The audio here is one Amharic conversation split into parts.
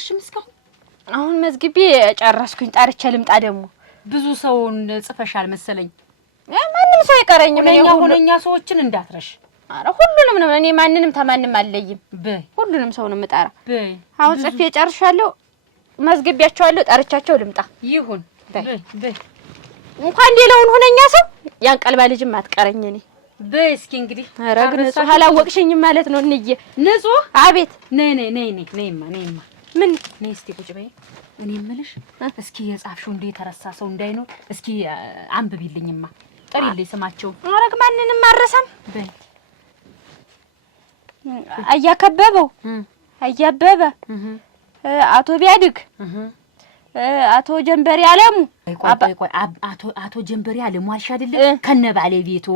አልጨረስሽም እስካሁን? አሁን መዝግቤ ጨረስኩኝ። ጣርቼ ልምጣ ደግሞ ብዙ ሰውን ጽፈሻል መሰለኝ። ማንንም ሰው አይቀረኝም። ሁነኛ ሰዎችን እንዳትረሽ። አረ ሁሉንም ነው። እኔ ማንንም ተማንም አልለይም። በይ ሁሉንም ሰው ነው የምጠራ። በይ አሁን ጽፌ ጨርሻለሁ። መዝግቤያቸዋለሁ። ጣርቻቸው ልምጣ። ይሁን በይ በይ። እንኳን ሌላውን ሁነኛ ሰው ያን ቀልባ ልጅም አትቀረኝ እኔ። በይ እስኪ እንግዲህ አረ ግን እሱ አላወቅሽኝም ማለት ነው። እንዬ ንጹህ አቤት። ነይ ነይ ነይ ነይማ ነይማ። ምን ነይ እስቲ ቁጭ በይ። እኔ የምልሽ እስኪ የጻፍሽው እንደ ተረሳ ሰው እንዳይኖር እስኪ አንብቢልኝማ። ጥሪልኝ ስማቸው። አረግ ማንንም አረሳም። በይ አያከበበው አያበበ አቶ ቢያድግ አቶ ጀንበሪ አለሙ። ቆይ አቶ ጀንበሪ አለሙ አልሽ አይደለም? ከነ ባለቤቱ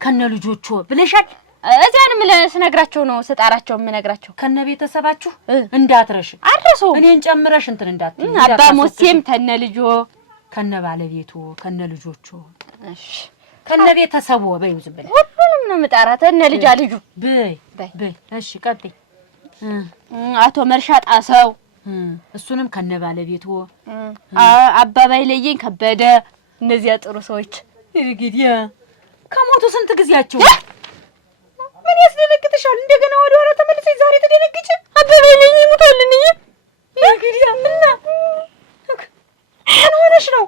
ከነ ልጆቹ ብለሻል። እዚያንም ለስነግራቸው ነው ስጣራቸው የምነግራቸው። ከነ ቤተሰባችሁ እንዳትረሽ። አረሱ እኔን ጨምረሽ እንትን እንዳትይ። አባ ሞሴም ተነ ልጆ ከነ ባለቤቱ ከነ ልጆቹ እሺ ከነ ቤተሰቡ በይው ዝም ብለሽ ሁሉንም ነው የምጣራት። ተነ ልጅ ልጁ በይ በይ። እሺ ቀጥይ። አቶ መርሻ ጣሰው እሱንም ከነ ባለቤቱ አባባይ ለየኝ ከበደ። እነዚያ ጥሩ ሰዎች እንግዲህ ከሞቱ ስንት ጊዜያቸው? ምን ያስደነግጥሻል? እንደገና ወደ ኋላ ተመልሰሽ ዛሬ ተደነግጭ? አባባይ ለየኝ ሙቷልኝ። እንግዲህ እና ምን ሆነሽ ነው?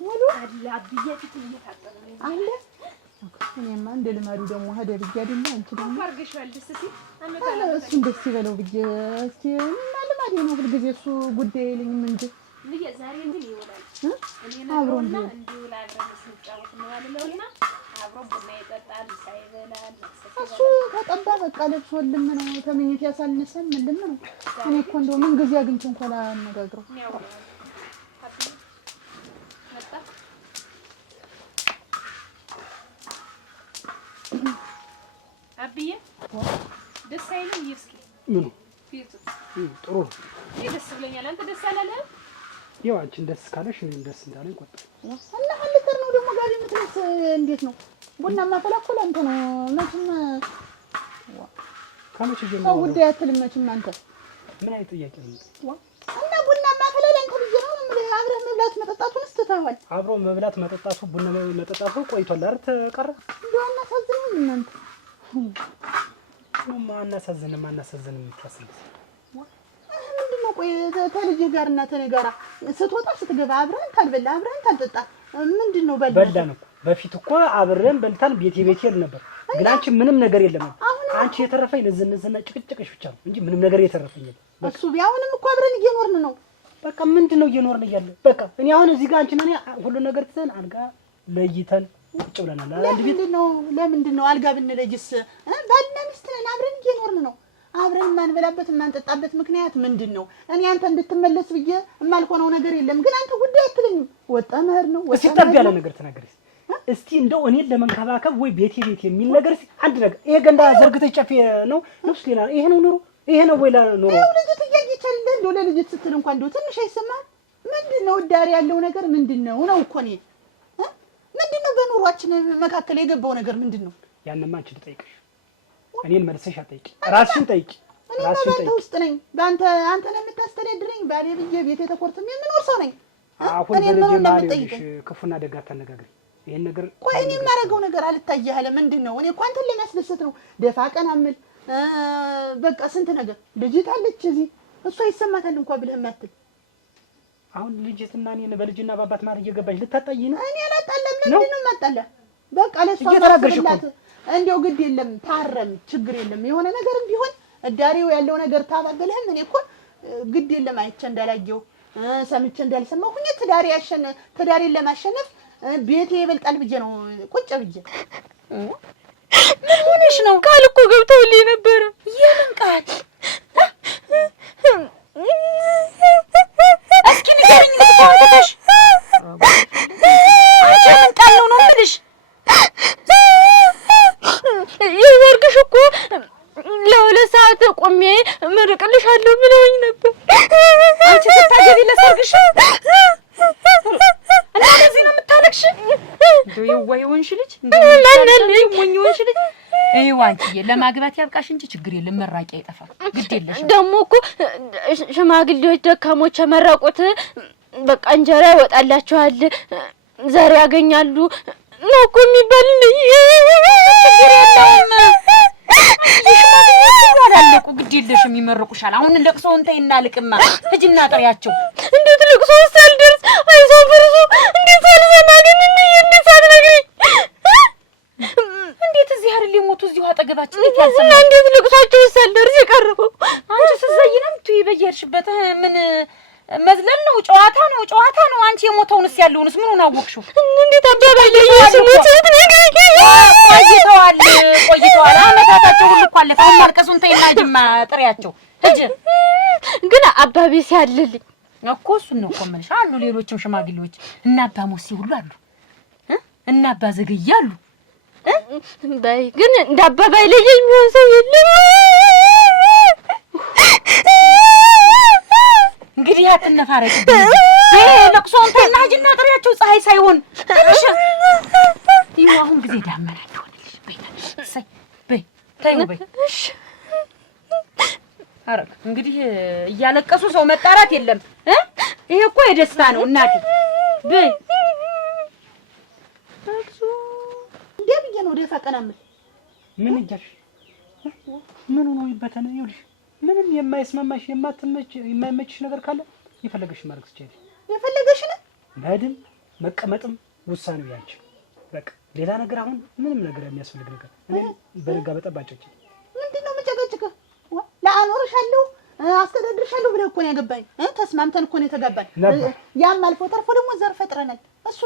ሙሉ አብዬ ፊት እየታጠበ አለ። እኔማ እንደ ልማዱ ደግሞ ሄደር ይያድና አንቺ ደግሞ አርገሻል። ደስ ሲል እሱን ደስ ይበለው ብዬ እስኪ ልማዴ ነው ሁልጊዜ እሱ ጉዳይ የለኝም እንጂ ዛሬ እንትን ይውላል። አብሮ እንዲውል አብረን ስንጫወት እንዋለውና አብሮ ቡና ይጠጣል፣ ሻይ ይበላል። እሱ ተጠባ በቃ ለብሶልም ነው ተመኝት ያሳልነሰም ምንም ነው። እኔ እኮ እንደው ምን ጊዜ አግኝቼ እንኳን አነጋግረው አብዬ ደስ አይልም? ይስኪ ምን ፊቱ ጥሩ ደስ ብለኛል። አንተ ደስ አላለህ? ያው አንቺን ደስ ካለሽ እኔም ደስ እንዳለኝ ቆጥር። እና ሀልተር ነው ደግሞ ጋር የምትለስ እንዴት ነው? ቡና ማፈላፈል አንተ ነው መቼም ከመቼ ጀምሮ ሰው ጉዳይ አትልም መቼም አንተ። ምን አይነት ጥያቄ ነው? እና ቡና ማፈላል አንተ ብዬ ነው አብረህ መብላት መጠጣቱን ስትተዋል። አብሮ መብላት መጠጣቱ ቡና መጠጣቱ ቆይቷል አይደል? ተቀረ እንደው አናሳዝንም እናንተ ነው ማናሳዝንም የምታስልስ ምንድነው? ቆይ ተልጅ ጋር እና ተኔ ጋር ስትወጣ ስትገባ አብረን ታልበላ አብረን ታልጠጣ ምንድነው? በላን እኮ በፊት እኮ አብረን በልታን ቤቴ ይል ነበር። ግን አንቺ ምንም ነገር የለም። አንቺ የተረፈኝ ንዝንዝና ጭቅጭቅሽ ብቻ ነው እንጂ ምንም ነገር የተረፈኝ የለም። እሱ ቢያውንም እኮ አብረን እየኖርን ነው። በቃ ምንድነው እየኖርን እያለ በቃ እኔ አሁን እዚህ ጋር አንቺና እኔ ሁሉ ነገር ትተን አልጋ ለይተን ቁጭ ብለናል። አንድ ቤት ለምንድነው አልጋ ብንለይስ? ባልና ሚስት ነን አብረን እየኖርን ነው። አብረን ማንበላበት ማንጠጣበት ምክንያት ምንድነው? እኔ አንተ እንድትመለስ ብዬ የማልሆነው ነገር የለም። ግን አንተ ጉዳይ አትለኝም። ወጣ መህር ነው ወጣ ሲጠብ ያለ ነገር ተናገርሽ። እስቲ እንደው እኔን ለመንከባከብ ወይ ቤቴ የሚል ነገር እስቲ አንድ ነገር ይሄ ገንዳ ዘርግተሽ ጨፌ ነው ነፍስ ሌላ ይሄ ነው ኑሮ ይሄ ነው ወይ ኑሮ? ያው ልጅ ትያይቻል እንደው ለልጅ ስትል እንኳን እንደው ትንሽ አይሰማም? ምንድነው ዳር ያለው ነገር ምንድነው ነው እኮ እኔ ምንድነው በኑሯችን መካከል የገባው ነገር ምንድነው? ያንማ አንቺ ልጠይቅሽ እኔን መልሰሽ አጠይቂ። ራስሽን ጠይቂ። ራስሽን ጠይቂ። ውስጥ ነኝ አንተ ነህ የምታስተዳድረኝ። ባሌ ብዬ ቤቴ ተቆርጥም የምኖር ሰው ነኝ። አሁን በልጅ ማለሽ ክፉና ደግ አታነጋግሪ። ይሄን ነገር ቆይ እኔ የማደርገው ነገር አልታየህ አለ ምንድነው? እኔ እኮ አንተን ለማስደሰት ነው ደፋ ቀና የምል በቃ ስንት ነገር ልጅት አለች እዚህ እሷ ይሰማታል እንኳን ብለህ ማትል አሁን ልጅትና እኔን በልጅና በአባት ማር እየገባሽ ልታጣይ ነው። እኔ አላጣለም። ለምንድነው ማጣላ? በቃ ለሷ እየተናገርሽ እንደው ግድ የለም ታረም ችግር የለም። የሆነ ነገርም ቢሆን እዳሪው ያለው ነገር ታባበለህም። እኔ እኮ ግድ የለም አይቼ እንዳላየው ሰምቼ እንዳልሰማው ሁኔ ትዳሬን ለማሸነፍ ቤቴ ይበልጣል ብዬ ነው ቁጭ ብዬ። ምን ሆነሽ ነው? ቃል እኮ ገብተውልኝ ነበረ። የምን ቃል? እስኪ ንገረኝ ልትታወቅሽ። አንቺ ምን ቃል ነው የምልሽ? የሰርግሽ እኮ ለሁለት ሰዓት ቆሜ እመርቅልሻለሁ ብለውኝ ነበር። አንቺ ስታገቢ ለሰርግሽ እና ለዚህ ነው የምታለቅሽ? እንደው የዋይውን ሽልጅ እንደው ሞኝ ወንሽ ልጅ አይው አንቺዬ ለማግባት ያብቃሽ እንጂ ችግር የለም መራቂ አይጠፋም ግድ የለሽ ደሞ እኮ ሽማግሌዎች ደካሞች የመረቁት በቃ እንጀራ ይወጣላችኋል ዘር ያገኛሉ ነው እኮ የሚባልልኝ ችግር የለውም ሽማግሌዎች ያላለቁ ግድ የለሽም ይመርቁሻል አሁን ለቅሶውን ተይና ልቅማ እጅና ጥሪያቸው እንዴት ልቅሶ ሳልደርስ አይዞህ ብርሱ እንዴት ሳልሰማ ግን እንዴት ሳልነግረኝ እንዴት እዚህ አይደል ሊሞቱ እዚሁ አጠገባችን እንዴት ያልሰማ እንዴት ልቅሷቸው ሳልደርስ የቀረበው አንቺ ስትዘይነም ትይ በየርሽበት ምን መዝለል ነው ጨዋታ ነው አንቺ የሞተውንስ ያለውንስ ምኑን አወቅሽው እንዴት አባባይ ለየሽሙት ነገርኝ ቆይተዋል አመታታቸው ሁሉ እኮ አለፈ ማልቀሱን ተይና ጅማ ጥሪያቸው እጅ ግን አባቤ ሲያልልኝ እኮ እሱን ነው እኮ የምልሽ አሉ ሌሎችም ሽማግሌዎች እና አባ ሞሲ ሁሉ አሉ እና አባ ዘገያሉ በይ ግን እንደ አባባይ ለየኝ የሚሆን ሰው የለም እንግዲህ አትነፋረቂ ለቅሶውን ተይና ጅና ጥሪያቸው ፀሐይ ሳይሆን እሺ ይኸው አሁን ጊዜ ዳመና ይሆንልሽ በይ ተይው በይ እሺ አረክ እንግዲህ እያለቀሱ ሰው መጣራት የለም ይሄ እኮ የደስታ ነው እናቴ በይ እንደብዬ ነው ደፋ ቀናምል ምን እያልሽ ምን ነው ይበተነ ይኸውልሽ ምንም የማይስማማሽ የማይመችሽ ነገር ካለ የፈለገሽ ማድረግ ትችያለሽ የፈለገሽ ነው መሄድም መቀመጥም ውሳኔው ያንቺ በቃ ሌላ ነገር አሁን ምንም ነገር የሚያስፈልግ ነገር እኔ በነጋ በጠባጨች ምንድነው መጨቀጭቀ ለአኖርሻለሁ አስተዳድርሻለሁ ብለህ እኮ ነው ያገባኝ ተስማምተን እኮ ነው የተጋባን ያም አልፎ ተርፎ ደግሞ ዘር ፈጥረናል እሱ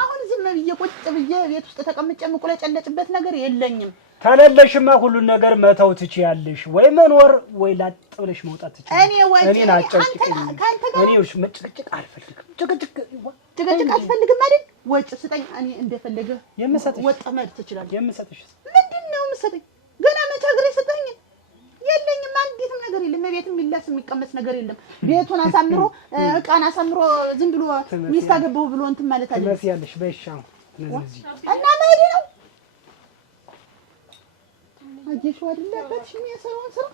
አሁን ዝም ብዬ ቁጭ ብዬ ቤት ውስጥ ተቀምጬ መቆለጨለጭበት ነገር የለኝም ታለለሽማ ሁሉን ነገር መተው ትችያለሽ ወይ መኖር ወይ ላጥ ብለሽ መውጣት ትችያለሽ እኔ ናጨቅጭኝ እኔ ወሽ መጨቅጨቅ አልፈልግም ጭቅጭቅ አልፈልግም አይደል ወጭ ስጠኝ እኔ እንደፈለገ ወጥ መድ ትችላለህ የምሰጥሽ ምንድነው የምሰጠኝ ገና መቻግሬ ስጠኝ የለኝም አንዲትም ነገር የለም ቤትም ይላስ የሚቀመስ ነገር የለም ቤቱን አሳምሮ እቃን አሳምሮ ዝም ብሎ ሚስት አገባው ብሎ እንትን ማለት አይደለም ትመስያለሽ በሻው ለዚህ እና ማዲ ነው አጀሽው አይደለበት የሚያሰራውን ስራ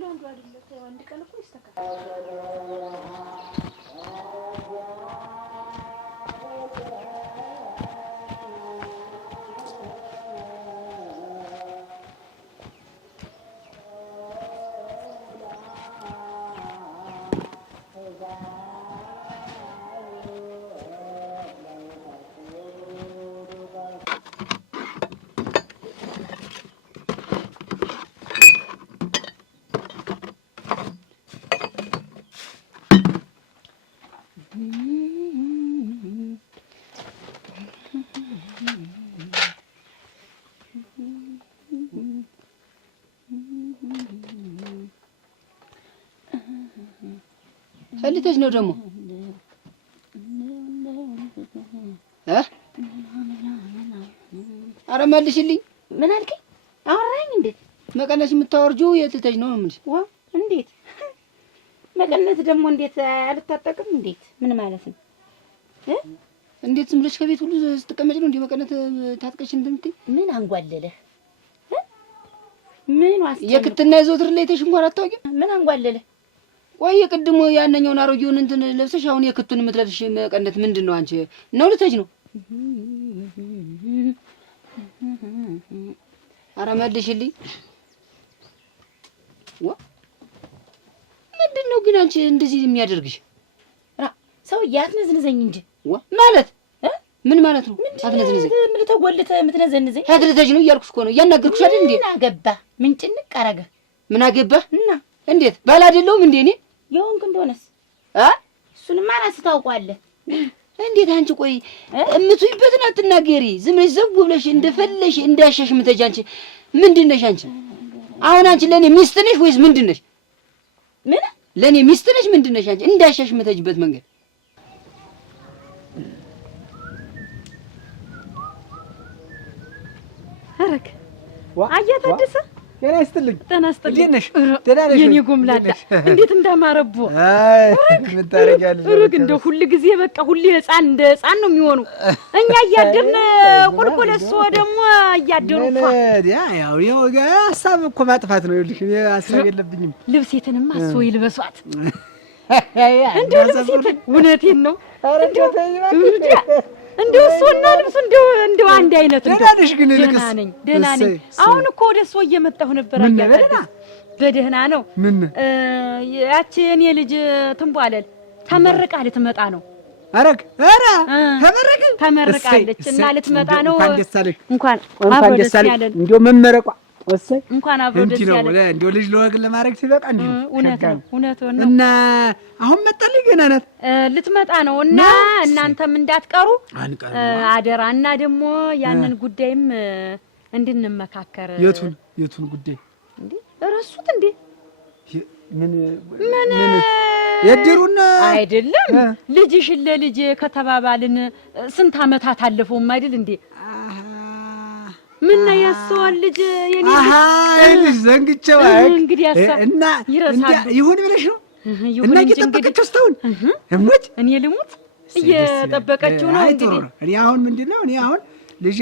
ለወንዱ አይደለም አንድ ቀን እኮ ይስተካከላል ፈልተሽ ነው ደግሞ አረ መልሽልኝ ምን አልከኝ አወራኝ እንዴ መቀነስ የምታወርጂው የትተሽ ነው ምን ዋ እንዴት መቀነስ ደግሞ እንዴት አልታጠቅም እንዴት ምን ማለት ነው እንዴት ዝም ብለሽ ከቤት ሁሉ ስትቀመጭ ነው እንዴ መቀነት ታጥቀሽ እንደምትይ ምን አንጓለለህ ምን ዋስ የክትና ይዞትር ላይ ተሽንኳር አታውቂም ምን አንጓለለህ ቆይ ቅድሞ ያነኛውን አሮጌውን እንትን ለብሰሽ አሁን የክቱን የምትለብሽ መቀነት ምንድነው አንቺ ነው ልተጅ ነው አረ መልሽልኝ ምንድነው ግን አንቺ እንደዚህ የሚያደርግሽ ሰው ያትነዝነዘኝ እንጂ ማለት ምን ማለት ነው አትነዝነዘኝ ምን ተጎልተ የምትነዘንዘኝ ታድርተሽ ነው እያልኩሽ እኮ ነው እያናገርኩሽ አይደል እንዴ ምን አገባ ምን ጭንቅ አረገ ምን አገባ እና እንዴት ባል አይደለሁም እንዴ እኔ የሆንክ እንደሆነስ እሱንማ ራስህ ታውቀዋለህ እንዴት አንቺ ቆይ እምትይበትን አትናገሪ ዝም ብለሽ ዘው ብለሽ እንደፈለሽ እንዳሻሽ ምተጅ አንቺ ምንድነሽ አንቺ አሁን አንቺ ለኔ ሚስት ነሽ ወይስ ምንድነሽ ምን ለኔ ሚስት ነሽ ምንድነሽ አንቺ እንዳሻሽ ምተጅበት መንገድ አረክ አያታደሰ ጤና ይስጥልኝ። ጤና ይስጥልኝ። እንዴት ነሽ? ደህና ነሽ? የኔ ጎምላላ እንዴት እንዳማረቦ። አይ ምን ታረጋለሽ? ሩግ እንደው ሁሉ ጊዜ በቃ ሁሉ ህፃን እንደ ህፃን ነው የሚሆኑ። እኛ እያደርን ቁልቁል እሱ ደግሞ እያደሩ ያው ሀሳብ እኮ ማጥፋት ነው። ይኸውልሽ እኔ ሀሳብ የለብኝም። ልብሴትንማ እሱ ይልበሷት እንደው ልብሴትን እውነቴን ነው እንደው እሱና ልብሱ እንደው አንድ አይነት ነው። ደህና ነሽ ግን? ደህና ነኝ ደህና ነኝ። አሁን እኮ ወደ እሱ እየመጣሁ ነበር። አያታለሁ በደህና ነው። ምን ያቺ እኔ ልጅ ትንቧለል ተመርቃ ልትመጣ ነው። ኧረ ተመርቃለች እና ልትመጣ ነው። እንኳን ደስ ያለን። እንደው መመረቋ ወሰይ እንኳን አብሮ ደስ ያለን። እንደው ልጅ ለወግ ለማድረግ ሲበቃ እንደው እውነት ነው። እና አሁን መጣልኝ ገና ናት ልትመጣ ነው እና እናንተም እንዳትቀሩ አደራ። እና ደግሞ ያንን ጉዳይም እንድንመካከር። የቱን ጉዳይ እንዴ? እረሱት እንዴ? ምን የድሩን አይደለም ልጅሽን ለልጅ ከተባባልን ስንት አመታት አለፈውም አይደል እንዴ? ምን ያሰዋል ልጅ የኔ ልጅ ዘንግቼው እንግዲህ እና ይሁን ብለሽ ነው እና እየጠበቀችው እስካሁን እሞት እኔ ልሙት እየጠበቀችው ነው። እንግዲህ እኔ አሁን ምንድነው እኔ አሁን ልጅ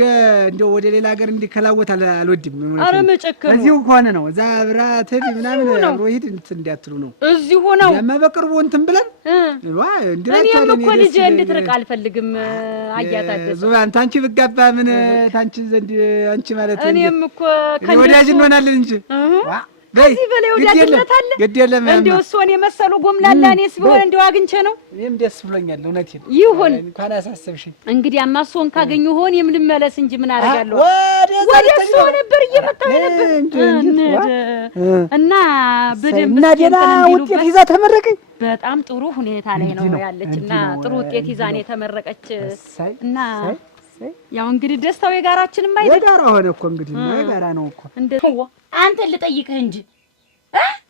እንደው ወደ ሌላ ሀገር እንዲከላወት አልወድም። ኧረ መጨከኑ እዚሁ ሆነ ነው እዛ ብራት ምናምን አብሮ ሂድ እንዳትሉ ነው። እዚሁ ሆነው በቅርቡ እንትን ብለን እኔም እኮ ልጅ እንድትርቅ አልፈልግም። አያታደሰ ዙባን ታንቺ ብጋባ ምን ታንቺ ዘንድ አንቺ ማለት እኔም እኮ ወዳጅ እንሆናለን እንጂ ከዚህ በላይ ወዳጅነት አለ? እንደው እሱን የመሰሉ ጎምላላ እኔስ ቢሆን እንደው አግኝቼ ነው። እኔም ደስ ብሎኛል። እውነቴን ይሁን እንኳን አሳሰብሽኝ። እንግዲህ እሱን ካገኘሁ ሆን የምልመለስ እንጂ ምን አደርጋለሁ? ወደ እሱ ነበር እየመጣሁ ነበር እና በደንብ እና ደህና ውጤት ይዛ ተመረቀኝ። በጣም ጥሩ ሁኔታ ላይ ነው ያለችና ጥሩ ውጤት ይዛ ነው የተመረቀች እና ያው እንግዲህ ደስታው የጋራችንም አይደል? የጋራ ሆነ እኮ እንግዲህ የጋራ ነው እኮ። አንተ ልጠይቅህ እንጂ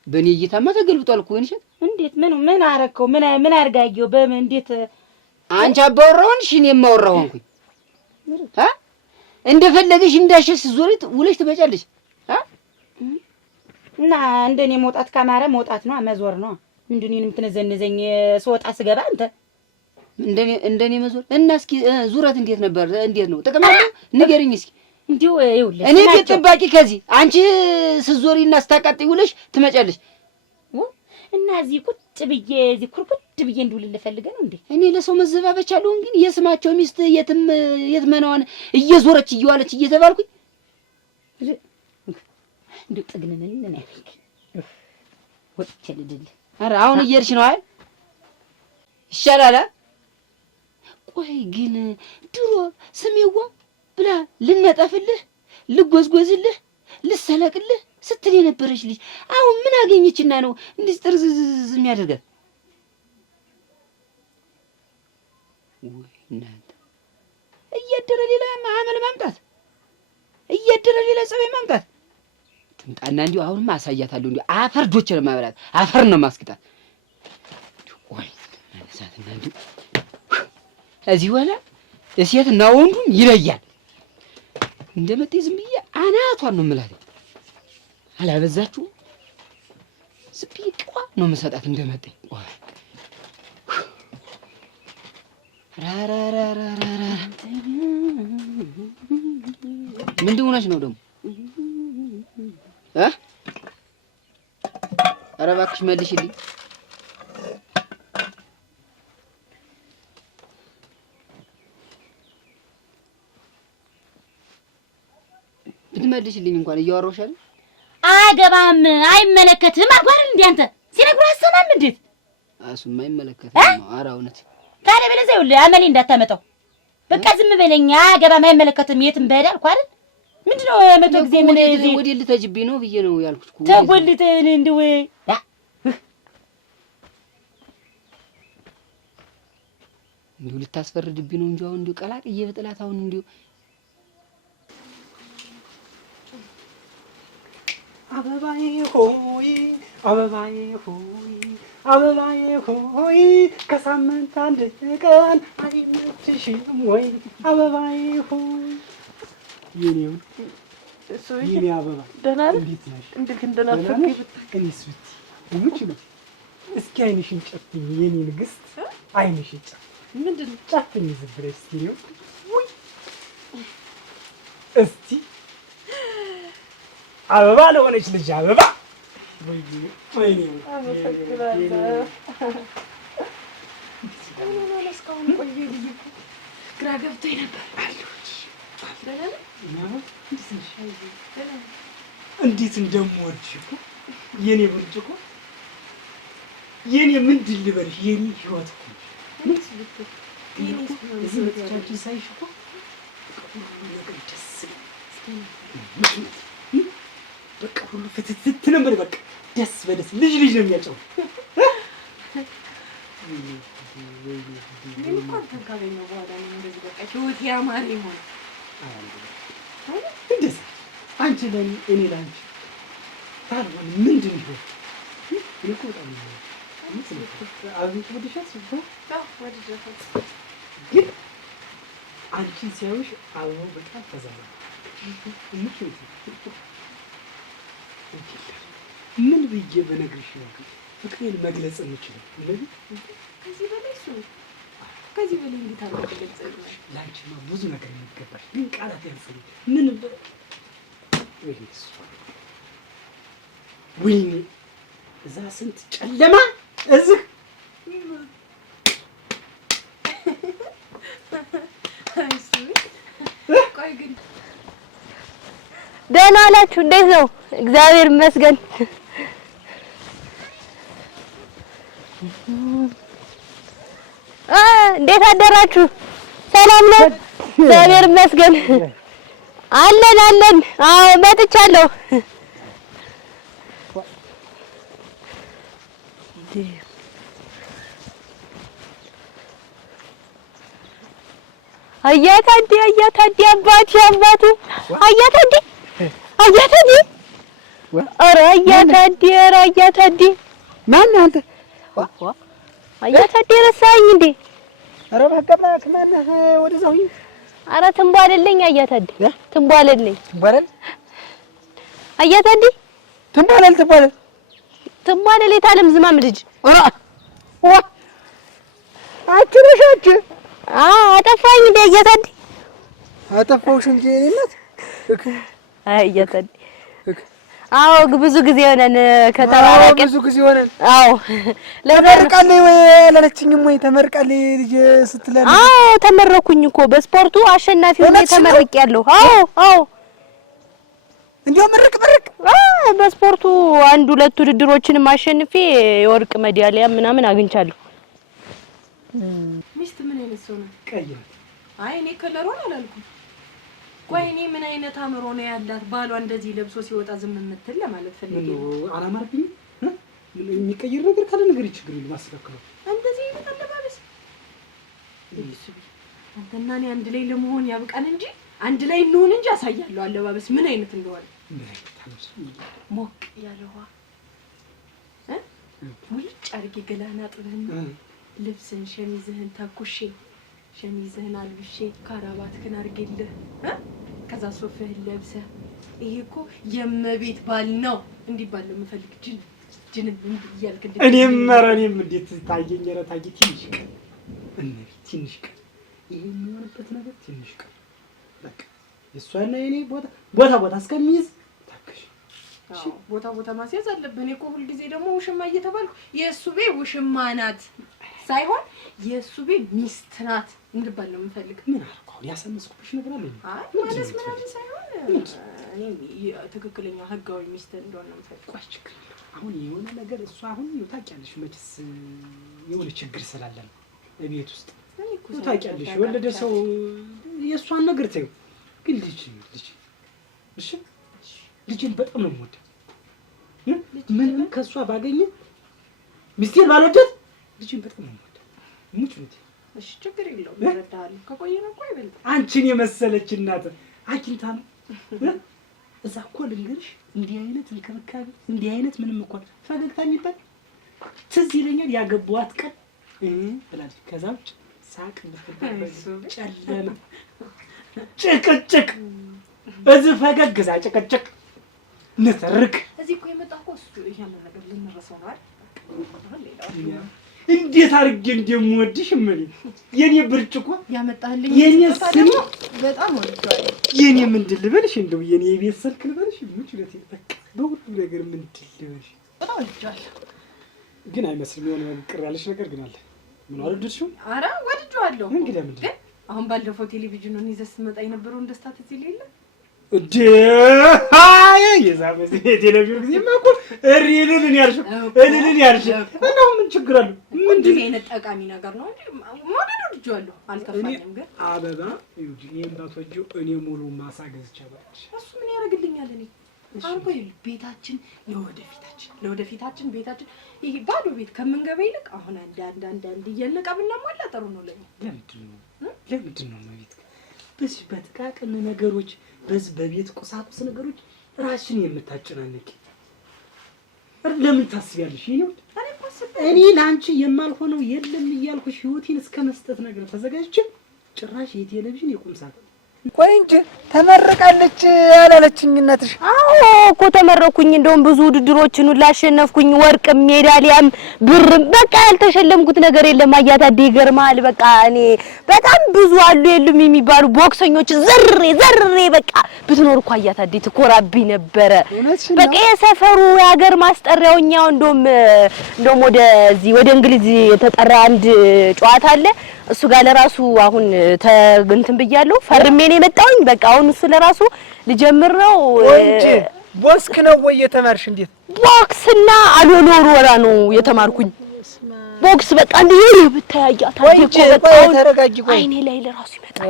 በእኔ እይታማ ተገልብጧል እኮ እንሽት። እንዴት ምን አረከው? ምን አርጋየው? በምን እንዴት አንቺ አባወራውን እሺ እኔ የማወራው ሆንኩኝ። እንደፈለግሽ እንዳሸሽ ዞሪት ውለሽ ትበጫለሽ። እና እንደኔ መውጣት ካማረ መውጣት ነው መዞር ነው። ምንድነው የምትነዘነዘኝ ስወጣ ስገባ አንተ እንደኔ መዞር እና እስኪ ዙረት እንዴት ነበር? እንዴት ነው ጥቅም አለው? ንገሪኝ እስኪ። እንዴው ይኸውልህ እኔ ቤት ጠባቂ ከዚህ አንቺ ስዞሪና ስታቃጥይ ውለሽ ትመጫለሽ እና እዚህ ቁጭ ብዬ እዚህ ኩርኩት ብዬ እንድውልልህ ፈልገህ ነው እንዴ? እኔ ለሰው መዘባበቻ አለውን ግን የስማቸው ሚስት የትመናዋን እየዞረች እየዋለች እየተባልኩኝ እንዴ ጥግነን ነው ያለኝ ወጥቼ ልድል። ኧረ አሁን እየሄድሽ ነው አይደል? ይሻላል። ቆይ ግን ድሮ ስሜዋ ብላ ልነጠፍልህ ልጎዝጎዝልህ ልሰለቅልህ ስትል የነበረች ልጅ አሁን ምን አገኘችና ነው እንዲህ ጥርዝዝ የሚያደርጋት? ወይ እናንተ እያደረ ሌላ አመል ማምጣት እያደረ ሌላ ጸባይ ማምጣት ትምጣና እንዲሁ አሁንማ አሳያታለሁ። እንዲሁ አፈር ዶች ነው ማብላት አፈር ነው ማስቅጣት። ወይ ማለሳትና እንዲሁ እዚህ ወላ እሴት እና ወንዱን ይለያል። እንደመጣይ ዝም ብዬ አናቷን ነው የምላት። አላበዛችሁም? ዝም ብዬ ቋ ነው የምሰጣት እንደመጣይ። ራራራራራ ምንድን ሆነሽ ነው ደግሞ? ኧረ እባክሽ መልሽልኝ። ብትመልሽልኝ እንኳን እያወራሁሽ አይደል? አገባም አይመለከትም አልኳል። እንዴ አንተ ሲነግሩህ አሰማም እንዴት? እሱማ አይመለከትም። ኧረ እውነት ታዲያ በለዚያ ይኸውልህ አመሌ እንዳታመጣው በቃ ዝም በለኝ። አገባም አይመለከትም የትም በሄድ አልኩህ አይደል? ምንድነው መቶ ጊዜ ምን እዚህ ወዴ ልተጅብኝ ነው ብዬ ነው ያልኩት እኮ። ተጎልተን እንደው እንዲሁ ልታስፈርድብኝ ነው እንጂ አሁን እንዲሁ ቀላቅዬ በጥላት አሁን እንዲሁ አበባዬ ሆይ አበባዬ ሆይ አበባዬ ሆይ ከሳምንት አንድ ቀን አይመችሽም ወይ? አበባዬ ሆይ የኔው የኔ አበባ ደህና ነህ? እንዴት ነሽ? እንዴት እንደናፈቀኝ ብታይ። እኔስ ብትይ እሙች ነው። እስኪ አይንሽን ጨፍኝ የኔ ንግስት፣ አይንሽን ጨፍኝ። ምንድን ነው ጨፍኝ ዝም ብለሽ እስኪ ነው ወይ እስቲ አበባ ለሆነች ልጅ አበባ ወይኔ አመሰግናለሁ። እስካሁን ቆየ ብዬሽ እኮ ግራ ገብቶኝ ነበር። እንዴት እንደምወድሽ እኮ የኔ ብርጭቆ፣ የኔ ምንድን ልበልሽ፣ የኔ ህይወት እኮ እዚህ መጥቻችን ሳይሽ እኮ ሁሉ ነገር ደስ ይላል። በቃ ሁሉ ፍትት ነበር። በቃ ደስ በደስ ልጅ ነው የሚያጫው። ምን እኮ አንተን ካገኘሁ በኋላ ነው እንደዚህ በቃ ህይወት ያማረ ይሆን። እንደዚህ አንቺ ለኔ እኔ ለአንቺ ታልሆን ምንድን ነው? እኔ እኮ በጣም አብሽ ወድሻት ሲባል ግን አንቺን ሲያዩሽ አበባው በጣም ተዛራ። ምን ብዬ በነግርሽ ነው ፍቅሬን መግለጽ የምችለው? ከዚህ በላይ እሱ ከዚህ በላይ እንዴት አድርገህ ትገልጸዋለህ? ለአንቺማ ብዙ ነገር የሚገባሽ ግን ቃላት ያንሰኝ። ምን ወይኔ እዛ ስንት ጨለማ እዚህ ቆይ ግን ደህና ናችሁ? እንዴት ነው? እግዚአብሔር ይመስገን። እንዴት አደራችሁ? ሰላም ነው? እግዚአብሔር ይመስገን። አለን። አዎ መጥቻለሁ። አያታዲ አባቴ አያታዲ ኧረ አያታዲ ማነህ አንተ? አያታዲ ረሳኸኝ እንዴ? ኧረ በቃ ማነህ? ወደዛው ኧረ ትንቧለልኝ አያታዲ ትንቧለልኝ አያታዲ ትንቧለል የታለም ዝማም ልጅ አትረሻች አጠፋኝ እንዴ አያታዲ? አጠፋሁሽ እንጂ እኔ እናት አያታዲ አዎ ብዙ ጊዜ ሆነን ከተባረቀ ብዙ ጊዜ ሆነን። አዎ ተመርቃለች ወይ አላለችኝም ወይ? ተመርቃለች ልጅ ስትለን። አዎ ተመረኩኝ እኮ በስፖርቱ አሸናፊ ሆኜ ተመርቄያለሁ። አዎ እንዴው ምርቅ በስፖርቱ አንድ ሁለት ውድድሮችንም አሸንፌ የወርቅ ሜዳሊያ ምናምን አግኝቻለሁ። ሚስት ምን አይነት ሰው ነው? ቀይ ነው። አይ እኔ ከለሯን አላልኩም። ቆይ እኔ ምን አይነት አምሮ ነው ያላት? ባሏ እንደዚህ ለብሶ ሲወጣ ዝም የምትል ለማለት ፈልጌ ነው። አላማርብኝ የሚቀይር ነገር ካለ ነገር ችግር የለም አስተካክለው። እንደዚህ አይነት አለባበስ አንተና እኔ አንድ ላይ ለመሆን ያብቃን እንጂ አንድ ላይ እንሆን እንጂ አሳያለሁ አለባበስ ምን አይነት እንደሆነ። ሞቅ ያለ ውሃ ሙልጭ አድርጌ ገላህን አጥበህና ልብስን ሸሚዝህን ተኩሼ ሸሚዝህን አልብሼ ካራባትህን አድርጌልህ ከዛ ሶፍህን ለብሰህ ይሄ እኮ የመቤት ባል ነው እንዲባል ነው የምፈልግ። ጅንን እያልክ እኔም እንዴት ታየኝ? ኧረ ታየ ትንሽ ቀን ይሄ የሚሆንበት ነገር ትንሽ ቀን በቃ የእሷና የኔ ቦታ እስከሚይዝ ታከሽ። ቦታ ማስያዝ አለብህ። እኔ እኮ ሁልጊዜ ደግሞ ውሽማ እየተባልኩ የእሱ ቤት ውሽማ ናት ሳይሆን የእሱ ቤት ሚስት ናት እንድባል ነው የምፈልግ። ምን አልኩ? አሁን ያሰመስኩብሽ ነገር አለ? አይ ማለት ምናምን ሳይሆን እኔ ትክክለኛ ህጋዊ ሚስት እንደሆነ ነው የምፈልግ። ቆይ ችግር የለውም። አሁን የሆነ ነገር እሷ አሁን ታውቂያለሽ መችስ የሆነ ችግር ስላለ ነው ቤት ውስጥ ታውቂያለሽ። የወለደ ሰው የእሷን ነገር ተይው። ግን ልጅ እሺ ልጅን በጣም ነው የምወደው። ምንም ከእሷ ባገኘ ሚስቴን ባልወደድ ልጅን በጣም ነው የምወደው። ሙች ነው። እሺ ችግር የለውም እረዳሃለሁ። ከቆየን እኮ አይበልጥም። አንቺን የመሰለች እናት አግኝታ ነው እዛ እኮ ልንገርሽ፣ እንዲህ አይነት እንክብካቤ እንዲህ አይነት ምንም እኮ ፈገግታ የሚባል ትዝ ይለኛል። ያገባኋት ቀን ብላለች። ከዛ ውጭ ሳቅ ልትባል ጨለማ ጭቅጭቅ እዚህ ፈገግ እዛ ጭቅጭቅ ንትርክ እዚህ እኮ የመጣሁ እኮ እሱ ያንን ነገር ልንረሳው ነው አይደል? እንዴት አድርጌ እንደምወድሽ ምን የኔ ብርጭቆ ያመጣልኝ የኔ ስም በጣም ወድቷል። የኔ ምንድን ልበልሽ እንደው የኔ የቤት ስልክ ልበልሽ ምንጭለቴ በቃ በሁሉ ነገር ምንድን ልበልሽ በጣም ወድቷል። ግን አይመስልም የሆነ ቅር ያለሽ ነገር ግን አለ። ምን አልወደድሽው? ኧረ ወድጄዋለሁ። እንግዲህ ምንድን ግን አሁን ባለፈው ቴሌቪዥኑን ይዘህ ስትመጣ የነበረውን ደስታ ትዝ ይልህ የለ እንዴ? አይ የዛሬ ቴሌቪዥን ጊዜ ማቆ እሪልን ያልሽ እሪልን ያልሽ እና ምን ችግር አለው? ምንድን አይነት ጠቃሚ ነገር ነው እንዴ? ወደዱ ልጅዋለሁ አልከፋኝም። ግን አበባ ይውጂ የእንባቶጆ እኔ ሙሉ ማሳ ገዝቻለሁ። እሱ ምን ያደርግልኛል? እኔ አልቆ ቤታችን ለወደፊታችን ቤታችን ይሄ ባዶ ቤት ከምንገባ ይልቅ አሁን አንድ እየለቀ ብናሟላ ጥሩ ነው ለኛ። ለምንድን ነው ማለት በዚህ በጥቃቅን ነገሮች በዚህ በቤት ቁሳቁስ ነገሮች ራስሽን የምታጨናነቂ? ለምን ታስቢያለሽ? እኔ ላንቺ የማልሆነው የለም እያልኩሽ ህይወቴን እስከ መስጠት ነገር ተዘጋጅቼ ጭራሽ የቴሌቪዥን የቁም ሳጥን ቆይ እንጂ ተመረቃለች ያላለችኝ እናትሽ? አዎ እኮ ተመረኩኝ። እንደውም ብዙ ውድድሮችን ሁሉ አሸነፍኩኝ። ወርቅም ሜዳሊያም ብርም በቃ ያልተሸለምኩት ነገር የለም። አያታዴ ይገርማል። በቃ እኔ በጣም ብዙ አሉ የሉም የሚባሉ ቦክሰኞች ዘሬ በቃ ብትኖር እኮ አያታዴ ትኮራብኝ ነበረ። በቃ የሰፈሩ የሀገር ማስጠሪያውኛው እንደውም ወደዚህ ወደ እንግሊዝ የተጠራ አንድ ጨዋታ አለ። እሱ ጋር ለራሱ አሁን እንትን ብያለሁ ፈርሜ ነው የመጣሁኝ። በቃ አሁን እሱ ለራሱ ልጀምር ነው እንጂ ቦክስ ነው ወይ የተማርሽ? እንዴት ቦክስና አሎሎር ወራ ነው የተማርኩኝ። ቦክስ በቃ እንዴ ብታያያታ እኮ በቃ ተረጋጊ። ቆይ አይኔ ላይ ለራሱ ይመጣል።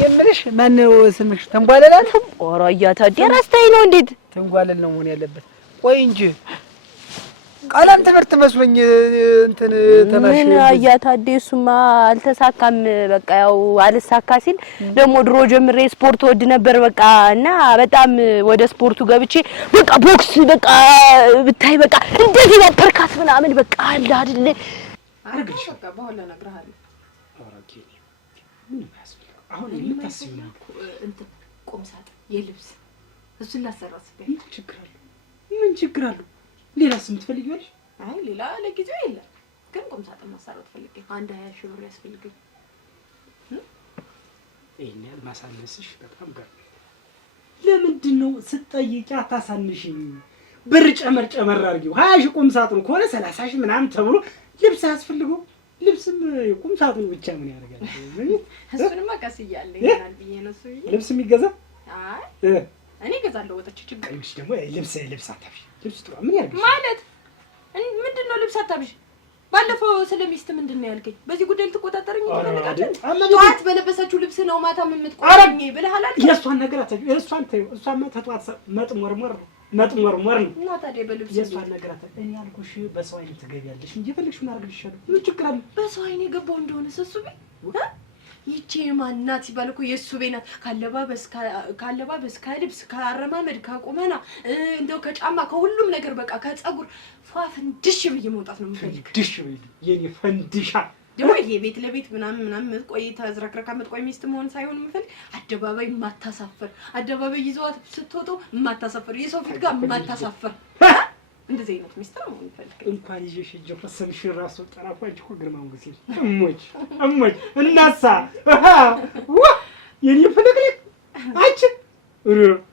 የምልሽ ማን ነው ስምሽ? ተንጓለላል? ኦራ ያታዴ ራስታይ ነው እንዴት ተንጓለል ነው ሆነ ያለበት? ቆይ እንጂ ቀለም ትምህርት መስሎኝ እንትን ተማርሽ። ምን አያታዴ እሱማ አልተሳካም። በቃ ያው አልሳካ ሲል ደግሞ ድሮ ጀምሬ ስፖርት ወድ ነበር በቃ እና በጣም ወደ ስፖርቱ ገብቼ በቃ ቦክስ በቃ ብታይ በቃ እንደዚህ በተርካት ምናምን በቃ አለ አይደል አርግልሽ በቃ በኋላ እነግርሃለሁ። አራኪ ምን ያስፈልግ አሁን የምታስቢው ነው እንትን ቁም ሳጥን የልብስ እሱን ላሰራስበኝ ምን ችግር አለው? ሌላስ የምትፈልጊዋለሽ? አይ ሌላ ለጊዜው የለም፣ ግን ቁም ሳጥን ማሰራት ፈልጌ 20,000 ብር ያስፈልገኝ። ይሄን ያህል ማሳነስሽ በጣም ጋር ለምንድን ነው ስትጠይቂ አታሳንሽኝ? ብር ጨመር አድርጊው። 20,000 ቁም ሳጥን ከሆነ 30,000 ምናምን ተብሎ ልብስ ያስፈልገው። ልብስም ቁም ሳጥኑ ብቻ ምን ያደርጋል? እሱንማ ቀስ እያለ ይላል ብዬ ነው እሱ ልብስ የሚገዛ አይ እኔ እገዛለሁ ወጥቼ ችግር አይሽ ደግሞ ልብስ አታብሽ። ልብስ ጥሩ ምን ያርግሽ ማለት ምንድነው? ልብስ አታብሽ ባለፈው ስለሚስት ምንድነው ያልከኝ? በዚህ ጉዳይ ልትቆጣጠርኝ ይፈልጋል። ጧት በለበሰችው ልብስ ነው ማታ የምትቆጣኝ ብለሃል አይደል? የሷን ነገር አታብሽ። የሷን ተይው። እሷማ ተጧት መጥሞርሞር ነው እና ታዲያ በልብስ የሷን ነገር አታብሽ። እኔ ያልኩሽ በሰው አይን ትገቢያለሽ እንጂ ፈልግሽ ምን አርግልሻለሁ? ምን ችግር አለ? በሰው አይን የገባው እንደሆነ ሰሱቤ ይቺ ማናት ሲባል እኮ የሱ ቤናት ካለባበስ ከልብስ ከአረማመድ ከቁመና እንደው ከጫማ ከሁሉም ነገር በቃ ከጸጉር ፏፍንድሽ ብዬ መውጣት ነው የምፈልግ። ድሽ ብዬ የኔ ፈንዲሻ ደግሞ ይሄ ቤት ለቤት ምናምን የምትቆይ ተዝረክረካ የምትቆይ ሚስት መሆን ሳይሆን የምፈልግ አደባባይ የማታሳፍር አደባባይ ይዘዋት ስትወጡ የማታሳፍር የሰው ፊት ጋር የማታሳፍር እንደዚህ አይነት ሚስት ነው የምፈልግ። እንኳን ይዤሽ ሂጅ ፈሰምሽን ራሱ ጠራፋጅ እኮ ግርማ ሞገስ እሞች እናሳ ዋ የኔ ፍልቅልቅ አንቺ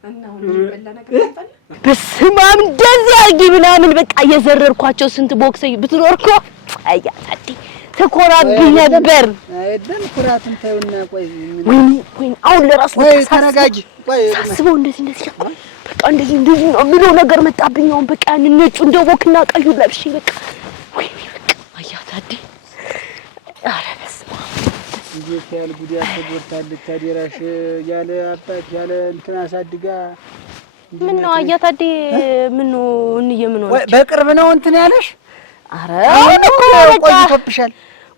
እና ሁሉ በላ ነገር ታጣለ በስመ አብ እንደዚህ አድርጊ ምናምን በቃ እየዘረርኳቸው ስንት ቦክሰኝ ብትኖር እኮ አያታዴ ተኮራብኝ ነበር። አይደል ኩራቱን ታዩና ቆይ ወይኔ አሁን ለራሱ ተረጋጊ። ቆይ ሳስበው እንደዚህ በቃ እንደዚህ ነው ምነው ነገር መጣብኝ። አሁን በቃ ነጩ እንደው ቦክና ቀዩ ለብሼ በቃ ወይኔ በቃ አያታዴ ኧረ በስመ አብ እንዴት ያለ ጉዳት ተጎድታለች። አደራሽ ያለ አባት ያለ እንትን አሳድጋ ምን ነው አያታዴ ምን ነው ምን ነው በቅርብ ነው እንትን ያለሽ? ኧረ ቆይቶብሻል።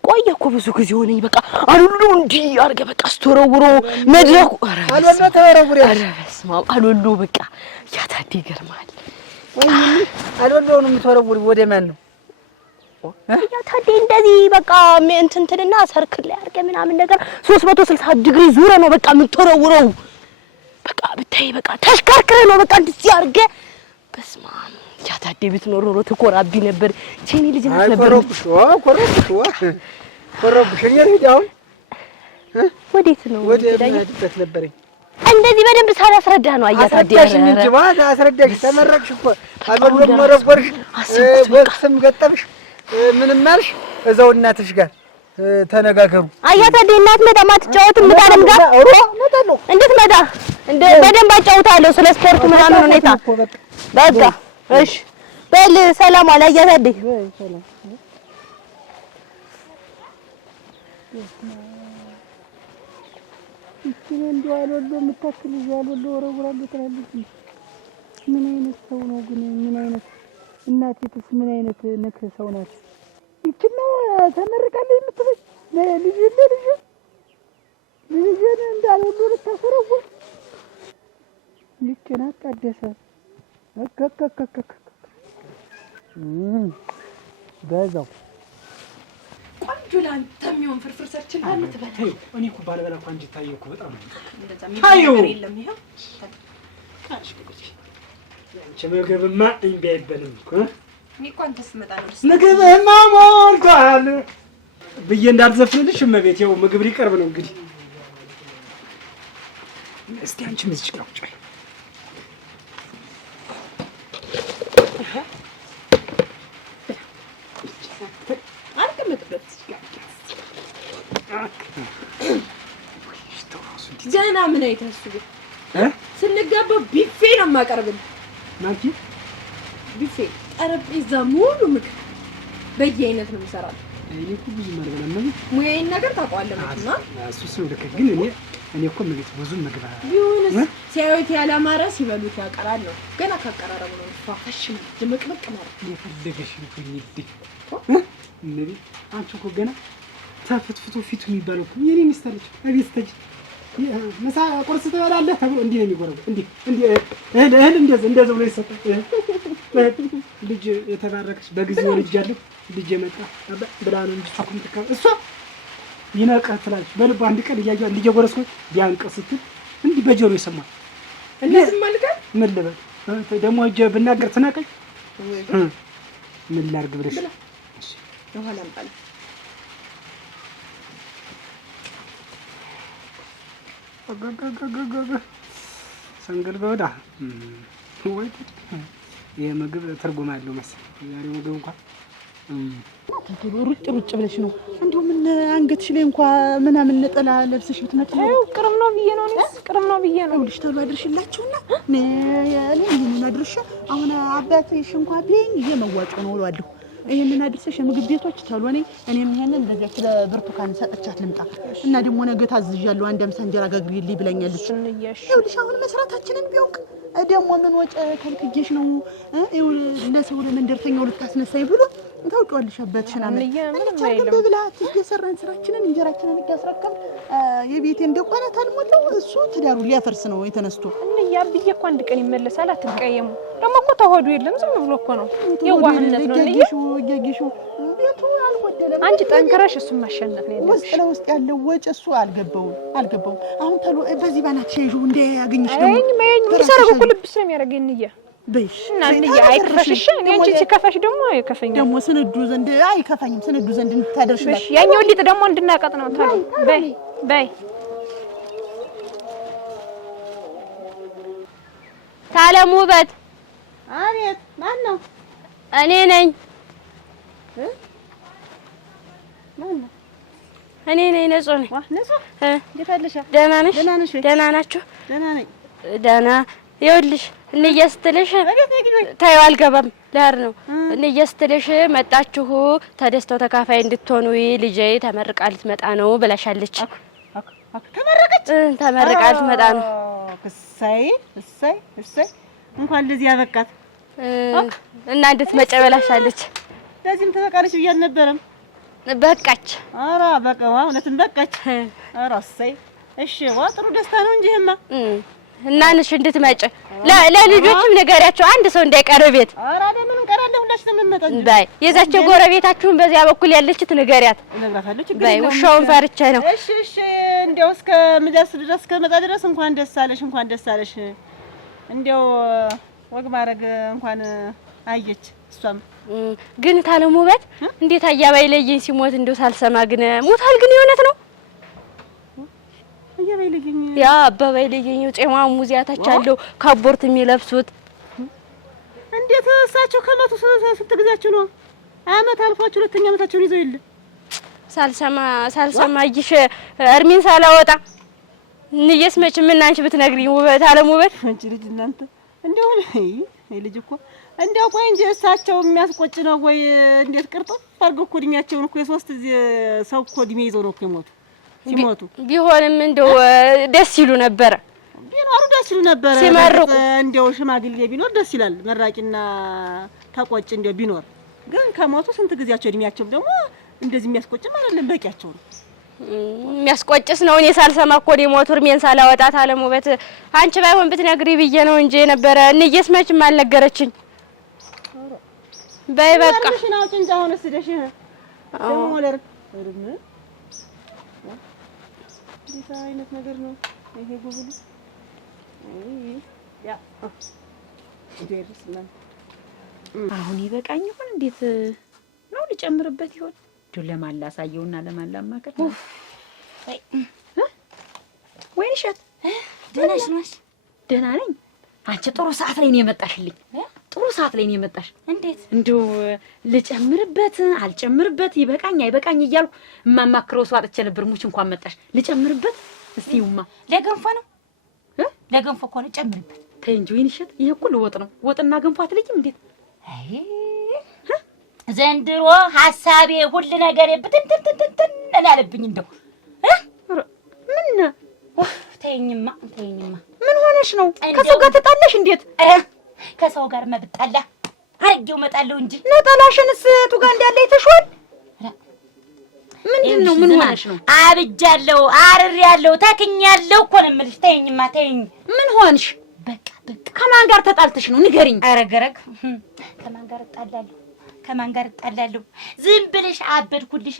ቆየ እኮ ብዙ ጊዜ ሆነኝ። በቃ አሉሉ እንዲህ አድርገህ በቃ ስትወረውሮ መድረኩ አሉሉ ተወረውሮ ኧረ በስመ አብ አሉሉ በቃ ያታዴ ይገርማል። አሉሉን የምትወረውሪ ወደ ማን ነው? ያታዴ እንደዚህ በቃ እንትንና ሰርክል ላይ አድርገህ ምናምን ነገር 360 ዲግሪ ዙረ ነው በቃ የምትወረውረው። በቃ ብታይ በቃ ተሽከርክረህ ነው በቃ እንደዚህ አድርገህ በስመ አብ ያታዴ ብትኖር ኖሮ ትኮራብኝ ነበር። ቼኒ ልጅ ናት ነበር። ኮረብሽ እኔ ልጅ አሁን ወዴት ነው ወዴት ነበረኝ? እንደዚህ በደንብ ሳላስረዳህ ነው አያታዴ። አስረዳሽ እንጂ ማለት አስረዳሽ። ተመረቅሽ እኮ አመሎም መረቆርሽ ወቅትም ገጠምሽ ምንም አልሽ። እዛው እናትሽ ጋር ተነጋገሩ። አያታዴ እናት መጣ ማትጫወትም ምጣለም ጋር መጣለው እንድትመጣ በደንብ አጫውታለሁ ስለ ስፖርት ምናምን ሁኔታ። በቃ እሺ በል ሰላም አለ አያታዴ። ሰላም እኔ እንደው አልወሎ የምታክል ይዤ አልወሎ ወረውራለሁ ትላለች። ምን አይነት ሰው ነው ግን? ምን አይነት እናቴትስ ምን አይነት ነክ ሰው ናት? ይችማ ተመርቃለች የምትለኝ ልጅን እንዳልወሎ ልታሰረው ልጅን አቃደሰ በዛው ቆንጆ ላንተ የሚሆን ፍርፍር ሰርችልሃል ትበላ። እኔ እኮ ባልበላ እኮ አንቺ ታየው እኮ በጣም ነው እንደዛ ነገር የለም። ይሄው አንቺ ምግብማ እምቢ አይበልም እኮ እኔ እኮ አንተ ስትመጣ ነው ምግብማ ሞልቷል ብዬ እንዳልዘፍንልሽ እመቤት። ይኸው ምግብ ሊቀርብ ነው እንግዲህ። እስቲ አንቺ ምዝጭ ነው ቁጭ ገና ምን አይተስቡ ስንጋባ ቢፌ ነው የማቀርብልህ። ማንቺ ቢፌ ጠረጴዛ ሙሉ ምግብ በየአይነት ነው የምሰራልህ። እኔ እኮ ብዙ ማርበላ ነው ሙያዬን ነገር ታውቀዋለህ ማለት ነው። እሱ ልክ ግን እኔ እኮ ምግብ ብዙ ምግብ ቢሆንስ ሲያዩት ያላማረ ሲበሉት ያቀራል ነው። ገና ካቀራረቡ ነው ፋፋሽ ድምቅምቅ ማለት ነው። የፈለገሽ ይሁንልኝ እኔ አንቺ እኮ ገና ተፍትፍቶ ፊቱ የሚባለው እኮ የኔ ሚስት አለች። አቤት ተጅ ምሳ ቁርስ ትበላለህ ተብሎ እንዲህ ነው የሚጎረው። እንዲህ እህል እንደዚህ ብሎ ይሰጣል። ልጅ የተባረከች በጊዜው ልጅ ያለው ልጅ የመጣ ብላ ነው እንጂ ቸኩል ትካ እሷ ይነቀህ ትላለች። በልቡ አንድ ቀን እያየኋት ልጅ ጎረስኩ ቢያንቀስ ስትል እንዲህ በጆሮ ይሰማል። እንደዚህ ማለት ምን ልበል ደግሞ እጄ ብናገር ትናቀኝ ምን ላድርግ ብለሽ እሺ በኋላ አምጣለ ሰንገል በወዳ ወይ የምግብ ትርጉም አለው መሰለኝ። ዛሬው ምግብ እንኳን ሩጭ ብለሽ ነው እንደው ምን አንገትሽ ላይ እንኳን ምናምን ነጠላ ለብሰሽ ብትመጪ ነው። ቅርብ ነው ብዬ ነው እኔስ ቅርብ ነው ብዬ ነው። ልጅ ተሉ አድርሽላችሁና እኔ ይሄንን አድርሽ አሁን አባትሽ እንኳን ቢኝ እየመዋጮ ነው እላለሁ። ይሄንን አድርሰሽ የምግብ ቤቶች ተሉ እኔም ይሄንን እንደዚህ ለብርቱካን ሰጥቻት ልምጣ እና ደግሞ ነገ ታዝዣለሁ። አንድ አምሳ እንጀራ ጋግሪልኝ ብለኛለች። ይኸውልሽ አሁን መስራታችንን ቢያውቅ ደግሞ ምን ወጪ ከልክዬሽ ነው ለሰው ለመንደርተኛው ልታስነሳይ ብሎ ታውቂዋለሽ። አባትሽን አመን በብላት እየሰራን ስራችንን እንጀራችንን እያስረከም የቤቴ እንደቆናት አልሞላው እሱ ትዳሩ ሊያፈርስ ነው የተነስቶ እንያ ብዬ እኮ አንድ ቀን ይመለሳል። አትቀየሙ። ደግሞ እኮ ተሆዱ የለም ዝም ብሎ እኮ ነው የዋህነት ነው። እየጊሹ ቤቱ አልጎደለም። አንቺ ጠንክረሽ እሱን ማሸነፍ ነው ያለብሽ። ውስጥ ለውስጥ ያለው ወጪ እሱ አልገባውም። አሁን ተሎ በዚህ ባናት ሸይጁ እንደ ያገኝሽ ደግሞ የሚሰረጉ እኮ ልብስ ነው የሚያደርገኝ እንያ በይሽ እና እንያ አይከፈሽሽ። እኔ አንቺ ሲከፈሽ ደግሞ አይከፈኝም። ደግሞ ስንዱ ዘንድ አይከፋኝም። ስንዱ ዘንድ እንድታደርሽልሽ ያኛው ሊጥ ደግሞ እንድናቀጥ ነው። ታዲያ በይ ታለም ውበት። አቤት ማን ነው? እኔ ነኝ። እኔ ነኝ። ነጹህ ነኝ። ነጹህ እንዴት አለሽ? ደህና ነሽ? ደህና ናችሁ? ደህና ነኝ። ደህና ይኸውልሽ እንዬ ስትልሽ ተይው አልገባም ልሄድ ነው። እንዬ ስትልሽ መጣችሁ ተደስተው ተካፋይ እንድትሆኑ ልጄ ተመርቃ ልትመጣ ነው ብላሻለች። ተመረቀች? ተመርቃ ልትመጣ ነው። እሰይ እንኳን ለዚህ ያበቃት እና እንድትመጪ ብላሻለች። ለዚህም ተበቃለች ብዬሽ አልነበረም? በቃች። ኧረ በቃ እውነትም በቃች። ኧረ እሰይ። እሺ ጥሩ ደስታ ነው እንጂ ይሄማ እና ነሽ እንድትመጪ ለልጆችም ንገሪያቸው አንድ ሰው እንዳይቀር ቤት። ኧረ ለምን እንቀራለን? ብለሽ ነው የምመጣው እንጂ በይ የዛቸው ጎረቤታችሁን በዚያ በኩል ያለችት ንገሪያት እነግራታለሁ። ችግር በይ ውሻውን ፈርቼ ነው። እሺ እሺ እንደው እስከ ምደርስ ድረስ ከመጣ ድረስ እንኳን ደስ አለሽ። እንደው ወግ ማድረግ እንኳን አየች እሷም ግን ታለም ውበት እንዴት አያባይ ለየኝ ሲሞት እንደው ሳልሰማ ግን ሞታል። ግን የእውነት ነው አያባይ ለየኝ ያ አባባይ ለየኝ ጤማ ሙዚያታች አለው ካቦርት የሚለብሱት እንዴት እሳቸው ከመቱ ስንት ጊዜያቸው ነው? አመት አልፏቸው ሁለተኛ አመታቸውን ይዘው ይል ሳልሰማ ይሽ እርሚን ሳላወጣ ንየስ መቼም ምን አንቺ ብትነግሪኝ ውበት አለም ውበት አንቺ ልጅ እናንተ እንደው ልጅ እኮ እንደው ቆይ እንጂ እሳቸው የሚያስቆጭ ነው ወይ? እንዴት ቅርጦ አድርገው እኮ እድሜያቸውን እኮ የሶስት ሰው እኮ እድሜ ይዘው ነው እኮ ሲሞቱ ቢሆንም እንደው ደስ ይሉ ነበረ ቢኖር ደስ ይሉ ነበረ ሲመርቁ እንደው ሽማግሌ ቢኖር ደስ ይላል። መራቂና ተቆጭ እንደው ቢኖር ግን ከሞቱ ስንት ጊዜያቸው እድሜያቸው ደግሞ እንደዚህ የሚያስቆጭም አይደለም በቂያቸው ነው። የሚያስቆጭስ ነው። እኔ ሳልሰማ እኮ ሞቱ እርሜን ሳላወጣት አለም ውበት አንቺ ባይሆን ብትነግሪ ብዬ ነው እንጂ ነበረ እንየስ መችም አልነገረችኝ። በይ በቃ ምንሽን አውጪ እንጂ አሁን እስደሽ ደግሞ ወለር ወርም ዲታ አይነት ነገር ነው ይሄ ጉብል ያ ይደርስና አሁን ይበቃኝ ይሆን እንዴት ነው ልጨምርበት ይሆን? ለማን ላሳየውና ለማን ላማከር? ወይ እሸት ደህና ነሽ? ደህና ነኝ። አንቺ ጥሩ ሰዓት ላይ ነው የመጣሽልኝ። ጥሩ ሰዓት ላይ ነው የመጣሽ። እንዴት እንደው ልጨምርበት አልጨምርበት ይበቃኝ አይበቃኝ እያልኩ የማማክረው ሰው አጥቼ ነበር። ሙች እንኳን መጣሽ። ልጨምርበት እስቲውማ ለገንፎ ነው ለገንፎ እኮ ነው ጨምርበት። ተይ እንጂ ወይን እሸት ይሄ እኮ ለወጥ ነው። ወጥና ገንፎ አትለይም እንዴት? አይ ዘንድሮ ሐሳቤ ሁሉ ነገር ብትንትንትንትን አላለብኝ። እንደው ምን ተይኝማ ምን ሆነሽ ነው? ከሰው ጋር ተጣላሽ? እንዴት ከሰው ጋር መብጣላ አርጌው መጣለው እንጂ ነጠላሽንስ ቱ ጋር እንዳለ ይተሽዋል። ምንድነው? ምን ሆነሽ ነው? አብጃለሁ፣ አርሬያለሁ፣ ተክኛለሁ እኮ ነው የምልሽ። ተይኝማ ተይኝ። ምን ሆንሽ? በቃ ከማን ጋር ተጣልተሽ ነው? ንገሪኝ። አረገረግ ከማን ጋር እጣላለሁ? ዝም ብለሽ አበድኩልሽ።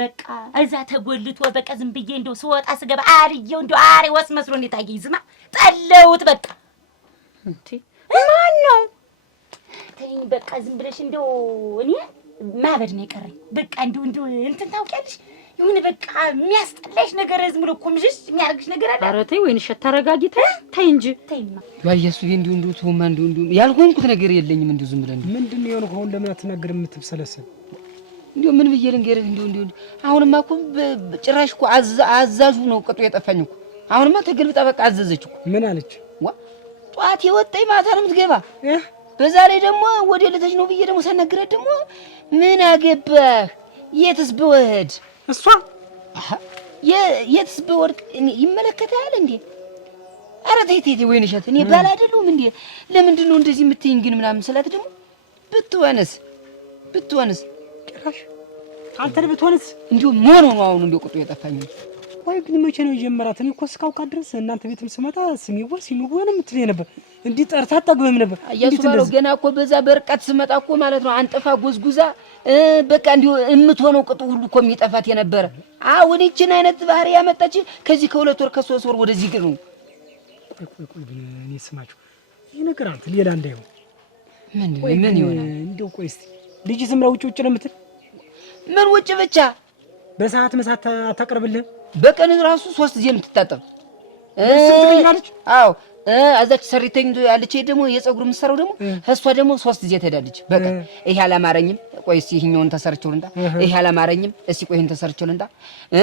በቃ እዛ ተጎልቶ በቃ ዝም ብዬ እንደው ስወጣ ስገባ አርዬው እንደው አሬወስ መስሎ ነው የታየኝ። ዝማ ጠለውት በቃ እንዴ ማን ነው? ተይኝ በቃ ዝም ብለሽ እንደው እኔ ማበድ ነው የቀረኝ። በቃ እንደው እንትን ታውቂያለሽ ይሁን በቃ የሚያስጠላሽ ነገር ዝም ብሎ ቆምሽሽ የሚያርግሽ ነገር አለ። ኧረ ተይ ወይን እሸት ተረጋጊ። ተይ እንጂ ተይማ ያየሱ እንዲሁ ተውማ እንዲሁ ያልሆንኩት ነገር የለኝም። እንዲሁ ዝም ብለን ምንድነው የሆነ አሁን ለምን አትናገርም? የምትብሰለሰል እንዲሁ ምን ብዬ ልንገርህ? እንዲሁ አሁንማ እኮ ጭራሽ እኮ አዛዡ ነው ቅጡ የጠፋኝ እኮ። አሁንማ ተገልብጣ በቃ አዘዘች እኮ። ምን አለች? ጧት የወጣኝ ማታ ነው የምትገባ። በዛ ላይ ደግሞ ወደ ልተሽ ነው ብዬ ደግሞ ሳናግራት ደግሞ ምን አገባህ የትስ ብወድ እሷ የትስ በወርቅ ይመለከታል እንዴ? ኧረ ተይ ወይን እሸት እኔ ባል አይደለሁም እንዴ? ለምንድን ነው እንደዚህ የምትይኝ ግን ምናምን ስላት ደግሞ ብትወንስ ጭራሽ አንተን ብትወንስ እንዲሁ ምን ሆኖ አሁን እንደው ቁጡ የጠፋኝ። ወይ ግን መቼ ነው የጀመራት? እኔ እኮ እስካውቃት ድረስ እናንተ ቤትም ስመጣ ስሚዋ ነው የምትለኝ ነበር። እንዲህ ጠርታ አታግበም ነበር። አያሱባለው ገና እኮ በዛ በርቀት ስመጣ እኮ ማለት ነው አንጠፋ ጎዝጉዛ በቃ እንዲሁ እምትሆነው ቅጡ ሁሉ እኮ የሚጠፋት የነበረ። አሁን ይችን አይነት ባህሪ ያመጣች ከዚህ ከሁለት ወር ከሶስት ወር ወደዚህ ግን ነው። ቆይ እኔ ስማችሁ ይሄ ነገር አንተ ሌላ እንዳይሆን ምን ይሆናል? እንደው ቆይ እስቲ ልጅ ዝም ብላ ውጭ ነው የምትል? ምን ውጭ ብቻ በሰዓት መሳት አታቀርብልህ? በቀን ራሱ 3 ጊዜ የምትታጠብ አዎ አዛች ሰሪተኝ ያለች ደግሞ የፀጉር ምሰራው ደግሞ እሷ ደግሞ 3 ጊዜ ትሄዳለች። በቃ ይሄ አላማረኝም፣ ቆይ እስቲ ይሄኛውን ተሰርቸው ልንጣ፣ ይሄ አላማረኝም፣ እስቲ ቆይ ይሄን ተሰርቸው ልንጣ።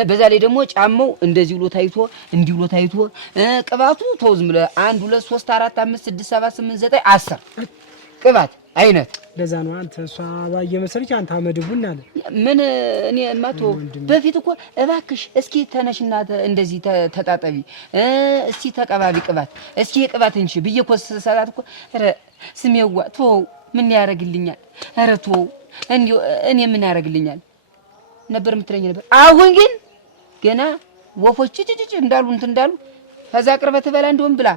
በዛ ላይ ደግሞ ጫማው እንደዚህ ብሎ ታይቶ እንዲህ ብሎ ታይቶ ቅባቱ ተው ዝም ብለህ 1 2 3 4 5 6 7 8 9 10 ቅባት አይነት ለዛ ነው አንተ እሷ ባየ መሰለች አንተ አመድቡና አለ። ምን እኔ ማቶ በፊት እኮ እባክሽ እስኪ ተነሽና እንደዚህ ተጣጣቢ እስኪ ተቀባቢ ቅባት እስኪ ቅባት እንጂ ብዬ እኮ ሰላት እኮ ኧረ ስሜዋ ተው ምን ያደርግልኛል? ኧረ ተው እንዲሁ እኔ ምን ያደርግልኛል ነበር የምትለኝ ነበር። አሁን ግን ገና ወፎች ጭጭጭ እንዳሉ እንትን እንዳሉ ከዛ ቅርበት በላ እንደውም ብላ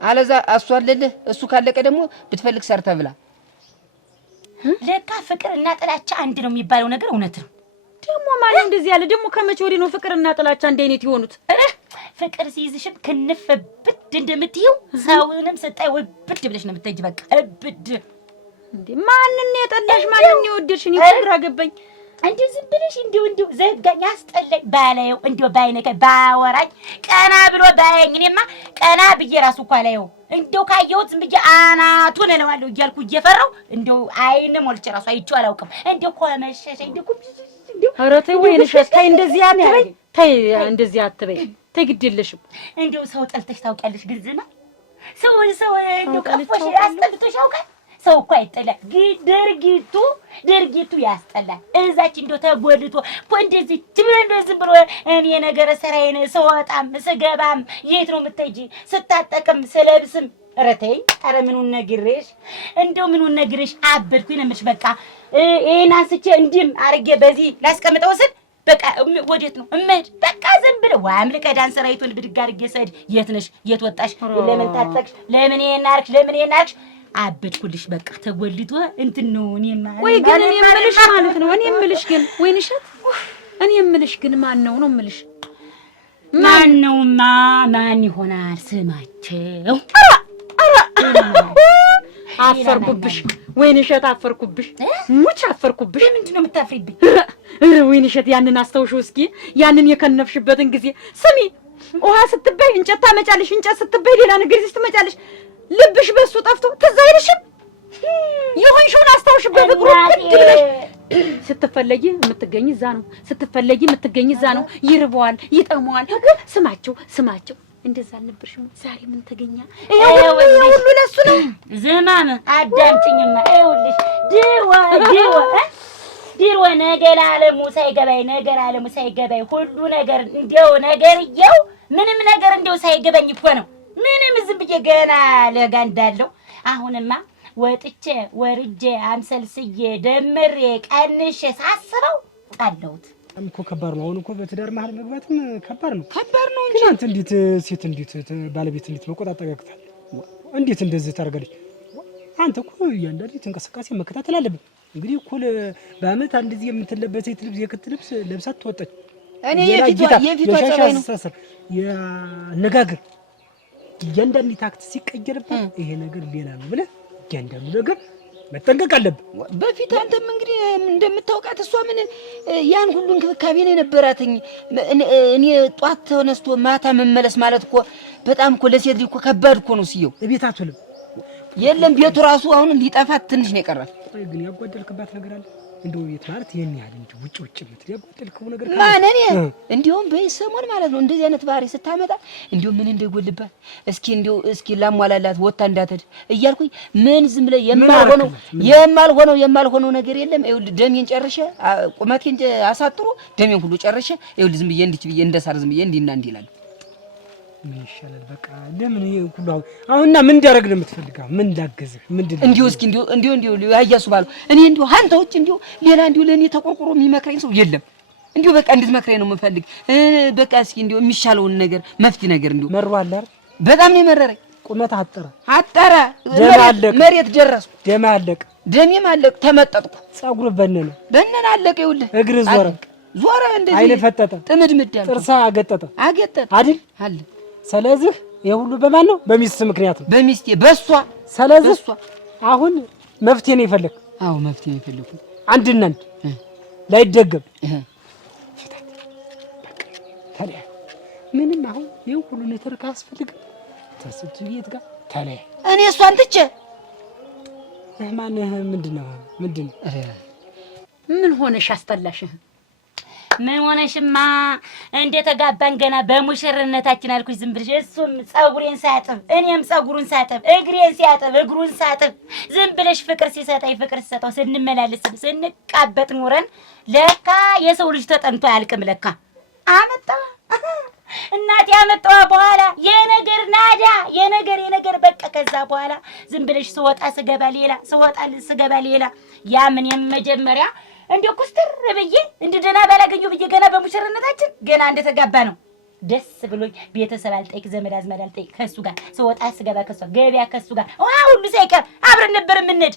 አለዛ እሱ አለልህ እሱ ካለቀ ደግሞ ብትፈልግ ሰርተ ብላ ለካ ፍቅርና ጥላቻ አንድ ነው የሚባለው ነገር እውነት ነው። ደግሞ ማለት እንደዚህ ያለ ደግሞ ከመቼ ወዲህ ነው ፍቅርና ጥላቻ አንድ አይነት የሆኑት? ፍቅር ሲይዝሽም ክንፍ ብድ እንደምትይው ሰውንም ስታይ ወይ ብድ ብለሽ ነው የምትሄጂ። በቃ እብድ እንዴ ማንን የጠላሽ ማንን የወደድሽ? እኔ ግራ ገባኝ። እንዲሁ ዝም ብለሽ እንዲሁ ዘጋኝ አስጠላኝ። ባላየው እንዲሁ ባይነከ ባወራኝ ቀና ብሎ ባያኝ እኔማ ቀና ብዬ ራሱ እኮ አላየው። እንዲሁ ካየሁት ዝም ብዬ አናቱን እለዋለሁ እያልኩ እየፈራሁ እንዲሁ አይን ሞልቼ ራሱ አይቼው አላውቅም። እንዲሁ ኮመሸሸ እንዲሁ ኧረ ተይ ወይንሸት ተይ፣ እንደዚህ አትበይ። ተይ እንደዚህ አትበይ። ተይ ግድ የለሽም። እንዲሁ ሰው ጠልተሽ ታውቂያለሽ? ግን ዝና ሰው እንዲሁ ቀፎሽ አስጠልቶሽ ያውቃል? ሰው እኮ አይጠላም፣ ግን ድርጊቱ ያስጠላል። እዛች እንደው ተጎልቶ እንደዚህ እንደዚህ ብሎ እኔ ነገር ስራዬን ስወጣም ስገባም የት ነው የምትሄጂ? ስታጠቅም ስለብስም ኧረ ተይኝ። ኧረ ምኑን ነግሬሽ እንደው ምኑን ነግሬሽ አበድኩኝ ነው የምልሽ። በቃ ይሄን አንስቼ እንዲህም አድርጌ በዚህ ላስቀምጠው ስል በቃ ወዴት ነው እምሄድ? በቃ ዝም ብለህ ዋምልከ ዳንሰራይቱን ብድግ አድርጌ ስሄድ የት ነሽ? የት ወጣሽ? ለምን ታጠቅሽ? ለምን ይሄን አድርግሽ? ለምን ይሄን አድርግሽ? አበድኩልሽ። በቃ ተጎልቶ እንትን ነው። እኔማ ወይ ግን እኔ የምልሽ ማለት ነው እኔ የምልሽ ግን ወይንሸት እኔ የምልሽ ግን ማን ነው የምልሽ? ማን ነውማ? ማን ይሆናል ስማቸው? አፈርኩብሽ ወይንሸት፣ አፈርኩብሽ፣ ሙች አፈርኩብሽ። ምንድን ነው የምታፍሪብኝ? ወይንሸት ያንን አስተውሽው እስኪ፣ ያንን የከነፍሽበትን ጊዜ። ስሚ ውሃ ስትበይ እንጨት ታመጫለሽ፣ እንጨት ስትበይ ሌላ ነገር ይዘሽ ትመጫለሽ። ልብሽ በሱ ጠፍቶ ትዝ አይልሽም? የሆንሽውን አስታውሽበት። እግሩ ብለሽ ስትፈለጊ የምትገኝ እዛ ነው፣ ስትፈለጊ የምትገኝ እዛ ነው። ይርበዋል፣ ይጠመዋል። ስማቸው እንደዛ አልነበርሽም? ዛሬ ምን ተገኘ? ይሄ ሁሉ ለሱ ነው። ዝማም አዳምጪኝማ። ይኸውልሽ ድሮ ነገር ዓለሙ ሳይገባኝ ሁሉ ነገር እንደው ነገርየው ምንም ነገር እንደው ሳይገባኝ እኮ ነው። ምንም ዝም ብዬ ገና ለጋ እንዳለው አሁንማ ወጥቼ ወርጄ አምሰልስዬ ደምሬ ቀንሼ ሳስበው ጣለሁት። እኮ ከባድ ነው። አሁን እኮ በትዳር መሀል መግባትም ከባድ ነው እንጂ አንተ እንዴት ሴት እንዴት ባለቤት እንዴት መቆጣጠር ያቅታል? እንዴት እንደዚህ ታደርጋለች? አንተ እኮ እያንዳንዲት እንቅስቃሴ መከታተል አለብህ። እንግዲህ እኮ በአመት አንድ ጊዜ የምትለበስ የት ልብስ የክት ልብስ ለብሳት ትወጣች። እኔ የፊቷ ጸባይ ነው የአነጋገር እያንዳንዱ ታክት ሲቀየርበት ይሄ ነገር ሌላ ነው ብለህ እያንዳንዱ ነገር መጠንቀቅ አለብህ። በፊት አንተም እንግዲህ እንደምታውቃት እሷ ምን ያን ሁሉ እንክብካቤ ነው የነበራትኝ። እኔ ጧት ተነስቶ ማታ መመለስ ማለት እኮ በጣም እኮ ለሴት ልጅ እኮ ከባድ እኮ ነው። ሲየው እቤት አትውልም። የለም ቤቱ ራሱ አሁን ሊጠፋት ትንሽ ነው የቀራት። ግን ያጓደልክባት ነገር አለ እንደው ቤት ማለት ይሄን ያህል እንጂ ውጭ ምትል ያጓደልከው ነገር ካለ ማን እኔ እንዲያውም በሰሞን ማለት ነው እንደዚህ አይነት ባህሪ ስታመጣ እንዲያው ምን እንደጎልባት እስኪ ላሟላላት ወጣ እንዳትሄድ እያልኩኝ ምን ዝም ብለህ የማልሆነው ነገር የለም። ይኸውልህ ደሜን ጨርሼ ቁመቴን አሳጥሮ ደሜን ሁሉ ጨርሼ ይኸውልህ ዝም ብዬ እንድች ብዬ እንደሳር ዝም ብዬ እንዲና እንዲ ይላል። ምን ይሻላል? በቃ ለምን ይሄ ሁሉ አሁንና ምን እንዳደረግ ነው የምትፈልገው? ምን ላገዝህ? ምንድነው እንዲሁ እስኪ እንዲሁ ያያሱ ባለው እኔ እንዲሁ አንተ ውጭ እንዲሁ ሌላ እንዲሁ ለኔ ተቆርቆሮ የሚመክረኝ ሰው የለም። እንዲሁ በቃ እንድትመክረኝ ነው የምፈልግ። በቃ እስኪ እንዲሁ የሚሻለውን ነገር መፍትሄ ነገር እንዲሁ መሯል አይደል? በጣም ነው የመረረኝ። ቁመት አጠረ መሬት ደረስኩ። ደሜም አለቅ ተመጠጥኩ። ጸጉር በነነ አለቀ። ይኸውልህ እግር ዞረ እንደዚህ አይነ ፈጠጠ ጥምድምድ ያለ ጥርሳ አገጠጠ አይደል አለ። ስለዚህ የሁሉ በማን ነው? በሚስት ምክንያት ነው። በሚስቴ በሷ። ስለዚህ አሁን መፍትሄ ነው የፈለክ? አዎ መፍትሄ ነው የፈለኩ። አንድና አንድ ላይደገም ታዲያ ምንም አሁን ይሄን ሁሉ ነገር ካስፈልግ ተስጭ ቤት ጋር ታዲያ እኔ እሷን ትቼ ማነህ? ምንድነው ምን ሆነሽ አስጠላሽ? ምን ሆነሽማ? እንደተጋባን ገና በሙሽርነታችን አልኩሽ ዝም ብለሽ እሱም ጸጉሬን ሳያጥብ እኔም ጸጉሩን ሳያጥብ እግሬን ሲያጥብ እግሩን ሳያጥብ ዝም ብለሽ ፍቅር ሲሰጠው ስንመላለስ ስንቃበጥ ኖረን ለካ የሰው ልጅ ተጠንቶ አያልቅም። ለካ አመጣ እናቴ አመጣዋ በኋላ የነገር ናዳ የነገር በቃ ከዛ በኋላ ዝም ብለሽ ስወጣ ስገባ ሌላ ያ ምን የመጀመሪያ እንደው ኩስተር ብዬ እንደ ደህና ባላገኘው ብዬ ገና በሙሽርነታችን ገና እንደተጋባ ነው ደስ ብሎኝ ቤተሰብ አልጠይቅ ዘመድ አዝማድ አልጠይቅ ከሱ ጋር ስወጣ ስገባ ከሱ ገበያ ከሱ ጋር ሁሉ ሳይቀር አብረን ነበር የምንሄድ።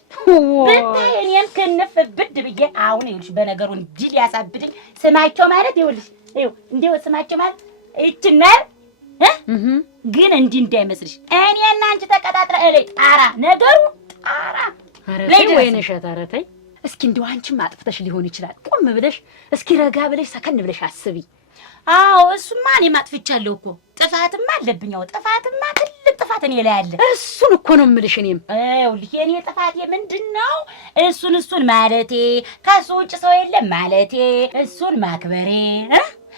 ብታይ እኔም ክንፍ ብድ ብዬ አሁን ይኸውልሽ በነገሩ እንዲል ያሳብድኝ ስማቸው ማለት ይኸውልሽ እንደው ስማቸው ማለት እቺና ግን እንዲህ እንዳይመስልሽ እኔና አንቺ ተቀጣጥረን እኔ ጣራ ነገሩ ጣራ አረተይ ወይንሸት አረተይ እስኪ እንደው አንቺም አጥፍተሽ ሊሆን ይችላል። ቆም ብለሽ እስኪ ረጋ ብለሽ ሰከን ብለሽ አስቢ። አዎ እሱማ እኔም አጥፍቻለሁ እኮ ጥፋትማ አለብኝ። አዎ ጥፋትማ ትልቅ ጥፋት እኔ ላይ አለ። እሱን እኮ ነው የምልሽ። እኔም ይኸውልሽ የእኔ ጥፋቴ ምንድነው? እሱን ማለቴ ከሱ ውጭ ሰው የለም ማለቴ እሱን ማክበሬ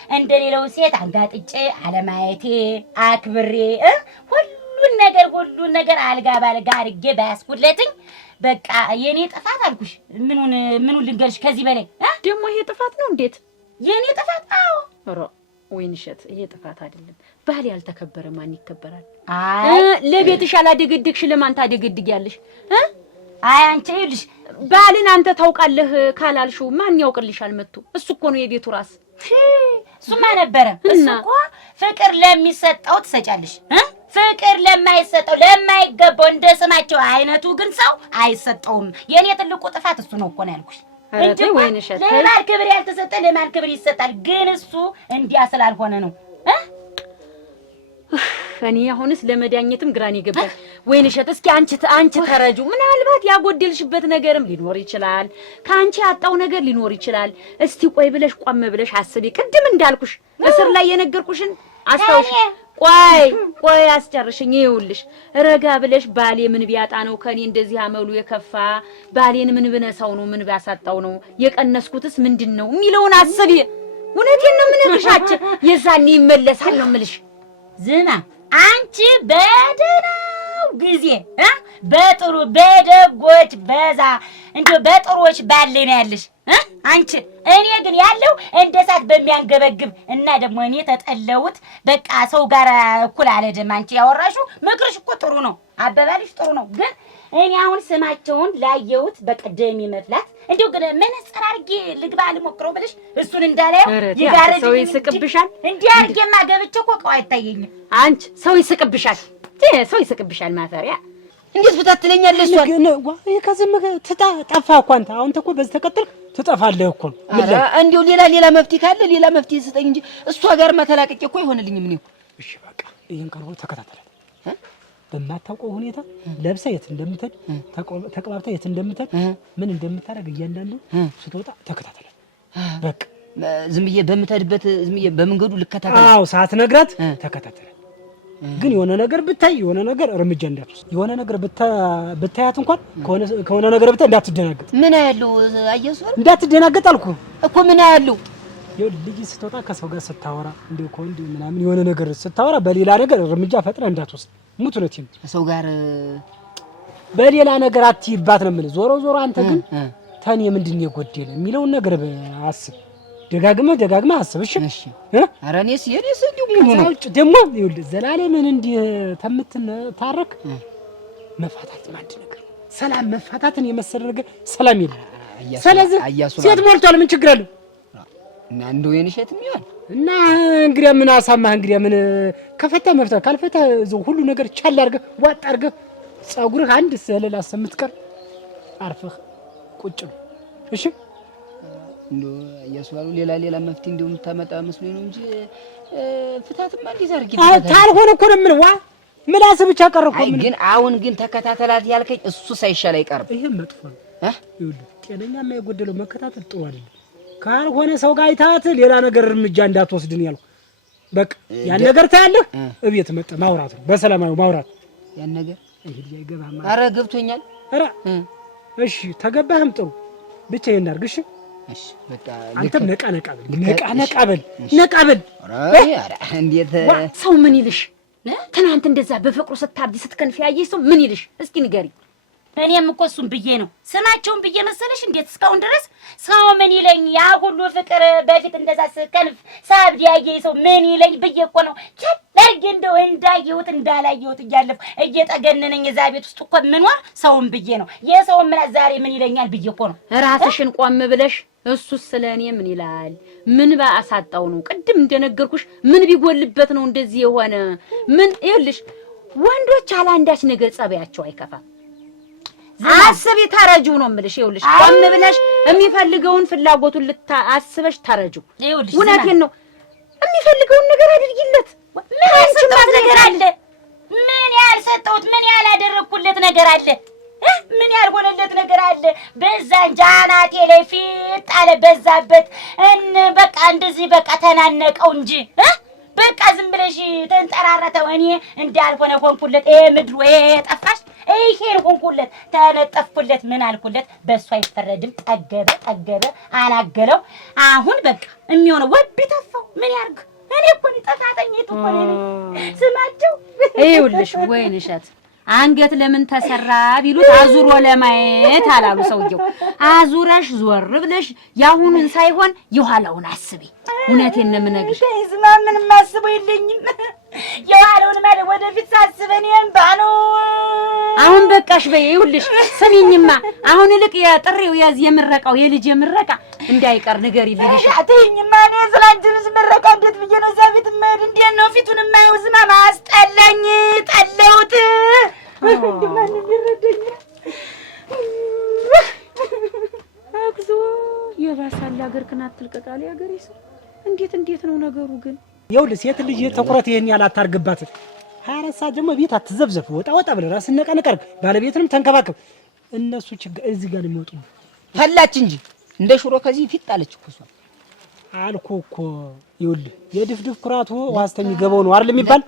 እንደሌላው ሴት አንጋጥጬ አለማየቴ አክብሬ ሁሉን ነገር አልጋ ባልጋ አድርጌ ባያስኩለትኝ በቃ የኔ ጥፋት አልኩሽ። ምኑን ልንገርሽ ከዚህ በላይ ደግሞ ይሄ ጥፋት ነው እንዴት? የኔ ጥፋት? አዎ ኧረ ወይንሸት ይሄ ጥፋት አይደለም። ባህል ያልተከበረ ማን ይከበራል? አይ ለቤትሽ አላደገድግሽ ለማን ታደገድጊያለሽ? አይ አንቺ ይኸውልሽ ባህልን አንተ ታውቃለህ ካላልሽው ማን ያውቅልሻል? መጥቶ እሱ እኮ ነው የቤቱ ራስ። እሱማ ነበረ። እሱ እኮ ፍቅር ለሚሰጠው ትሰጫለሽ ፍቅር ለማይሰጠው ለማይገባው እንደ ስማቸው አይነቱ ግን ሰው አይሰጠውም። የኔ ትልቁ ጥፋት እሱ ነው እኮ ነው ያልኩሽ። እንጂ ለማን ክብር ያልተሰጠ ለማን ክብር ይሰጣል? ግን እሱ እንዲያ ስላልሆነ ነው። እኔ አሁንስ ለመዳኘትም ግራን ይገባል። ወይንሸት እስኪ አንቺ ተረጁ። ምናልባት ያጎደልሽበት ነገርም ሊኖር ይችላል። ካንቺ ያጣው ነገር ሊኖር ይችላል። እስቲ ቆይ ብለሽ ቆም ብለሽ አስቢ። ቅድም እንዳልኩሽ እስር ላይ የነገርኩሽን አስታውሽ። ቆይ አስጨርሽኝ። ይኸውልሽ ረጋ ብለሽ ባሌ ምን ቢያጣ ነው ከኔ እንደዚህ አመሉ የከፋ? ባሌን ምን ብነሳው ነው? ምን ቢያሳጣው ነው? የቀነስኩትስ ምንድነው የሚለውን አስቢ። እውነቴን ነው የምነግርሽ። የዛኔ ይመለሳል ነው የምልሽ። ዝና አንቺ በደህናው ጊዜ በጥሩ በደጎች በዛ እንደው በጥሩዎች ባለ ነው ያለሽ አንቺ። እኔ ግን ያለው እንደ እሳት በሚያንገበግብ እና ደግሞ እኔ ተጠለውት በቃ ሰው ጋር እኩል አልሄድም። አንቺ ያወራሽው ምክርሽ እኮ ጥሩ ነው፣ አበባልሽ ጥሩ ነው። ግን እኔ አሁን ስማቸውን ላየሁት በቀደም ይመስላት እንደው ግን መነጽር አድርጌ ልግባ ልሞክረው ብለሽ እሱን እንዳላየው ይጋረድ ሰው ይስቅብሻል። እንዲህ አድርጌማ ገብቼ እኮ ቀው አይታየኝም። አንቺ ሰው ይስቅብሻል፣ ሰው ይስቅብሻል። ማፈሪያ እንዴት ብታትለኛለሽ? ከዝም ጠፋ እኮ አንተ። አሁን እኮ በዚህ ተቀጥል ትጠፋለህ እኮ። ኧረ እንዲሁ ሌላ መፍትሄ ካለ ሌላ መፍትሄ ስጠኝ እንጂ እሷ ጋር መተላቀቄ እኮ አይሆንልኝም። እኔ እሺ በቃ ይሄን ቀርቦ ተከታተላት። በማታውቀው ሁኔታ ለብሳ የት እንደምትሄድ ተቀባብታ የት እንደምትሄድ ምን እንደምታደርግ እያንዳንዱ ስትወጣ ተከታተላት። በቃ ዝም ብዬ በምትሄድበት ዝም ብዬ በመንገዱ ልከታተል። አዎ ሳትነግራት ተከታተላት። ግን የሆነ ነገር ብታይ የሆነ ነገር እርምጃ እንዳትወስድ። የሆነ ነገር ብታያት እንኳን ከሆነ ነገር ብታይ እንዳትደናገጥ። ምን ያለው አየሱር እንዳትደናገጥ አልኩህ እኮ። ምን ያለው ልጅ ስትወጣ ከሰው ጋር ስታወራ እንደው ከወንድ ምናምን የሆነ ነገር ስታወራ በሌላ ነገር እርምጃ ፈጥነህ እንዳትወስድ። ሙት ነው ቲም ሰው ጋር በሌላ ነገር አትይባት ነው የምልህ። ዞሮ አንተ ግን ተኔ ምንድን ነው የጎደለ የሚለውን ነገር አስብ። ደጋግመህ አስብ። እሺ ኧረ እኔስ እንዲሁ ምን ነው ደግሞ ይኸውልህ ዘላለምን እንዲህ ተምትታረክ መፋታት አንድ ነገር ሰላም መፋታትን የመሰለ ነገር ሰላም የለም። ስለዚህ ሴት ሞልቷል። ምን ችግር አለው? እና እንደው የንሸት የሚሆን እና እንግዲህ ምን አሳማህ? እንግዲህ ምን ከፈታ መፍታ ካልፈታ ሁሉ ነገር ቻል አድርገህ ዋጥ አድርገህ ፀጉርህ አንድ ስለላ ሰምትቀር አርፈህ ቁጭ ነው። እሺ እንደው ያስዋሉ ሌላ መፍትሄ እንደው የምታመጣ መስሎኝ ነው እንጂ ፍታትማ እንዴት አድርጌ ታልሆነ እኮ ነው። ምን ምላስ ብቻ ቀረ እኮ። ምን ግን አሁን ግን ተከታተላት ያልከኝ እሱ ሳይሻል አይቀርም። ይሄ መጥፎ ነው። ይኸውልህ ጤነኛማ የጎደለው መከታተል ጥሩ አይደለም። ካልሆነ ሰው ጋር አይታት ሌላ ነገር እርምጃ እንዳትወስድ ነው ያልኩህ። በቃ ያን ነገር ታያለህ። እቤት መጣ ማውራት ነው፣ በሰላማዊ ማውራት። ያን ነገር ይሄ አይገባህም። ኧረ ገብቶኛል። ኧረ እሺ ተገባህም ጥሩ ብቻ ይሄን አድርግ። እሺ በቃ አንተም ነቃ በል። ኧረ እንዴት ሰው ምን ይልሽ? ትናንት እንደዛ በፍቅሩ ስታብጂ ስትከንፍ ያየሽ ሰው ምን ይልሽ? እስኪ ንገሪ። እኔም እኮ እሱን ብዬ ነው ስማቸውን ብዬ መሰለሽ እንዴት እስካሁን ድረስ ሰው ምን ይለኝ ያ ሁሉ ፍቅር በፊት እንደዛ ከንፍ ሳብድ ያየኝ ሰው ምን ይለኝ ብዬ እኮ ነው ቸለርጌ እንደው እንዳየሁት እንዳላየሁት እያለፉ እየጠገነነኝ እዛ ቤት ውስጥ እኮ ምንዋ ሰውን ብዬ ነው የሰውን ምን ዛሬ ምን ይለኛል ብዬ እኮ ነው። ራስሽን ቆም ብለሽ እሱስ ስለኔ ምን ይላል ምን ባሳጣው ነው ቅድም እንደነገርኩሽ ምን ቢጎልበት ነው እንደዚህ የሆነ ምን ይልሽ ወንዶች አላንዳች ነገር ጸባያቸው አይከፋም። አስቢ ታረጁው ነው የምልሽ። ይኸውልሽ ቆም ብለሽ የሚፈልገውን ፍላጎቱን አስበሽ ታረጁው። እውነቴን ነው የሚፈልገውን ነገር አድርጊለት። ምን ያልሰጠሁት ነገር አለ? ምን ያልሰጠሁት ምን ያላደረኩለት ነገር አለ? ምን ያልሆነለት ነገር አለ? በዛ ጃናቴ ላይ ፊት አለ በዛበት በቃ እንደዚህ በቃ ተናነቀው እንጂ በቃ ዝም ብለሽ ተንጠራራተው እኔ እንዳልሆነ ሆንኩለት። ምድሩ ጠፋሽ ይሄን ሆንኩለት ተነጠፍኩለት ምን አልኩለት። በእሱ አይፈረድም። ጠገበ አናገለው። አሁን በቃ የሚሆነው ወብ ተፋው ምን ያርግ? እኔ እኮ ተጣጣኝ እኮ ነኝ ስማቸው። ይኸውልሽ ወይንሸት አንገት ለምን ተሰራ ቢሉት አዙሮ ለማየት አላሉ ሰውየው። አዙረሽ ዞር ብለሽ ያሁኑን ሳይሆን የኋላውን አስቢ። እውነቴን ነው የምነግርሽ። ይዝማ ምንም አስበው የለኝም። የኋላውን ማለት ወደፊት ሳስበን እንባኑ አሁን በቃሽ በይ። ይኸውልሽ ስሚኝማ አሁን ልቅ የጥሪው የምረቃው የልጅ ምረቃ እንዳይቀር ንገሪልኝ። አትይኝማ እኔ ስላንቺ ልጅ ምረቃ እንዴት ብዬ ነው እዛ ፊት የማይሄድ? እንዴት ነው ፊቱን የማየው? ዝማ ማስጠላኝ ጠለውት እንደማን ይረዳኝ? አግዞ የባሳል ሀገር ከናት ትልቀቃለ ሀገር ይሰው እንዴት ነው ነገሩ ግን? ይኸውልህ ሴት ልጅ ትኩረት ይሄን ያህል አታርግባት። 24 ሰዓት ደግሞ ቤት አትዘብዘፍ። ወጣ ብለህ ራስህን ነቀነቅ አድርግ። ባለቤትንም ተንከባከብ። እነሱ ችግር እዚህ ጋር የሚወጡ ታላች እንጂ እንደ ሽሮ ከዚህ ፊት ጣለች እኮ እሷ አልኩህ እኮ። ይኸውልህ የድፍድፍ ኩራቱ ዋስተ የሚገባው ነው አይደል የሚባል።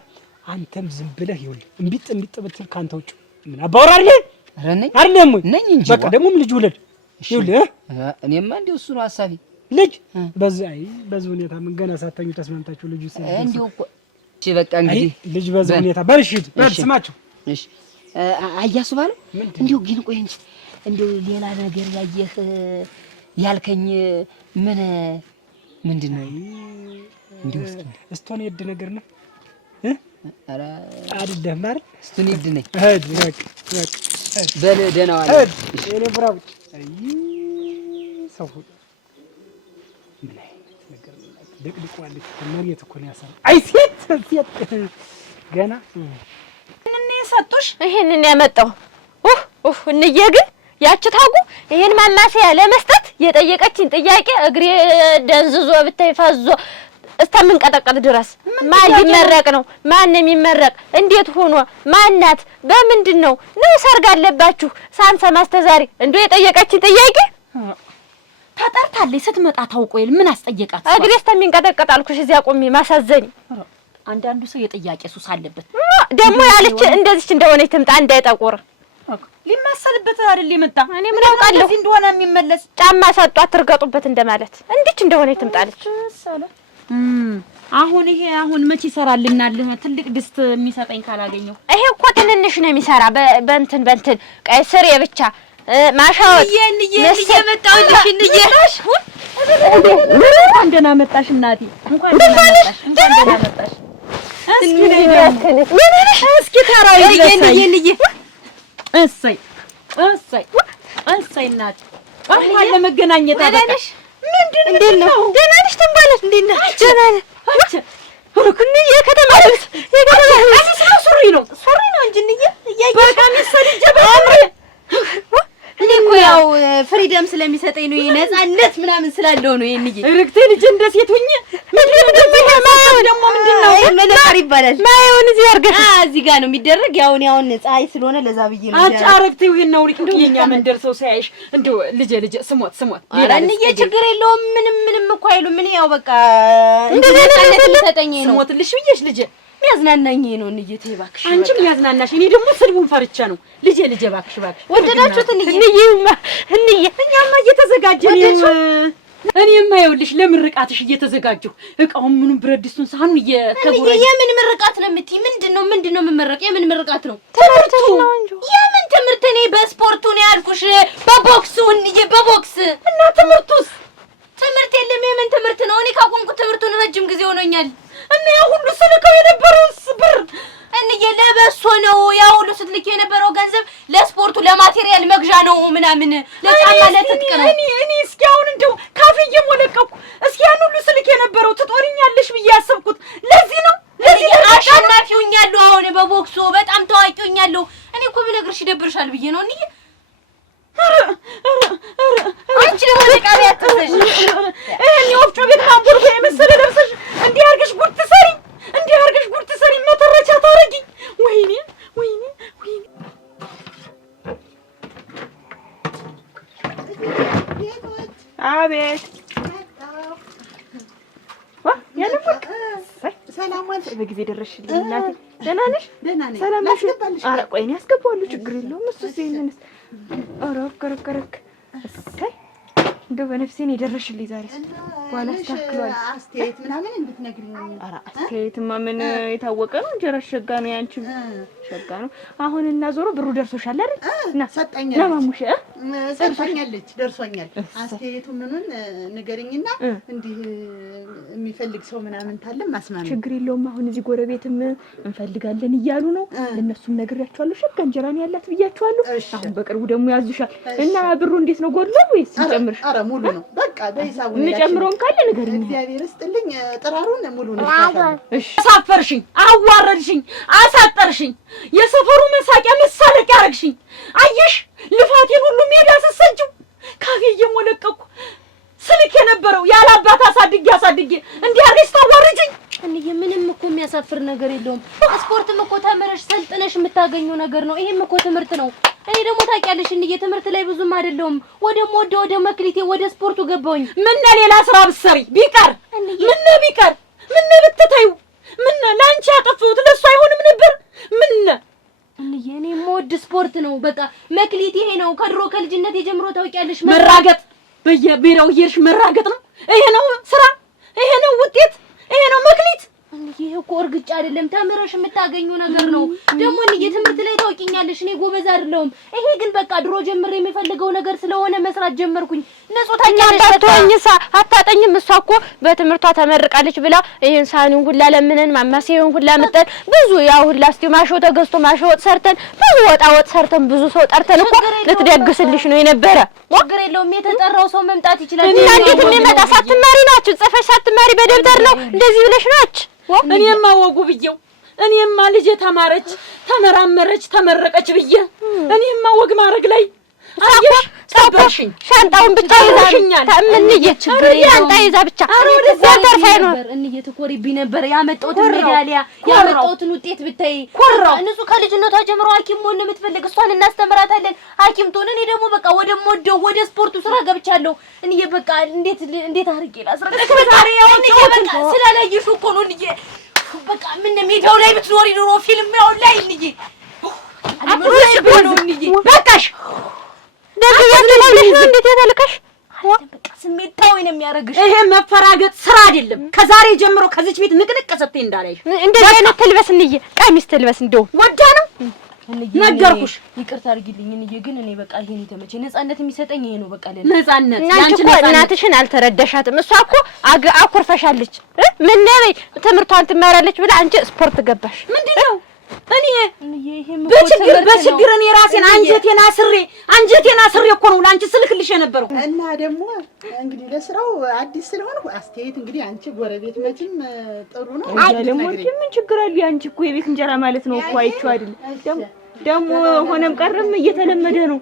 አንተም ዝም ብለህ ይኸውልህ እምቢጥ ብትል ካንተ ውጭ ምን አባወራ አይደል? ኧረ ነኝ አይደለም ወይ? ነኝ እንጂ በቃ ደግሞም ልጅ ውለድ። ይኸውልህ እኔማ እንደው እሱ ነው ሐሳቤ ልጅ በዚህ ሁኔታ ምን ገና ሳተኙ ተስማምታችሁ ልጅ ሲል እንደው እኮ እሺ በቃ እንግዲህ ልጅ በዚህ ሁኔታ በልሽት ስማችሁ እሺ አያሱ ባለ እንደው ግን ቆይ እንጂ እንደው ሌላ ነገር ያየህ ያልከኝ ምንድን ነው? እንደው እስቶን የድ ነገር ነው ኧረ አይደለም አይደል? እስቶን የድ ነኝ በቃ በል ደህና ዋል። እኔ ብራው ሰው ምን አይነት ነገር ደቅልቋለች። መሬት እኮ ነው ያሰራ። አይ ሴት ገና እነኔ ሰጡሽ ይሄንን ያመጣው እንዬ ግን ያቺ ታጉ ይሄን ማማሰያ ለመስጠት የጠየቀችኝ ጥያቄ እግሬ ደንዝዞ ብታይ ፈዞ እስከምንቀጠቀጥ ድረስ ማን ሊመረቅ ነው? ማን የሚመረቅ? እንዴት ሆኖ? ማናት? በምንድን ነው ሰርግ አለባችሁ? ሳንሰማ እስከ ዛሬ እንደው የጠየቀችኝ ጥያቄ ተጠርታለች። ስትመጣ ታውቆይል ምን አስጠየቃት? እግሬ እስከምንቀጠቀጥ አልኩሽ። እዚያ ቆሜ ማሳዘኝ። አንዳንዱ ሰው የጥያቄ ሱስ አለበት። ደግሞ ያለች እንደዚች እንደሆነች ትምጣ እንዳይጠቁር ሊማሰልበት አይደል የመጣ። እኔ ምን አውቃለሁ እንደሆነ የሚመለስ ጫማ ሰጧት ትርገጡበት እንደማለት እንዴት እንደሆነች ትምጣለች። አሁን መቼ ይሰራልናል? ትልቅ ድስት የሚሰጠኝ ካላገኘው። ይሄ እኮ ትንንሽ ነው የሚሰራ በእንትን ቀይ ስር ብቻ ማሻወት እየመጣሁልሽ እንኳን ደህና መጣሽ እናቴ። እንኳን ደህና መጣሽ። እስኪ ተራው እሰይ እናቴ እንኳን ለመገናኘት አበቃሽ። ምንድን ነው? ደህና ነሽ? ትንባለሽ? እንዴት ነሽ? ደህና ነሽ? የከተማ ልብስ ሱሪ ነው እንጂ በቀሚስ ሰልጀ እኔ እኮ ያው ፍሪደም ስለሚሰጠኝ ነው ነፃነት ምናምን ስላለው ነው። ይሄንዬ እርግቴ ልጅ እንደ ሴት ሁኚ። ምንድነው ደግሞ ምንድነው መለካር ይባላል። ማየውን እዚህ አርገሽ እዚህ ጋር ነው የሚደረግ። ያው ፀሐይ ስለሆነ ለዛ ብዬ ነው። አጫረክቴው ይሄን ነው ልክ የኛ መንደር ሰው ሳይሽ እንደው ልጄ ስሞት አረንዬ ችግር የለውም። ምንም እኮ አይሉ ምን ያው በቃ እንደዚህ ነፃነት የሚሰጠኝ ነው። ስሞትልሽ ብዬሽ ልጄ የሚያዝናናኝ ነው። እንዬ ተይ እባክሽ። አንቺም ያዝናናሽ። እኔ ደግሞ ስልቡን ፈርቻ ነው። ልጄ እባክሽ ወደዳችሁት? እንዬ እኛማ እየተዘጋጀን ነው። እኔማ ይኸውልሽ ለምርቃትሽ እየተዘጋጀሁ እቃውን ምኑን ብረት ድስቱን ሳህኑን እየተጎረጀ። የምን ምርቃት ነው የምትይ? ምንድነው የምመረቅ? የምን ምርቃት ነው? ትምህርት ነው እንጂ። የምን ትምህርት እኔ በስፖርቱ ነው ያልኩሽ፣ በቦክሱን በቦክስ እና ትምህርቱስ? ትምህርት የለም። የምን ትምህርት ነው? እኔ ካቆምኩ ትምህርቱን ረጅም ጊዜ ሆኖኛል። እና ያ ሁሉ ስልከው የነበረውስ ብር እንዬ ለበሶ ነው። ያ ሁሉ ስትልክ የነበረው ገንዘብ ለስፖርቱ ለማቴሪያል መግዣ ነው ምናምን ለጫማ ለትጥቅ ነው። እኔ እስኪ አሁን እንደው ካፍዬ ሞለቀኩ። እስኪ ያን ሁሉ ስልክ የነበረው ትጦሪኛለሽ ብዬ ያሰብኩት ለዚህ ነው። ለዚህ አሸናፊ ሆኛለሁ። አሁን በቦክሱ በጣም ታዋቂ ሆኛለሁ። እኔ እኮ ብነግርሽ ይደብርሻል ብዬ ነው እንዬ። አንቺ ደግሞ ለቃቢያ ተሰሽ እኔ ወፍጮ ቤት ማንቦር የመሰለ ለብሰሽ እንዲህ አድርገሽ ጉድ ትሰሪ፣ እንዲህ አድርገሽ ጉድ ትሰሪ፣ መተረቻ ታረጊ። ወይኔ ወይኔ ወይኔ። አቤት ሰላም ዋልሽ? በጊዜ ደረስሽልኝ እናቴ። ደህና ነሽ? ደህና ነኝ። ሰላም ነሽ? ኧረ ቆይ እኔ አስገባዋለሁ፣ ችግር የለውም። እሱስ ይሄንንስ ኧረ ከረከረክ እሰይ እንደው በነፍሴን የደረስሽልኝ ዛሬ በኋላ አስተካክሏል። አስተያየት ምናምን እንድትነግሪኝ። ኧረ አስተያየትማ ምን የታወቀ ነው። እንጀራ ሸጋ ነው፣ ያንቺ ሸጋ ነው። አሁን እና ዞሮ ብሩ ደርሶሻል አይደል? እና ሰጠኛለች ለማሙሽ ደርሶኛል። አስተያየቱ ምኑን ንገሪኝና እንዲህ የሚፈልግ ሰው ምናምን ታለ ማስማማ። ችግር የለውም። አሁን እዚህ ጎረቤትም እንፈልጋለን እያሉ ነው። ለእነሱም ነግሬያቸዋለሁ። ሸጋ እንጀራ ነው ያላት ብያቸዋለሁ። አሁን በቅርቡ ደግሞ ያዙሻል። እና ብሩ እንዴት ነው ጎድሏል ወይስ ይጨምርሽ? ኧረ ሙሉ ነው። በቃ በሂሳቡ ነው። እንጨምረውም ካለ ንገሪኝ። እግዚአብሔር ይስጥልኝ። ጥራሩን ሙሉ ነው። እሺ። አሳፈርሽኝ፣ አዋረድሽኝ፣ አሳጠርሽኝ፣ የሰፈሩ መሳቂያ መሳለቂያ አረግሽኝ። አየሽ ልፋቴን ሁሉ ሜዳ ሰሰንችው። ካፌ እየሞለቀኩ ስልክ የነበረው ያለ አባት አሳድጌ እንዲህ አድርገሽ ታዋርጅኝ። እንዬ ምንም እኮ የሚያሳፍር ነገር የለውም። ስፖርትም እኮ ተምረሽ ሰልጥነሽ የምታገኘው ነገር ነው። ይሄም እኮ ትምህርት ነው። እኔ ደግሞ ታውቂያለሽ እንዬ ትምህርት ላይ ብዙም አይደለሁም። ወደ መክሊቴ ወደ ስፖርቱ ገባሁኝ። ምን ሌላ ስራ ብትሰሪ ቢቀር ምን ብትተዩ ምን ላንቺ ያጠፋሁት ለሱ አይሆንም ነበር። ምን እንዬ እኔ የምወድ ስፖርት ነው። በቃ መክሊቴ ይሄ ነው። ከድሮ ከልጅነት ጀምሮ ታውቂያለሽ መራገጥ፣ በየቢራው እየሄድሽ መራገጥ ነው። ይሄ ነው ስራ፣ ይሄ ነው ውጤት፣ ይሄ ነው መክሊት። ይሄ እኮ እርግጫ አይደለም፣ ተምረሽ የምታገኘው ነገር ነው። ደግሞ እንዬ ትምህርት ላይ ታውቂኛለሽ እኔ ጎበዝ አይደለሁም። ይሄ ግን በቃ ድሮ ጀምሬ የምፈልገው ነገር ስለሆነ መስራት ጀመርኩኝ። ንጹህ ታውቂያለሽ አታጠኝም። እሷ እኮ በትምህርቷ ተመርቃለች ብላ ይሄን ሳህኑን ሁላ ለምነን ማማሰዩን ሁላ መጠን ብዙ ያው ሁላ እስቲ ማሾ ተገዝቶ ማሾ ወጥ ሰርተን ብዙ ወጥ ሰርተን ብዙ ሰው ጠርተን እኮ ልትደግስልሽ ነው የነበረ። ችግር የለውም። የተጠራው ሰው መምጣት ይችላል። እና እንዴት እንደመጣ ሳትማሪ ናችሁ ጽፈሽ ሳትማሪ በደብተር ነው እንደዚህ ብለሽ ናች። እኔማ ወጉ ብዬው እኔማ ልጄ ተማረች፣ ተመራመረች፣ ተመረቀች ብዬ እኔማ ወግ ማድረግ ላይ አየሽ ተበርሽኝ። ሻንጣውን ብቻ ይዛኛል ታምንዬ ችግር ሻንጣ ይዛ ብቻ ወተር ሳይኖር እንዬ ትኮሪብኝ ነበር። ያመጣሁትን ሜዳሊያ ያመጣሁትን ውጤት ብታይ ንጹህ ከልጅነቷ ጀምሮ ሐኪም መሆን ነው የምትፈልግ። እሷን እናስተምራታለን ሐኪም ትሆን። እኔ ደግሞ በቃ ወደ ስፖርቱ ስራ ገብቻለሁ። እንዬ በቃ እንዴት አድርጌ ላስረዳሽ? ዛሬ ያው እንዬ በቃ ስላላየሽ እኮ ነው እንዬ። በቃ ምን ሜዳው ላይ ብትኖሪ ኑሮ ፊልም ያው ላይ እንዬ በቃሽ ደግያለሽ ነው እንዴት ያተልከሽ? በቃ ስሜታዊ ነው የሚያረግሽ። ይሄ መፈራገጥ ስራ አይደለም። ከዛሬ ጀምሮ ከዚች ቤት ንቅንቅ ሰጥተኝ እንዳላይሽ። እንደዚህ አይነት ትልበስ እንዬ፣ ቀሚስ ትልበስ እንደው ወዳ ነው ነገርኩሽ። ይቅርታ አድርጊልኝ እንዬ፣ ግን እኔ በቃ ይሄን የተመቸኝ ነፃነት የሚሰጠኝ ይሄ ነው። በቃ ነፃነት ያንቺ እኮ እናትሽን አልተረዳሻትም። እሷ እኮ አኩርፈሻለች። ምን ነው ትምህርቷን ትማራለች ብላ አንቺ ስፖርት ገባሽ። ምንድነው እኔ በችግር እኔ ራሴን አንጀቴን አስሬ እኮ ነው ለአንቺ ስልክልሽ የነበረው። እና ደግሞ እንግዲህ ለስራው አዲስ ስለሆነ አስተያየት እንግዲህ አንቺ ጎረቤት መቼም ጥሩ ነው። ደግሞ ምን ችግር አለ? አንቺ እኮ የቤት እንጀራ ማለት ነው እኮ አይቼው አይደል? ደግሞ ሆነም ቀረም እየተለመደ ነው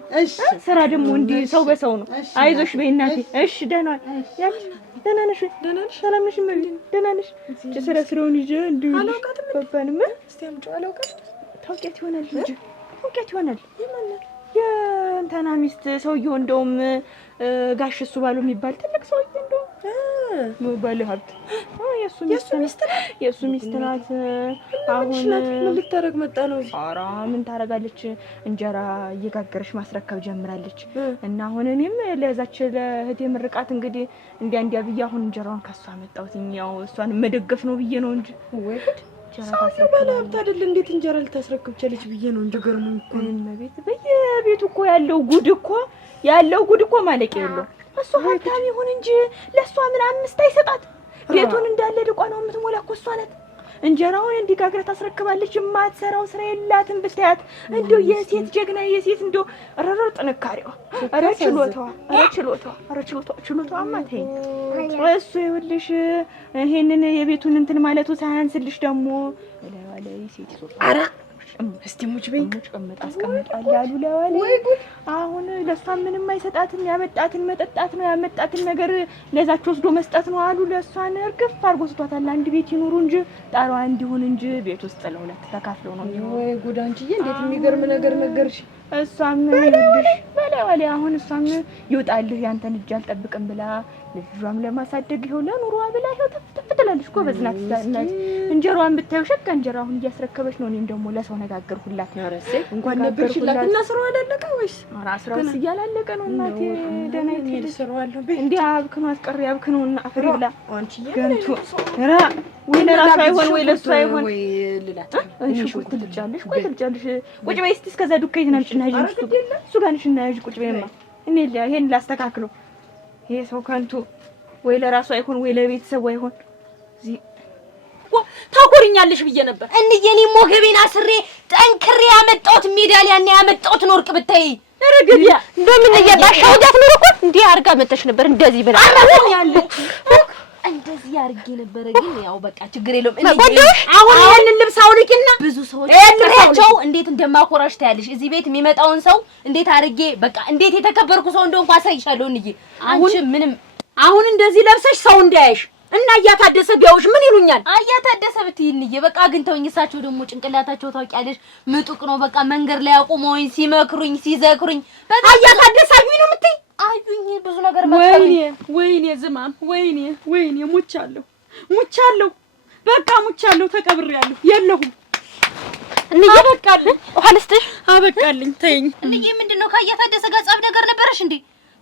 ስራ። ደግሞ እንዲህ ሰው በሰው ነው። አይዞሽ በይ እናቴ። እሺ ደህና ያልሽ ደህና ነሽ? ሰላም ነሽ? ደህና ነሽ? ስራ ስራውን ይዤ እንዲሁ ባባንም እስቲ አምጪው አላውቃትም። ታውቂያት ይሆናል እንጂ ታውቂያት ይሆናል። የእንትና ሚስት ሰውዬው እንደውም ጋሽ እሱ ባሉ የሚባል ትልቅ ሰውዬ እንደውም ባለ ሀብት የእሱ ሚስት ናት። አሁን ምን ልታረግ መጣ ነው? ኧረ ምን ታረጋለች? እንጀራ እየጋገረች ማስረከብ ጀምራለች። እና አሁን እኔም ለዛች ለእህቴ ምርቃት እንግዲህ እንዲያ ብዬ አሁን እንጀራውን ከሷ መጣሁት። ያው እሷን መደገፍ ነው ብዬ ነው እንጂ ወይ እንጀራ ታስረክብ ባለሀብት አይደል? እንዴት እንጀራ ልታስረክብ ቻለች ብዬ ነው እንጂ ገርሞኝ እኮ እመቤት። በየቤቱ እኮ ያለው ጉድ እኮ ማለቂያ የለውም። እሷ ሀብታም ይሁን እንጂ ለእሷ ምን 5 አይሰጣት። ቤቱን እንዳለ ድቋ ነው የምትሞላ እኮ እሷ ናት። እንጀራውን እንዲጋግራ ታስረክባለች። የማትሰራው ስራ የላትም ብታያት። እንደው የሴት ጀግና የሴት እንደው ረረር ጥንካሬዋ፣ ኧረ ችሎታዋ ማተኝ እሱ ይኸውልሽ ይሄንን የቤቱን እንትን ማለቱ ሳያንስልሽ ደግሞ ለዋለ ሴት ይዞታ ኧረ እስቲ ሙች በይ አስቀምጣለሁ ያሉ ለዋለ ወይ ጉድ። አሁን ለሷ ምንም አይሰጣትም። ያመጣትን መጠጣት ነው፣ ያመጣትን ነገር ለዛች ወስዶ መስጠት ነው አሉ። ለሷን እርግፍ አድርጎ ስቷታል። አንድ ቤት ይኑሩ እንጂ ጣራዋ እንዲሆን እንጂ ቤት ውስጥ ለሁለት ተካፍለው ነው የሚሆነው። ወይ ጉድ አንቺዬ፣ እንዴት የሚገርም ነገር ነገርሽ። እሷም ይልሽ በለዋለ አሁን እሷም ይወጣልህ ያንተን እጅ አልጠብቅም ብላ ልጇም ለማሳደግ ይኸው ለኑሮዋ ብላ ይኸው ተፍ ትላለች። ጎበዝ ናት። እንጀራዋን ብታየው ሸካ እንጀራ አሁን እያስረከበች ነው። እኔም ደግሞ ለሰው ነጋገርኩላት። አረሴ እንኳን ነበርሽላት እና ስራው አላለቀ ወይስ? ኧረ ስራውስ እያላለቀ ነው እናቴ። ደህና ይሄድ ስራዋለሁ እንዴ አብክኖ አስቀሪ አብክኖና አፍሪ ብላ አንቺዬ ገንቱ ራ ወይ ለራሱ አይሆን ወይ ለሱ አይሆን ወይ ልላት እሺ ቁጭ ትልጫለሽ ቁጭ በይ እስቲ እስከዛ ዱከይ ትናምጭና ሂጂ እሱ ጋር ነሽ እና ሂጂ ቁጭ በይማ እኔ ይሄን ላስተካክለው። ይሄ ሰው ከንቱ ወይ ለራሱ አይሆን ወይ ለቤተሰቡ አይሆን። እዚህ ታቆሪኛለሽ ብዬ ነበር እንዴ የኔ ሞገቤን አስሬ ጠንክሬ ያመጣሁት ሜዳሊያና ያመጣሁት ወርቅ ብታይ ረግቢያ እንደምን እያባሻው ዳት ነው እኮ እንዴ አርጋ መተሽ ነበር እንደዚህ ብላ አሁን ያለ እንደዚህ ያርጌ ነበር። ግን ያው በቃ ችግር የለውም። አሁን ይሄንን ልብስ አውልቂና ብዙ ሰዎች እያቸው እንዴት እንደማኮራሽ ታያለሽ። እዚህ ቤት የሚመጣውን ሰው እንዴት አርጌ በቃ እንዴት የተከበርኩ ሰው እንደሆንኩ አሳይሻለሁ። እንጂ አንቺ ምንም አሁን እንደዚህ ለብሰሽ ሰው እንዳያይሽ እና እያታደሰ ቢያውሽ ምን ይሉኛል? እያታደሰ ብትይንዬ በቃ ግን ተውኝ። እሳቸው ደግሞ ጭንቅላታቸው ታውቂያለሽ ምጡቅ ነው። በቃ መንገድ ላይ አቁመውኝ ሲመክሩኝ ሲዘክሩኝ በቃ እያታደሰ አዩኝ ነው የምትይ? አዩኝ ብዙ ነገር መከሩኝ። ወይኔ ዝማም ወይኔ ሙቻለሁ በቃ ሙቻለሁ። ተቀብሬያለሁ የለሁም እንዴ አበቃልኝ። ውሃልስጥሽ አበቃልኝ። ተይኝ እንዴ ምንድነው? ከእያታደሰ ጋር ጸብ ነገር ነበረሽ እንዴ?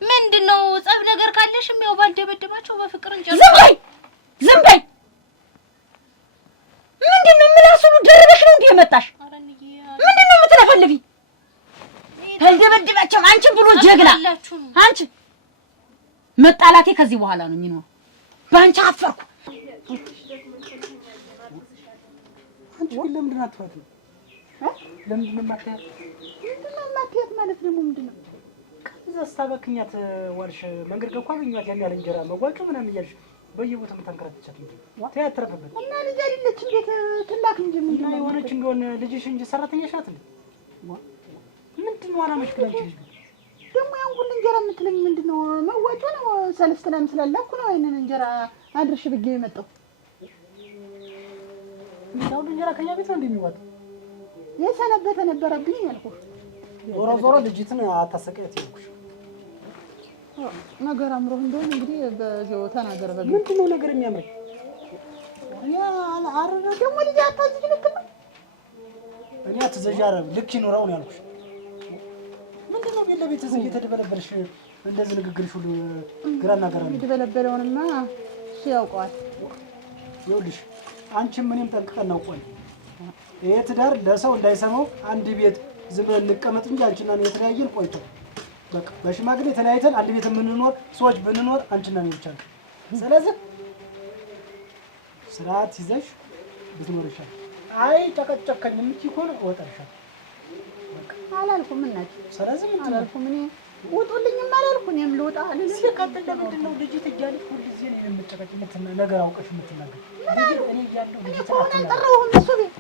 ምንድነው ጸብ ነገር ካለሽም ያው ባልደበደባቸው በፍቅር እንጨርስ። ዝም በይ ምንድነው? ምላሱ ደረበሽ ነው እንዴ የመጣሽ? ምንድነው የምትለፈልፊ? ባልደበደባቸው አንቺ ብሎ ጀግና አንቺ መጣላቴ ከዚህ በኋላ ነው የሚኖር። ባንቺ አፈርኩ። አንቺ ለምንድን ነው አትፋቱ? ለምንድን ነው ማታያት? ምንድነው ማታያት ማለት ደግሞ ምንድነው? ከዛ ስታበክኛት ዋልሽ መንገድ ገኳ አገኘኋት ያን ያለ እንጀራ መጓጩ ምናምን እያልሽ በየቦታው የምታንከራትቻት እንዴ? ተያት ተረፈበት እና ልጅ አይደለች እንዴት ትላክ እንጂ ምንድን ነው የሆነች እንደሆነ ልጅሽ እንጂ ሰራተኛሽ ናት እንዴ? ምንድነው አላማሽ? ክላንቺ ልጅ ደግሞ ያን ሁሉ እንጀራ የምትለኝ ምንድነው? መዋጮ ነው ሰለስተናም ስላላኩ ነው አይነን እንጀራ አድርሽ ብዬ የመጣው። ምንድነው እንጀራ ከኛ ቤት ነው እንደሚዋጣው? የሰነበተ ነበረብኝ ያልኩሽ። ዞሮ ልጅትን አታሰቃያት ያልኩሽ ነገር አምሮህ እንደሆነ እንግዲህ በዚያው ተናገር። በል ምንድነው ነገር የሚያምር ያ አረጋ ደግሞ ልጅ አታዝጅ ልክ ነው። እኔ አትዘጃረ ልክ ይኖረው ነው ያልኩሽ። ምንድነው ለቤተሰብ እየተደበለበልሽ እንደዚህ ንግግርሽ ሁሉ ግራና ገራ ነው። የተደበለበለውንማ እሱ ያውቀዋል። ይኸውልሽ አንቺም ምንም ጠንቅቀን እናውቀዋለን። ይሄ ትዳር ለሰው እንዳይሰማው አንድ ቤት ዝም ብለን እንቀመጥ እንጂ አንቺና እኔ የተለያየን ቆይቷል። በቃ በሽማግሌ ተለያይተን አንድ ቤት የምንኖር ሰዎች ብንኖር አንቺና እኔ ብቻ ነው። ስለዚህ ስርዓት ይዘሽ ብትኖር ይሻላል። አይ ጨቀጨቀኝ የምትይ ከሆነ እወጣልሻለሁ። በቃ አላልኩም እናቴ። ስለዚህ ምን አላልኩም እኔ ውጡልኝም አላልኩ። እኔም ልወጣ አልልም። ሲቀጥል ለምንድን ነው ልጅ ትያለሽ ሁልጊዜ ነው የምትጨቀጭ ነገር አውቀሽ የምትናገር? እኔ እያለሁ ልጅ ተጠራሁም እሱ ቤት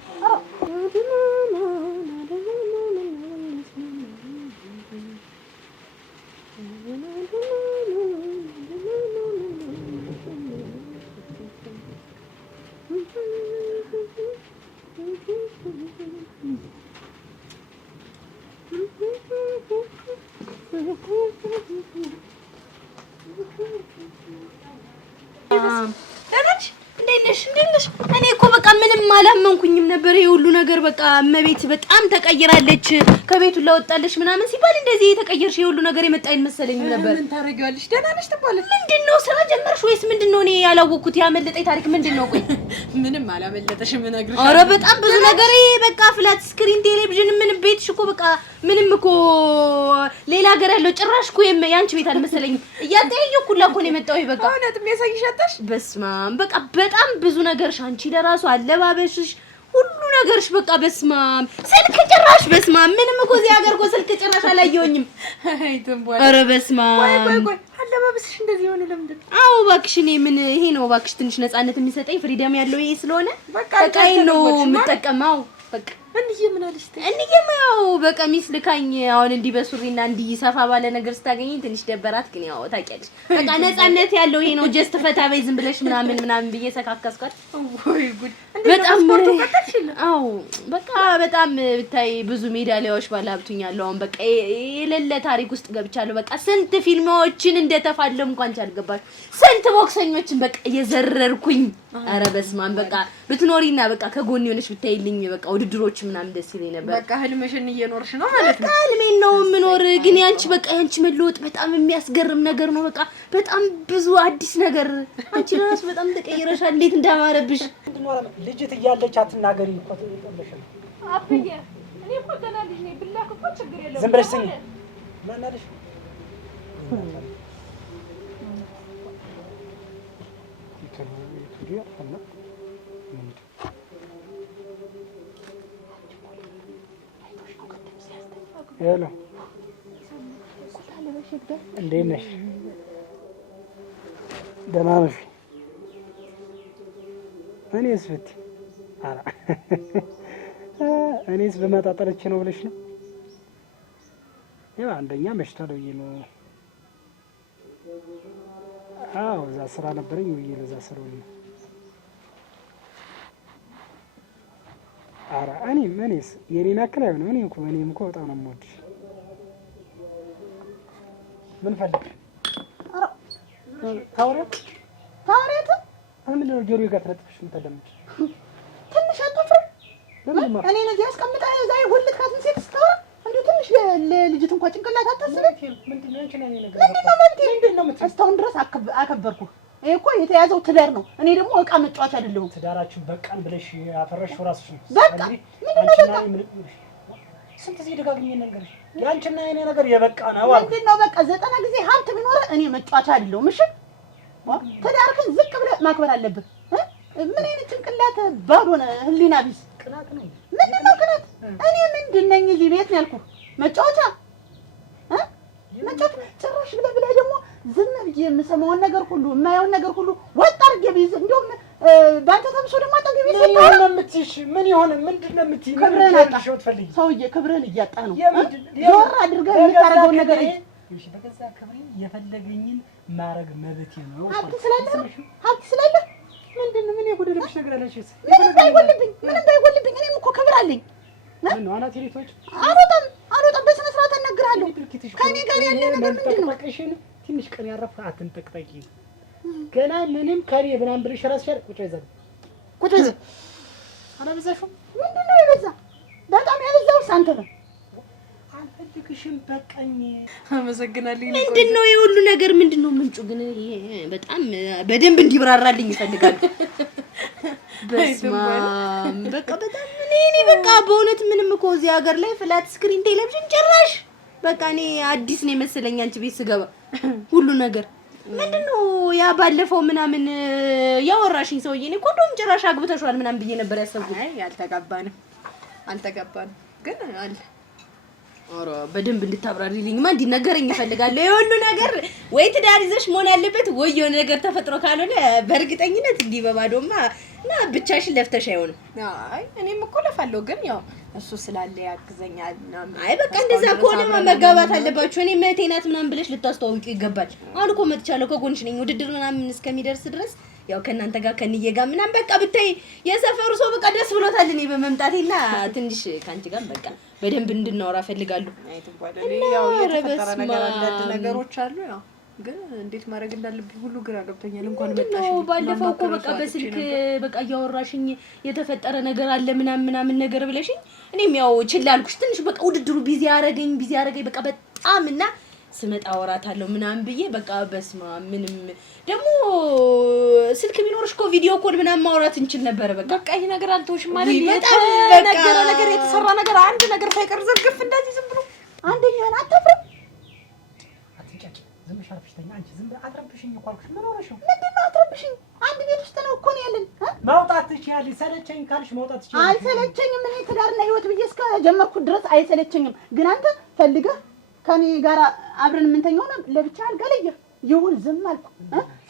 እንዴት ነሽ? እኔ እኮ በቃ ምንም አላመንኩም። አላመንኩኝም ነበር። ይሄ ሁሉ ነገር በቃ እመቤት በጣም ተቀይራለች፣ ከቤቱ ላወጣለች ምናምን ሲባል እንደዚህ የተቀየርሽ ይሄ ሁሉ ነገር የመጣ አይመስለኝም ነበር። ምን ታረጊዋለሽ? ደህና ነሽ ትባለሽ። ምንድነው ስራ ጀመርሽ ወይስ ምንድነው? እኔ ያላወቅኩት ያመለጠኝ ታሪክ ምንድነው? ቆይ ምንም አላመለጠሽም እነግርሻለሁ። ኧረ በጣም ብዙ ነገር ይሄ በቃ ፍላት ስክሪን ቴሌቪዥን ምን ቤትሽ እኮ በቃ ምንም እኮ ሌላ ሀገር ያለው ጭራሽ እኮ ያንቺ ቤት አልመሰለኝም። እያጠያየኩ ሁላ እኮ ነው የመጣው። ይሄ በቃ እውነትም ያሳይሻታሽ። በስማም በቃ በጣም ብዙ ነገርሽ አንቺ ለራሱ አለባበሽሽ ሁሉ ነገርሽ በቃ በስማም ስልክ ጭራሽ በስማም ምንም እኮ እዚህ ሀገር እኮ ስልክ ጭራሽ አላየሁኝም። አይ ተንቧል። ኧረ በስማም ቆይ አለባበስሽ እንደዚህ ሆነ ለምንድን ነው? አዎ እባክሽ እኔ ምን ይሄ ነው እባክሽ ትንሽ ነፃነት የሚሰጠኝ ፍሪደም ያለው ይሄ ስለሆነ በቃ ይሄን ነው የምጠቀመው። በቃ እንዴ ምን አለሽ? እንዴም ያው በቀሚስ ልካኝ አሁን እንዲህ በሱሪና እንዲህ ሰፋ ባለ ነገር ስታገኘኝ ትንሽ ደበራት። ግን ያው ታውቂያለሽ በቃ ነፃነት ያለው ይሄ ነው ጀስት ፈታ በይ ዝም ብለሽ ምናምን ብዬ ሰካከስኳት። ወይ ጉድ! በጣም ስፖርቱ ቀጥልሽል? አዎ በቃ በጣም ብታይ ብዙ ሜዳሊያዎች ባለሀብቱኛለሁ። አሁን በቃ የሌለ ታሪክ ውስጥ ገብቻለሁ። በቃ ስንት ፊልሞችን እንደተፋለም እንኳን አልገባሽ። ስንት ቦክሰኞችን በቃ የዘረርኩኝ። ኧረ በስማን በቃ ብትኖሪና በቃ ከጎን የሆነሽ ብታይልኝ በቃ ውድድሮች ምናምን ደስ ይለኝ ነበር። በቃ ህልምሽን እየኖርሽ ነው ማለት ነው። ህልሜን ነው የምኖር። ግን ያንቺ በቃ ያንቺ መለወጥ በጣም የሚያስገርም ነገር ነው። በቃ በጣም ብዙ አዲስ ነገር አንቺ ራስ በጣም ተቀይረሻል። እንዴት እንዳማረብሽ ልጅት እያለች አትናገሪ እኮ ተጠለሽ ነው። አብዬ እኔ እኮ ገና ልጅ ነኝ። ብላክ እኮ ችግር የለውም። ዝም ብለሽ ስሚ። ማን አለሽ? ሄሎ እንዴት ነሽ? ደህና ነሽ? እኔስ ብትይ ኧረ እኔስ ልመጣ ጠርቼ ነው ብለሽ ነው? ያው አንደኛ መሽቷል ብዬ ነው። አዎ እዛ ስራ ነበረኝ ብዬ ለዛ ስራው ነው። ኧረ እኔስ የኔን አክል አይሆንም። እኔም እኮ በጣም ነው የምወድሽ። ምን ፈልግ? ኧረ ታውሪያት ምንድን ነው ጆሮዬ ጋር ተለጥፈሽ የምታዳምጪ? ትንሽ አታፍርም? ለምን እኔ እዚህ አስቀምጠህ እዛ የወለድካትን ሴት ስታወራ እንዲሁ ትንሽ ለልጅት እንኳን ጭንቅላት አታስብም? ምንድን ነው አንቺ ነኝ ነገር ምንድን ነው እስካሁን ድረስ አከበርኩህ። ይሄ እኮ የተያዘው ትዳር ነው። እኔ ደግሞ እቃ መጫወቻ አይደለሁም። ትዳራችን በቃን ብለሽ ያፈረሽው ራስሽ ነው። በቃ ምንድን ነው በቃ? ስንት ጊዜ ደጋግሜ ነገርሽ ያንቺና የኔ ነገር የበቃ ነው። ምንድን ነው በቃ? 90 ጊዜ ሀብት ቢኖርህ እኔ መጫወቻ አይደለሁም። እሺ ትዳርክን ዝቅ ብለህ ማክበር አለብህ። ምን አይነት ጭንቅላት ባዶ ነህ፣ ህሊና ቢስ። ቅናት ነው። ምንድን ነው ቅናት? እኔ ምንድን ነኝ እዚህ ቤት ነው ያልኩህ? መጫወቻ መጫወቻ ጭራሽ ብለህ ደግሞ ዝም ብዬ የምሰማውን ነገር ሁሉ የማየውን ነገር ሁሉ ወጣ አድርጌ ብይዝ እንደውም በአንተ ተምሶ ደግሞ አጠገቤ ምን ይሆን ነው የምትይሽ? ምን ይሆን ምንድን ነው የምትይኝ? ክብርህን አጣህ ሰውዬ፣ ክብርህን እያጣህ ነው። ዞር አድርገህ የምታደርገውን ነገር እሺ። በገዛ ክብሬ የፈለገኝን ማድረግ መብቴ ነው። ሀብት ስላለህ ምንድን ነው ምን የጎደለብሽ ነገር አለሽ? ምንም እንዳይጎልብኝ እኔም እኮ ክብር አለኝ። ምን ነው አናቴ ሌቶች አልወጣም። በስነ ስርዓት አናግርሃለሁ። ከእኔ ጋር ያለ ነገር ምንድን ነው? ትንሽ ቀን ያረፈ አትንጠቅጠቂ። ገና ምንም ከኔ ምናምን ብለሽ ራስሽ ቁጭ ይዘን አላበዛሽም? ምንድን ነው የበዛ? በጣም ያበዛውስ አንተ ነህ። አልፈልግሽም፣ በቃኝ። አመሰግናለሁ። ምንድን ነው የሁሉ ነገር ምንድን ነው ምንጩ? ግን በጣም በደንብ እንዲብራራልኝ ይፈልጋል። በስማም በቃ በጣም እኔ በቃ በእውነት ምንም እኮ እዚህ ሀገር ላይ ፍላት ስክሪን ቴሌቪዥን ጭራሽ በቃ እኔ አዲስ ነው የመሰለኝ አንቺ ቤት ስገባ ሁሉ ነገር። ምንድነው ያ ባለፈው ምናምን ያወራሽኝ ሰውዬ እኔ እኮ እንደውም ጭራሽ አግብተሽዋል ምናምን ብዬ ነበር ያሰብኩት። አይ አልተጋባንም ግን አለ። ኧረ በደንብ እንድታብራሪልኝማ እንዲነገረኝ እፈልጋለሁ። የሁሉ ነገር ወይ ትዳር ይዘሽ መሆን ያለበት ወይ የሆነ ነገር ተፈጥሮ ካልሆነ በእርግጠኝነት እንዲህ በባዶማ እና ብቻሽን ለፍተሽ አይሆንም። አይ እኔም እኮ ለፋለሁ ግን ያው እሱ ስላለ ያግዘኛል ምናምን። አይ በቃ እንደዛ ከሆነማ መጋባት አለባችሁ። እኔ እህቴ ናት ምናምን ብለሽ ልታስተዋውቂው ይገባል። አሁን እኮ መጥቻለሁ ከጎንሽ ነኝ። ውድድር ምናምን እስከሚደርስ ድረስ ያው ከእናንተ ጋር ከንዬ ጋር ምናምን በቃ ብታይ የሰፈሩ ሰው በቃ ደስ ብሎታል እኔ በመምጣቴና ትንሽ ካንቺ ጋር በቃ በደንብ እንድናወራ ፈልጋለሁ። አይ ትባላለህ ያው የተፈጠረ ነገር አንዳንድ ነገሮች አሉ ያው ግን እንዴት ማድረግ እንዳለብኝ ሁሉ ግራ ገብቶኛል። እንኳን መጣሽ ባለፈው እኮ በቃ በስልክ በቃ እያወራሽኝ የተፈጠረ ነገር አለ ምናምን ነገር ብለሽኝ እኔም ያው ችላ አልኩሽ። ትንሽ በቃ ውድድሩ ቢዚ ያረገኝ በቃ በጣም እና ስመጣ አወራታለሁ ምናምን ብዬ በቃ በስማ ምንም ደግሞ ስልክ ቢኖርሽ እኮ ቪዲዮ ኮል ምናምን ማውራት እንችል ነበር። በቃ ይሄ ነገር አልተውሽም ማለት ነገር የተሰራ ነገር አንድ ነገር ሳይቀር ዘርግፍ እንደዚህ ዝም ብሎ አንደኛን አታፍርም? አትንጫጭ ዝም ሻርፍሽተኛ አንቺ ዝም አትረብሽኝ እኮ አልኩሽ። ምን ሆነሽ ነው? ምንድነው አትረብሽኝ? አንድ ቤት ውስጥ ነው እኮ ነው ያለን። መውጣት ትችያለሽ። ሰለቸኝ ካልሽ መውጣት ትችያለሽ። አይሰለቸኝም። እኔ ትዳርና ህይወት ብዬ እስከ ጀመርኩት ድረስ አይሰለቸኝም። ግን አንተ ፈልገህ ከኔ ጋር አብረን የምንተኛው ነው ለብቻ አልጋ ላይ ይሁን ዝም አልኩ።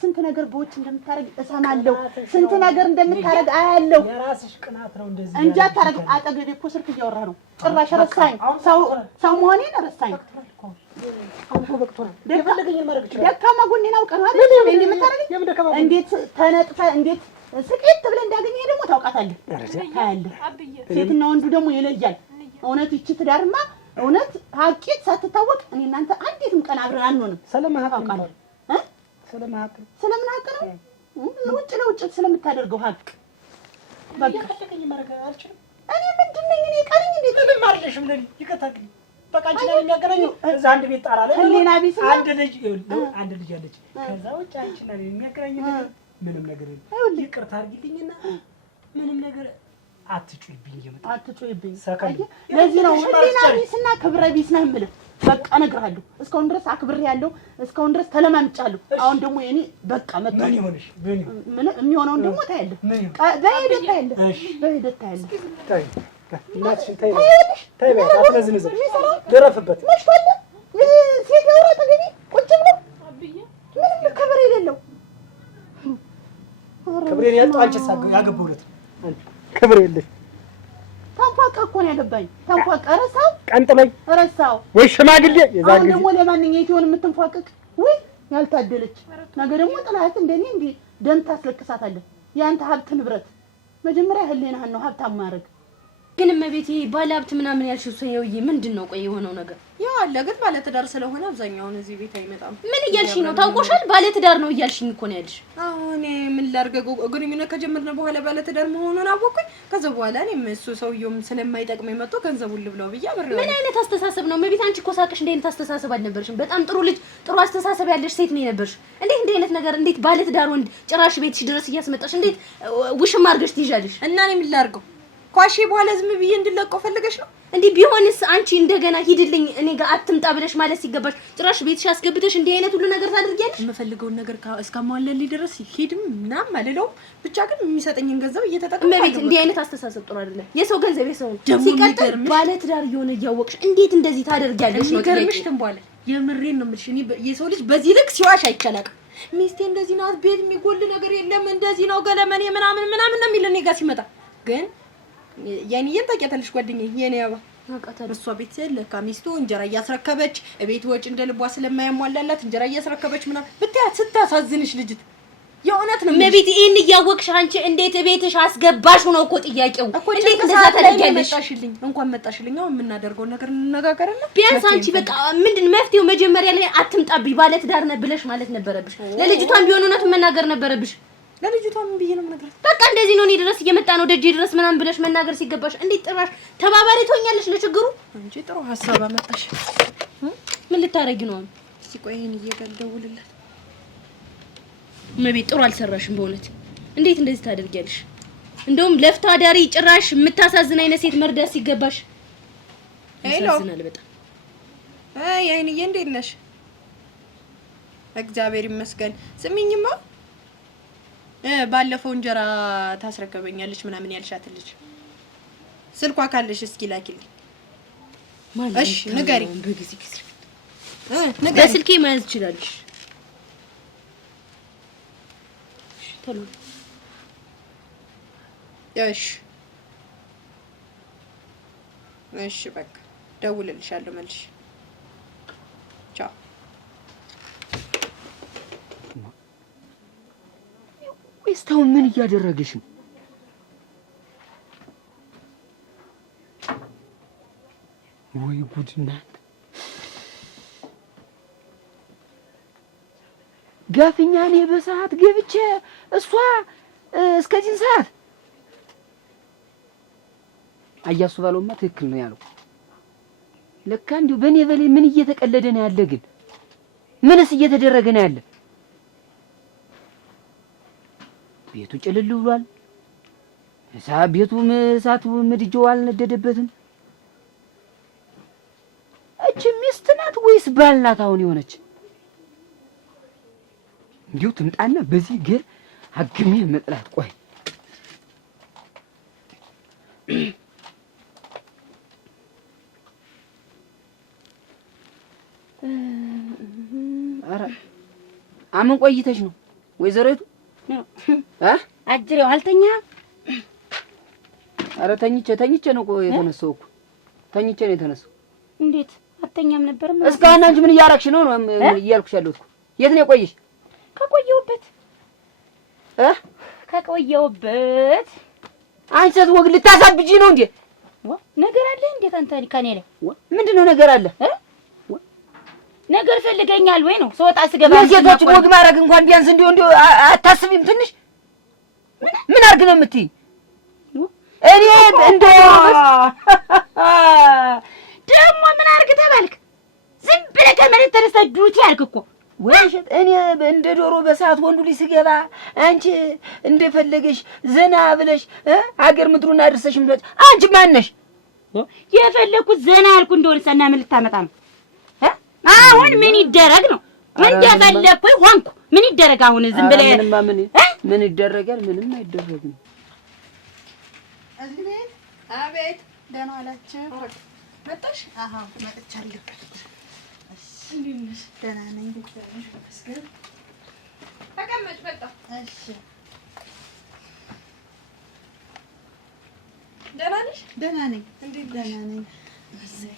ስንት ነገር በውጭ እንደምታረግ እሰማለሁ። ስንት ነገር እንደምታረግ አያለሁ። የራስሽ ቅናት ነው እንደዚህ እንጃ ታረግ። አጠገቤ እኮ ስልክ እያወራህ ነው። ጭራሽ ረሳኝ። ሰው መሆኔን ረሳኝ። አሁን በቅቶናል። የፈለገኝን ማድረግ ይችላል። ደካማ ጎኔን አውቀህ ነው አይደል እንዴ የምታረገኝ? እንዴት ተነጥፈህ እንዴት ስቄት ብለህ እንዳገኘህ ደግሞ ታውቃታለህ። ታያለህ። ሴትና ወንዱ ደግሞ ይለያል። እውነት ይቺ ትዳርማ እውነት ሀቂት ሳትታወቅ እኔ እናንተ አንዴትም ቀን አብረን አንሆንም። ስለምን ሀቅ ነው? ውጭ ለውጭ ስለምታደርገው ሀቅ በቃ የፈለገኝን ማድረግ አልችልም። እኔ ምንድን ነኝ? እኔ ቀልኝ እንዴት ምንም አይደለሽም። ለኔ ይከታክልኝ በቃ አንቺ ላይ የሚያገናኘው እዛ አንድ ቤት ጣራ ላይ ህሊና ቢስ አንድ ልጅ አለች። ከዛ ውጭ አንቺ ላይ የሚያገናኝ ነገር ምንም ነገር የለም። ይቅርታ አድርጊልኝና ምንም ነገር አትጩይብኝ። አትጩይብኝ። ለዚህ ነው ህሊና ቢስና ክብረ ቢስ ነህ የምልህ። በቃ እነግርሃለሁ። እስካሁን ድረስ አክብሬያለሁ። እስካሁን ድረስ ተለማምጫለሁ። አሁን ደግሞ የኔ በቃ መጣ ምን ይሆንሽ? ምን የሚሆነውን ደግሞ ታያለህ። በሂደት ታያለህ። በሂደት ታያለህ። እናትሽን ተይ በይ። አትነዝንዘ ደረፍበት መሽቷል። ሴት ያወራ ተገቢ ቁጭ ብሎ ምንም ክብር የሌለው ክብሬን ያጣው አንቺ ያገባውለት ክብር የለሽ። ተንፏቃ እኮ ነው ያገባኝ። ተንፏቃ ረሳው ቀንጥለኝ ረሳው ወይ ሽማግሌ የዛ ጊዜ ደግሞ ለማንኛውም ይሆን የምትንፏቅቅ ወይ ያልታደለች ነገ ደግሞ ጥላት እንደኔ እንዴ ደም ታስለቅሳታለህ። ያንተ ሀብት ንብረት መጀመሪያ ህሊናህን ነው ሀብታም ማድረግ። ግን እመቤቴ ባለ ሀብት ምናምን ያልሽው ሰውዬ ምንድነው? ቆይ የሆነው ነገር ያው አለ። ግን ባለ ትዳር ስለሆነ አብዛኛውን እዚህ ቤት አይመጣም። ምን እያልሽኝ ነው? ታውቆሻል። ባለ ትዳር ነው እያልሽኝ እኮ ነው ያልሽ። አዎ እኔ ምን ላድርገው? ግንኙነት ከጀመርን በኋላ ባለ ትዳር መሆኑን አወቅኩኝ። ከዛ በኋላ እኔም እሱ ሰውዬውም ስለማይጠቅመኝ መጥቶ ገንዘቡን ልብለው ብዬ አብሬው። ምን አይነት አስተሳሰብ ነው እመቤቴ? አንቺ እኮ ሳቅሽ እንደ አይነት አስተሳሰብ አልነበርሽም። በጣም ጥሩ ልጅ፣ ጥሩ አስተሳሰብ ያለሽ ሴት ነው የነበርሽ። እንዴት እንደ አይነት ነገር እንዴት ባለ ትዳር ወንድ ጭራሽ ቤትሽ ድረስ እያስመጣሽ እንዴት ውሽማ አድርገሽ ትይዣለሽ? እና እኔ ምን ላድርገው? ኳሼ በኋላ ዝም ብዬ እንድለቀው ፈልገሽ ነው? እንዴ ቢሆንስ አንቺ እንደገና ሂድልኝ እኔ ጋር አትምጣ ብለሽ ማለት ሲገባሽ ጭራሽ ቤትሽ አስገብተሽ እንዲህ አይነት ሁሉ ነገር ታደርጊያለሽ? የምፈልገውን ነገር እስከማለልኝ ድረስ ሂድም ምናምን አልለው። ብቻ ግን የሚሰጠኝን ገንዘብ እየተጠቀምኩ እመቤት፣ እንዲህ አይነት አስተሳሰብ ጥሩ አይደለም። የሰው ገንዘብ የሰው ነው። ሲቀጥል ባለ ትዳር እየሆነ እያወቅሽ እንዴት እንደዚህ ታደርጊያለሽ? ነው ገርምሽ ትንቧለ። የምሬን ነው የምልሽ። እኔ የሰው ልጅ በዚህ ልክ ሲዋሽ አይቻላቅም። ሚስቴ እንደዚህ ናት፣ ቤት የሚጎል ነገር የለም፣ እንደዚህ ነው ገለመኔ ምናምን ነው የሚል እኔ ጋር ሲመጣ ግን የኔን ታውቂያታለሽ ጓደኛዬ የኔ አባ እሷ ቤት ስለካ ሚስቱ እንጀራ እያስረከበች ቤት ወጭ እንደ ልቧ ስለማያሟላላት እንጀራ እያስረከበች ምናምን ብታያት ስታሳዝንሽ ልጅት የእውነት ነው። እመቤት ይሄን እያወቅሽ አንቺ እንዴት ቤትሽ አስገባሽ ነው እኮ ጥያቄው። እንዴት እንደዛ ታደርጊያለሽ? እንኳን መጣሽልኝ። አሁን የምናደርገው ነገር እንነጋገርና ቢያንስ አንቺ በቃ ምንድን መፍትሄው መጀመሪያ ላይ አትምጣብኝ ባለ ትዳር ነህ ብለሽ ማለት ነበረብሽ። ለልጅቷም ቢሆን እውነቱን መናገር ነበረብሽ። ለልጅቷ ምን ብዬ ነው የምነግራት? በቃ እንደዚህ ነው እኔ ድረስ እየመጣ ነው ደጅ ድረስ ምናምን ብለሽ መናገር ሲገባሽ እንዴት ጥራሽ ተባባሪ ትሆኛለሽ ለችግሩ? አንቺ ጥሩ ሀሳብ አመጣሽ። ምን ልታረጊ ነው? እስኪ ቆይ ይሄን እየገደውልላት። እመቤት ጥሩ አልሰራሽም በእውነት። እንዴት እንደዚህ ታደርጊያለሽ? እንደውም ለፍታ ዳሪ ጭራሽ የምታሳዝን አይነት ሴት መርዳት ሲገባሽ። ያሳዝናል በጣም። አይንዬ እንዴት ነሽ? እግዚአብሔር ይመስገን። ስሚኝማ ባለፈው እንጀራ ታስረከበኛለች ምናምን ያልሻት ልጅ ስልኳ ካለሽ እስኪ ላኪልኝ። እሺ ንገሪ። በጊዜ በስልኬ መያዝ ትችላለሽ። ቶሎ እሺ በቃ ደውልልሻለሁ መልሽ። ቻው። እስታው ምን እያደረገሽ ነው? ወይ ጉድ እናንተ! ጋፍኛ እኔ በሰዓት ገብቼ እሷ እስከዚህ ሰዓት አያሱ ባለውማ ትክክል ነው ያለው። ለካ እንዲሁ በኔ በላይ ምን እየተቀለደ ነው ያለ? ግን ምንስ እየተደረገ ነው ያለ? ቤቱ ጭልል ብሏል። እሳቱ ምድጃው አልነደደበትም። እቺ ሚስት ናት ወይስ ባል ናት አሁን የሆነች? እንዲሁ ትምጣና በዚህ ገር አግሜ መጥላት። ቆይ ኧረ አምን ቆይተሽ ነው ወይዘሮይቱ? አጅሬው አልተኛ? ኧረ ተኝቼ ነው የተነሳው እኮ ተኝቼ ነው የተነሳው። እንዴት አተኛም ነበር? እስካሁን አንቺ ምን እያረግሽ ነው እያልኩሽ ያለሁት እኮ። የት ነው የቆየሽ? ከቆየሁበት አንቺ ሴት ወግ ልታሳብጂ ነው እንዴ? ነገር አለ እንዴት አንተ ከኔ ላይ ምንድነው ነገር አለ? ነገር ፈልገኛል ወይ ነው ስወጣ ስገባ? ለሴቶች ወግ ማድረግ እንኳን ቢያንስ እንዲሁ አታስቢም? ትንሽ ምን አድርግ ነው የምትይኝ? እኔ እንደው ደግሞ ምን አድርግ ተባልክ? ዝም ብለህ ከመሬት ተነስተህ ዱቲ አልክ እኮ። ወይሽት እኔ እንደ ዶሮ በሰዓት ወንዱ ልጅ ሲገባ አንቺ እንደፈለገሽ ዘና ብለሽ ሀገር ምድሩን አድርሰሽ ምትወጪ አንቺ ማን ነሽ? የፈለኩት ዘና ያልኩ እንደሆነ ሰና ምን ልታመጣ ነው? አሁን ምን ይደረግ ነው? ምን እንደፈለኩኝ ሆንኩ። ምን ይደረግ አሁን? ዝም ብለህ ምን ይደረጋል? ምንም አይደረግም። እዚህ ቤት አቤት፣ ደህና ዋላችሁ? መጣሽ? አሃ መጥቻለሁ። እንዴት ነሽ? ደህና ነኝ። ተቀመጭ። መጣሁ። እሺ ደህና ነሽ? ደህና ነኝ። እንዴት ደህና ነኝ።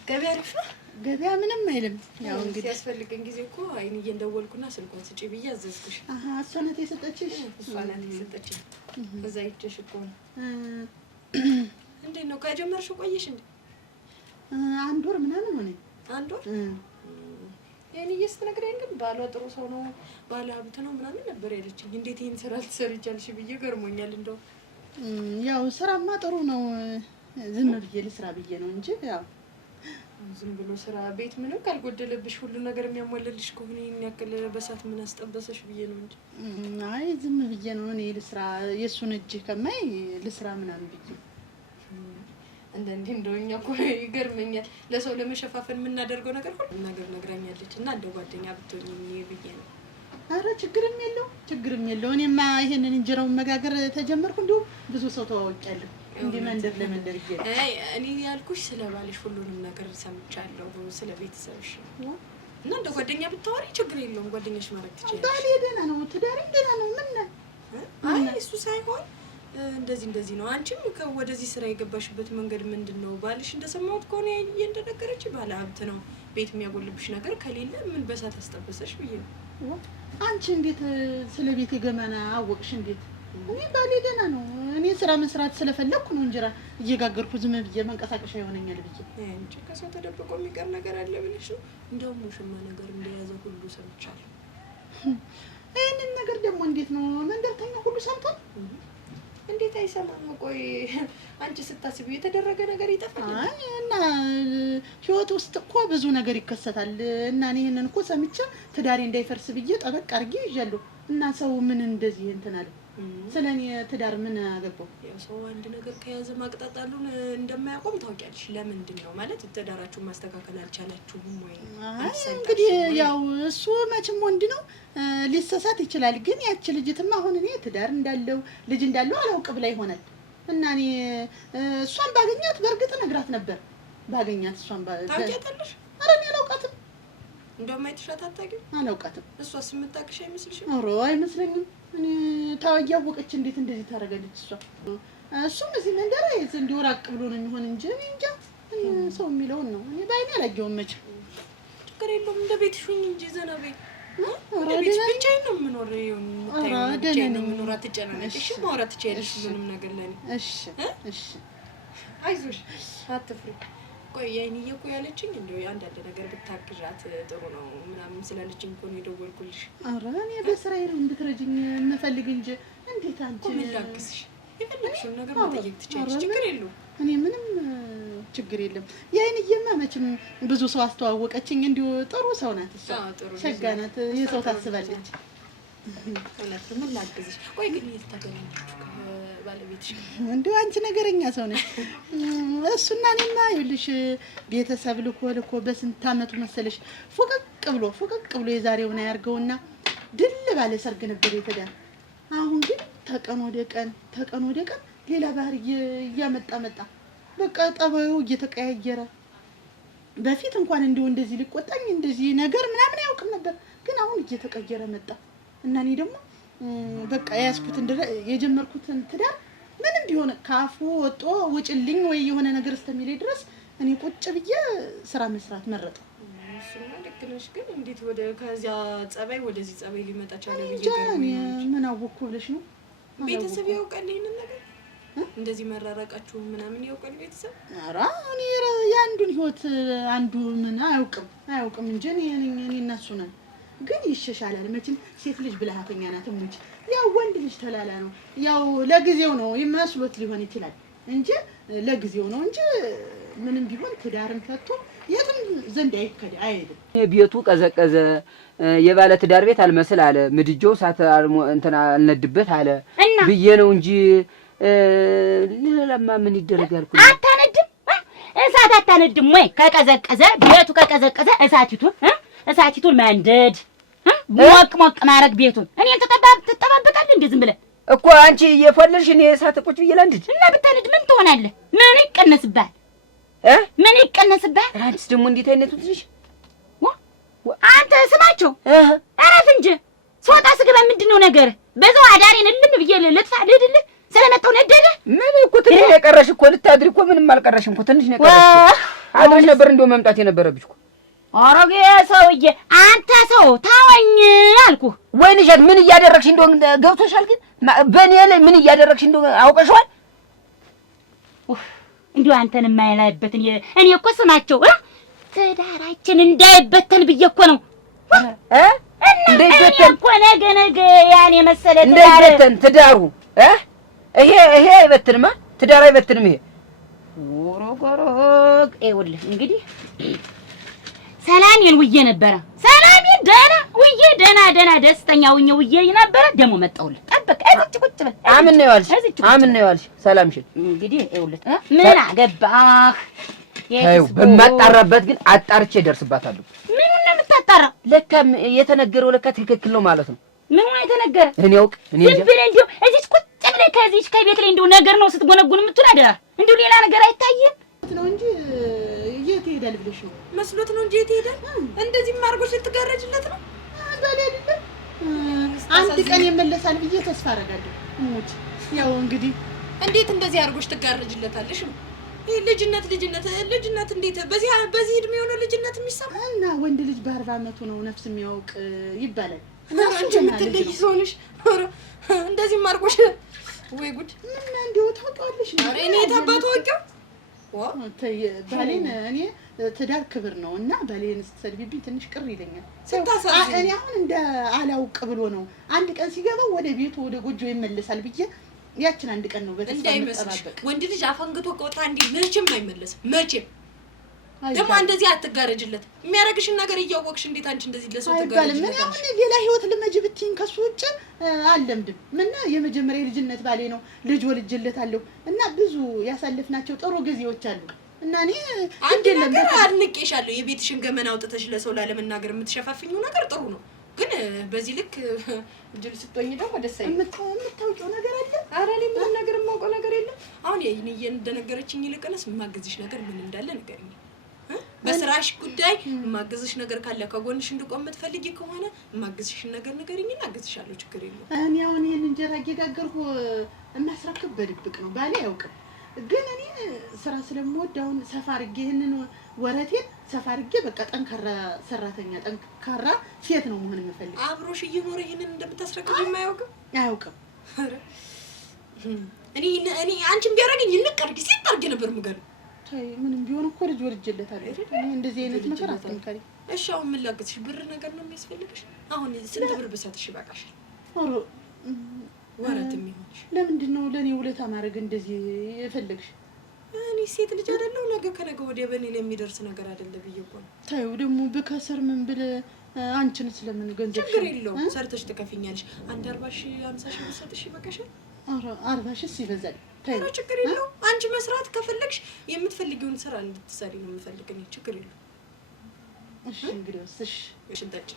ገበያ አሪፍ ነው? ገበያ ምንም አይልም። ያው እንግዲህ ሲያስፈልገን ጊዜ እኮ አይንዬ እንደወልኩና ስልኳን ስጪ ብዬ አዘዝኩሽ። አሃ እሷ ናት የሰጠችሽ? እሷ ናት የሰጠችሽ። በዛ ይጨሽ እኮ ነው። እንዴት ነው ከጀመርሽው ቆየሽ እንዴ? አንድ ወር ምናምን ሆነኝ። አንድ ወር የኔ ስትነግረኝ ግን ባሏ ጥሩ ሰው ነው፣ ባለ ሀብት ነው ምናምን ነበር ያለችኝ። እንዴት ይሄን ስራ ልትሰሪ ቻልሽ ብዬ ገርሞኛል። እንደው ያው ስራማ ጥሩ ነው፣ ዝም ብዬ ልስራ ብዬ ነው እንጂ ያው ዝም ብሎ ስራ ቤት ምንም ካልጎደለብሽ ሁሉ ነገር የሚያሟላልሽ ከሆነ ይሄን ያክል በሳት ምን አስጠበሰሽ ብዬ ነው እንጂ። አይ ዝም ብዬ ነው እኔ ልስራ፣ የሱን እጅ ከማይ ልስራ ምናምን ብዬ። አንዳንዴ እንደው እኛ እኮ ይገርመኛል ለሰው ለመሸፋፈን የምናደርገው ነገር ሁሉ ነገር ነግራኛለች እና እንደ ጓደኛ ብትሆኚ ብዬ ነው። አረ ችግርም የለው እኔማ ይሄንን እንጀራውን መጋገር ተጀመርኩ እንዲሁ ብዙ ሰው ተዋውቂያለሁ። እንዴ መንደር ለመንደር ይሄ እኔ ያልኩሽ ስለ ባልሽ ሁሉንም ነገር ሰምቻለሁ፣ ስለ ቤተሰብሽ እና እንደ ጓደኛ ብታወሪ ችግር የለውም። ጓደኛሽ ማድረግ ትችያለሽ። ባል ደህና ነው፣ ትዳሪም ደህና ነው። ምን አይ እሱ ሳይሆን እንደዚህ ነው። አንቺም ወደዚህ ስራ የገባሽበት መንገድ ምንድነው? ባልሽ እንደሰማሁት ከሆነ እንደነገረች ባለ ሀብት ነው፣ ቤት የሚያጎልብሽ ነገር ከሌለ ምን በሳት አስጠበሰሽ ብዬ ነው። አንቺ እንዴት ስለ ቤት የገመና አወቅሽ? እንዴት? እኔ ባሌ ደህና ነው። እኔ ስራ መስራት ስለፈለኩ ነው እንጀራ እየጋገርኩ ዝም ብዬ መንቀሳቀሻ ይሆነኛል ብዬ እንጂ ከሰው ተደብቆ የሚቀር ነገር አለ ብለሽ ነው? እንደውም ሙሽማ ነገር እንደያዘ ሁሉ ሰምቻለሁ። ይሄንን ነገር ደግሞ እንዴት ነው መንደርተኛ ሁሉ ሰምቷል? እንዴት አይሰማም? ቆይ አንቺ ስታስቢ የተደረገ ነገር ይጠፋል? አይ እና ህይወት ውስጥ እኮ ብዙ ነገር ይከሰታል እና እኔ ይሄንን እኮ ሰምቼ ትዳሬ እንዳይፈርስ ብዬ ጠበቅ አድርጌ ይዣለሁ። እና ሰው ምን እንደዚህ እንትን አለ? ስለኔ ትዳር ምን አገባው? ያው ሰው አንድ ነገር ከያዘ ማቅጣጣሉን እንደማያቆም ታውቂያለሽ። ለምንድን ነው ማለት ትዳራችሁን ማስተካከል አልቻላችሁም ወይ? እንግዲህ ያው እሱ መቼም ወንድ ነው ሊሰሳት ይችላል። ግን ያቺ ልጅትማ አሁን እኔ ትዳር እንዳለው ልጅ እንዳለው አላውቅ ብላ ይሆናል እና እኔ እሷን ባገኛት በእርግጥ ነግራት ነበር። ባገኛት እሷን ታውቂያታለሽ? ኧረ እኔ አላውቃትም። እንደውም አይተሻት አታውቂም? አላውቃትም። እሷስ የምታውቅሽ አይመስልሽም? ኧረ አይመስለኝም። እኔ ታያወቀች እንዴት እንደዚህ ታደርጋለች እሷ? እሱም እዚህ መንደር እዚህ እንዲሁ ራቅ ብሎ ነው የሚሆን እንጂ እኔ እንጃ። ሰው የሚለውን ነው እኔ ባይኔ አላየሁም። መቼም ችግር የለውም። እንደ ቤትሽ ሁኚ እንጂ ዘና በይ። ብቻዬን ነው የምኖረው። ብቻዬን ነው የምኖረው። አትጨናነቂ እሺ? ማውራት ትችያለሽ ምንም ነገር ለእኔ። እሺ አይዞሽ፣ አትፍሪ። ቆይ ያይንዬ እኮ ያለችኝ እንደው አንዳንድ ነገር ብታግዣት ጥሩ ነው ምናምን ስላለችኝ እኮ ነው የደወልኩልሽ። ኧረ እኔ በስራዬ ነው እንድትረጂኝ የምፈልግ እንጂ እንዴት አንቺ ምን ላግዝሽ? የፈለግሽውን ነገር መጠየቅ ትችያለሽ። ችግር የለውም። እኔ ምንም ችግር የለም። ያይንዬማ መቼም ብዙ ሰው አስተዋወቀችኝ። እንዲሁ ጥሩ ሰው ናት እሷ። ሸጋ ናት። የሰው ታስባለች። እውነት ምን ላግዝሽ? ቆይ ግን የት ታገናኛችሁ ከባለቤትሽ? እንዲሁ አንቺ ነገረኛ ሰው ነሽ። እሱና እኔማ ይኸውልሽ ቤተሰብ ልኮ በስንት ዓመቱ መሰለሽ ፉቅቅ ብሎ የዛሬውን አያርገውና ድል ባለ ሰርግ ነበር የተዳር። አሁን ግን ተቀን ወደ ቀን ሌላ ባህር እያመጣ መጣ። በቃ ጠባዩ እየተቀያየረ በፊት እንኳን እንደዚህ ሊቆጣኝ እንደዚህ ነገር ምናምን አያውቅም ነበር። ግን አሁን እየተቀየረ መጣ እና እኔ ደግሞ በቃ ያስኩትን የጀመርኩትን ትዳር ምንም ቢሆን ካፉ ወጦ ውጭልኝ ወይ የሆነ ነገር እስከሚለኝ ድረስ እኔ ቁጭ ብዬ ስራ መስራት መረጠ። እሱማ ልክ ነሽ። ግን እንዴት ወደ ከዚያ ጸባይ ወደዚህ ጸባይ ሊመጣ ቻለ? ምን አወኩ ብለሽ ነው? ቤተሰብ ያውቃል ይሄንን ነገር? እንደዚህ መራራቃችሁ ምናምን ያውቃል ቤተሰብ? ኧረ እኔ የአንዱን ህይወት አንዱ ምን አያውቅም እንጂ እኔ እና እሱ ነን። ግን ይሸሻላል መቼም። ሴት ልጅ ብልሃተኛ ናት እንጂ ያው ወንድ ልጅ ተላላ ነው። ያው ለጊዜው ነው ይመስሎት ሊሆን ይችላል እንጂ ለጊዜው ነው እንጂ ምንም ቢሆን ትዳርን ፈቶ የትም ዘንድ አይሄድም። ቤቱ ቀዘቀዘ፣ የባለ ትዳር ቤት አልመስል አለ፣ ምድጃው ሳት እንትና አልነድበት አለ ብዬ ነው እንጂ ለለማ ምን ይደረጋል? አታነድም? እሳት አታነድም ወይ? ከቀዘቀዘ ቤቱ ከቀዘቀዘ እሳቲቱን መንደድ ሞቅ ማድረግ ቤቱን። እኔን ትጠባበቃለህ እንዴ? ዝም ብለህ እኮ አንቺ እየፈለልሽ እኔ እሳት ቁጭ ብዬ ላንድድ እና ብታነድ ምን ትሆናለህ? ምን ይቀነስብሃል? ምን ይቀነስብሃል? አንቺስ ደግሞ እንዴት አይነቱ ትንሽ አንተ ስማቸው አረፍ እንጂ ስወጣ ስገባ ምንድነው ነገር? በዛው አዳሬን እልም ብዬ ልጥፋ ልሄድልህ ስለመጣሁ ነደደ። ምን እኮ ትንሽ ነው የቀረሽ እኮ ልታድሪ እኮ ምንም አልቀረሽም እኮ ትንሽ ነው የቀረሽ። አድረሽ ነበር እንደው መምጣት የነበረብሽ እኮ። አረጌ ሰውዬ አንተ ሰው ታወኝ አልኩህ። ወይንሸት ምን እያደረግሽ እንደው ገብቶሻል? ግን በእኔ ላይ ምን እያደረግሽ እንደው አውቀሽዋል? እንዲሁ አንተን የማይላይበትን እኔ እኮ ስማቸው ትዳራችን እንዳይበተን ብዬ እኮ ነው። እንዳይበተን እኮ ነገ ያን የመሰለ እንዳይበተን ትዳሩ ይሄ አይበትንማ፣ ትዳር አይበትንም። ይሄ ወሮጎሮግ ይኸውልህ እንግዲህ ሰላሜን ውዬ ነበረ። ሰላሜን ደህና ደስተኛ ውዬ ነበረ። ደግሞ መጣሁልህ። ጠብቅ፣ እዚህ ቁጭ በል። አምን ነው ያልሽ ሰላምሽን። እንግዲህ ይኸውልህ ምን አገባህ? ይኸው በማጣራበት ግን አጣርቼ እደርስባታለሁ። ምኑን ነው የምታጣራው? ለካ የተነገረው ለካ ትክክል ነው ማለት ነው። ምን የተነገረ? እኔ እንጃ። ዝም ብለህ እንዲሁ እዚህ ቁጭ ብለህ ከዚህ ከቤት ላይ እንዲሁ ነገር ነው ስትጎነጉን የምትውል አደራ። እንዲሁ ሌላ ነገር አይታየም ነው እንጂ የት ይሄዳል ብለሽ ነው መስሎት ነው እንጂ የት ይሄዳል? እንደዚህ ማርጎሽ ልትጋረጅለት ነው በሌሊት። አንድ ቀን ይመለሳል ብዬ ተስፋ አደርጋለሁ። እሞች ያው እንግዲህ እንዴት እንደዚህ አርጎሽ ትጋረጅለታለሽ? ይሄ ልጅነት እንዴት በዚህ እድሜ የሆነ ልጅነት የሚሰማ እና ወንድ ልጅ በ40 ዓመቱ ነው ነፍስ የሚያውቅ ይባላል። አንቺ የምትለይ ሰው ነሽ። እንደዚህ ማርጎሽ ወይ ጉድ! ምን እንደው ታውቂዋለሽ? እኔ ታባቱ ወቄው ባሌን እኔ ትዳር ክብር ነው እና ባሌን ስትሰድቢብኝ ትንሽ ቅር ይለኛል። እኔ አሁን እንደ አላውቅ ብሎ ነው አንድ ቀን ሲገባው ወደ ቤቱ ወደ ጎጆ ይመለሳል ብዬ ያችን አንድ ቀን ነው በተስፋ መጠባበቅ። ወንድ ልጅ አፈንግቶ ከወጣ እንዴ መቼም አይመለስም። መቼም ደግሞ እንደዚህ አትጋረጅለት። የሚያረግሽን ነገር እያወቅሽ እንዴት አንቺ እንደዚህ ለሰው ትጋረጅለት? ምን አሁን ሌላ ህይወት ልመጅ ብትይኝ ከሱ ውጭ አልለምድም። ምን የመጀመሪያ ልጅነት ባሌ ነው። ልጅ ወልጅለታለሁ እና ብዙ ያሳለፍናቸው ጥሩ ጊዜዎች አሉ እና እኔ አንድ ነገር አድንቄሻለሁ። የቤትሽን ገመና አውጥተሽ ለሰው ላለመናገር የምትሸፋፍኝው ነገር ጥሩ ነው። ግን በዚህ ልክ ጅል ስትሆኝ ደግሞ ደስ አይልም። የምታውቂው ነገር አለ? ኧረ እኔ ምንም ነገር የማውቀው ነገር የለም። አሁን የኔ እንደነገረችኝ ይልቅንስ የማግዝሽ ነገር ምን እንዳለ ንገሪኝ። በስራሽ ጉዳይ የማግዝሽ ነገር ካለ ከጎንሽ እንድቆም የምትፈልጊ ከሆነ የማግዝሽን ነገር ንገሪኝና አግዝሻለሁ። ችግር የለውም። እኔ አሁን ይሄን እንጀራ እየጋገርኩ የማስረክብ በድብቅ ነው። ባሌ አያውቅም። ግን እኔ ስራ ስለምወድ አሁን ሰፋ አድርጌ ይሄንን ወረቴን ሰፋ አድርጌ በቃ ጠንካራ ሰራተኛ ጠንካራ ሴት ነው መሆን የምፈልግ። አብሮሽ እየኖረ ይሄንን እንደምታስረክብ የማያውቅም አያውቅም። እኔ አንቺን ቢያደርገኝ ይንቅ አድርጊ ሴት አድርጌ ነበር የምገለው። ታይ ምንም ቢሆን እኮ ልጅ ወልጄለታለሁ አይደል? እኔ እንደዚህ አይነት ነገር አትንከሪ። እሺ አሁን ምን ላግዝሽ? ብር ነገር ነው የሚያስፈልግሽ? አሁን ስንት ብር ብሰጥሽ ይበቃሻል? ኦሮ ወራት የሚሆንሽ ለምንድን ነው ለኔ ውለታ ማድረግ እንደዚህ የፈለግሽ? እኔ ሴት ልጅ አይደለሁ? ነገ ከነገ ወዲያ በኔ ላይ የሚደርስ ነገር አይደለ ብዬ እኮ ነው። ታዩ ደግሞ በከሰር ምን ብለ አንቺን ስለምን ገንዘብ ችግር የለውም ሰርተሽ ትከፍኛለሽ። አንድ 40,000 50,000 ብሰጥሽ ይበቃሻል? ኧረ 40,000 ይበዛል። ታዩ ችግር የለውም። አንቺ መስራት ከፈለግሽ የምትፈልጊውን ስራ እንድትሰሪ ነው የምፈልገው። ችግር የለውም። እሺ እንግዲያውስ እሺ እንታጭ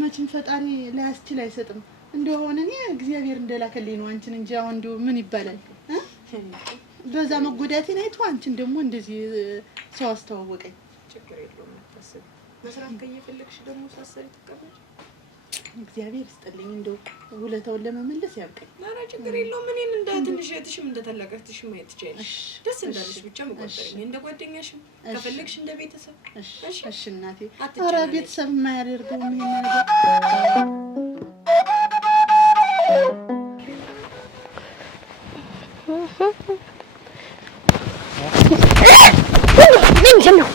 መቼም ፈጣሪ ላያስችል አይሰጥም። እንደው አሁን እኔ እግዚአብሔር እንደላከልኝ ነው አንቺን እንጂ አሁን እንደው ምን ይባላል በዛ መጎዳቴን አይቶ አንቺን ደግሞ እንደዚህ ሰው አስተዋወቀኝ። ችግር የለውም አታስቢ። መስራት ከየፈለግሽ ደግሞ ሳሰሪ ተቀበል። እግዚአብሔር ይስጥልኝ እንደው ውለታውን ለመመለስ ያብቀኝ። ኧረ ችግር የለውም። እኔን እንደ ትንሽ እህትሽም እንደ ታላቅ እህትሽም ማየት ትችያለሽ። ደስ እንዳለሽ ብቻ መቆጠረኝ እንደ ጓደኛሽም ከፈለግሽ እንደ ቤተሰብ። እሺ እናቴ። ኧረ ቤተሰብ የማያደርገው ምን ነገር ምንድን ነው?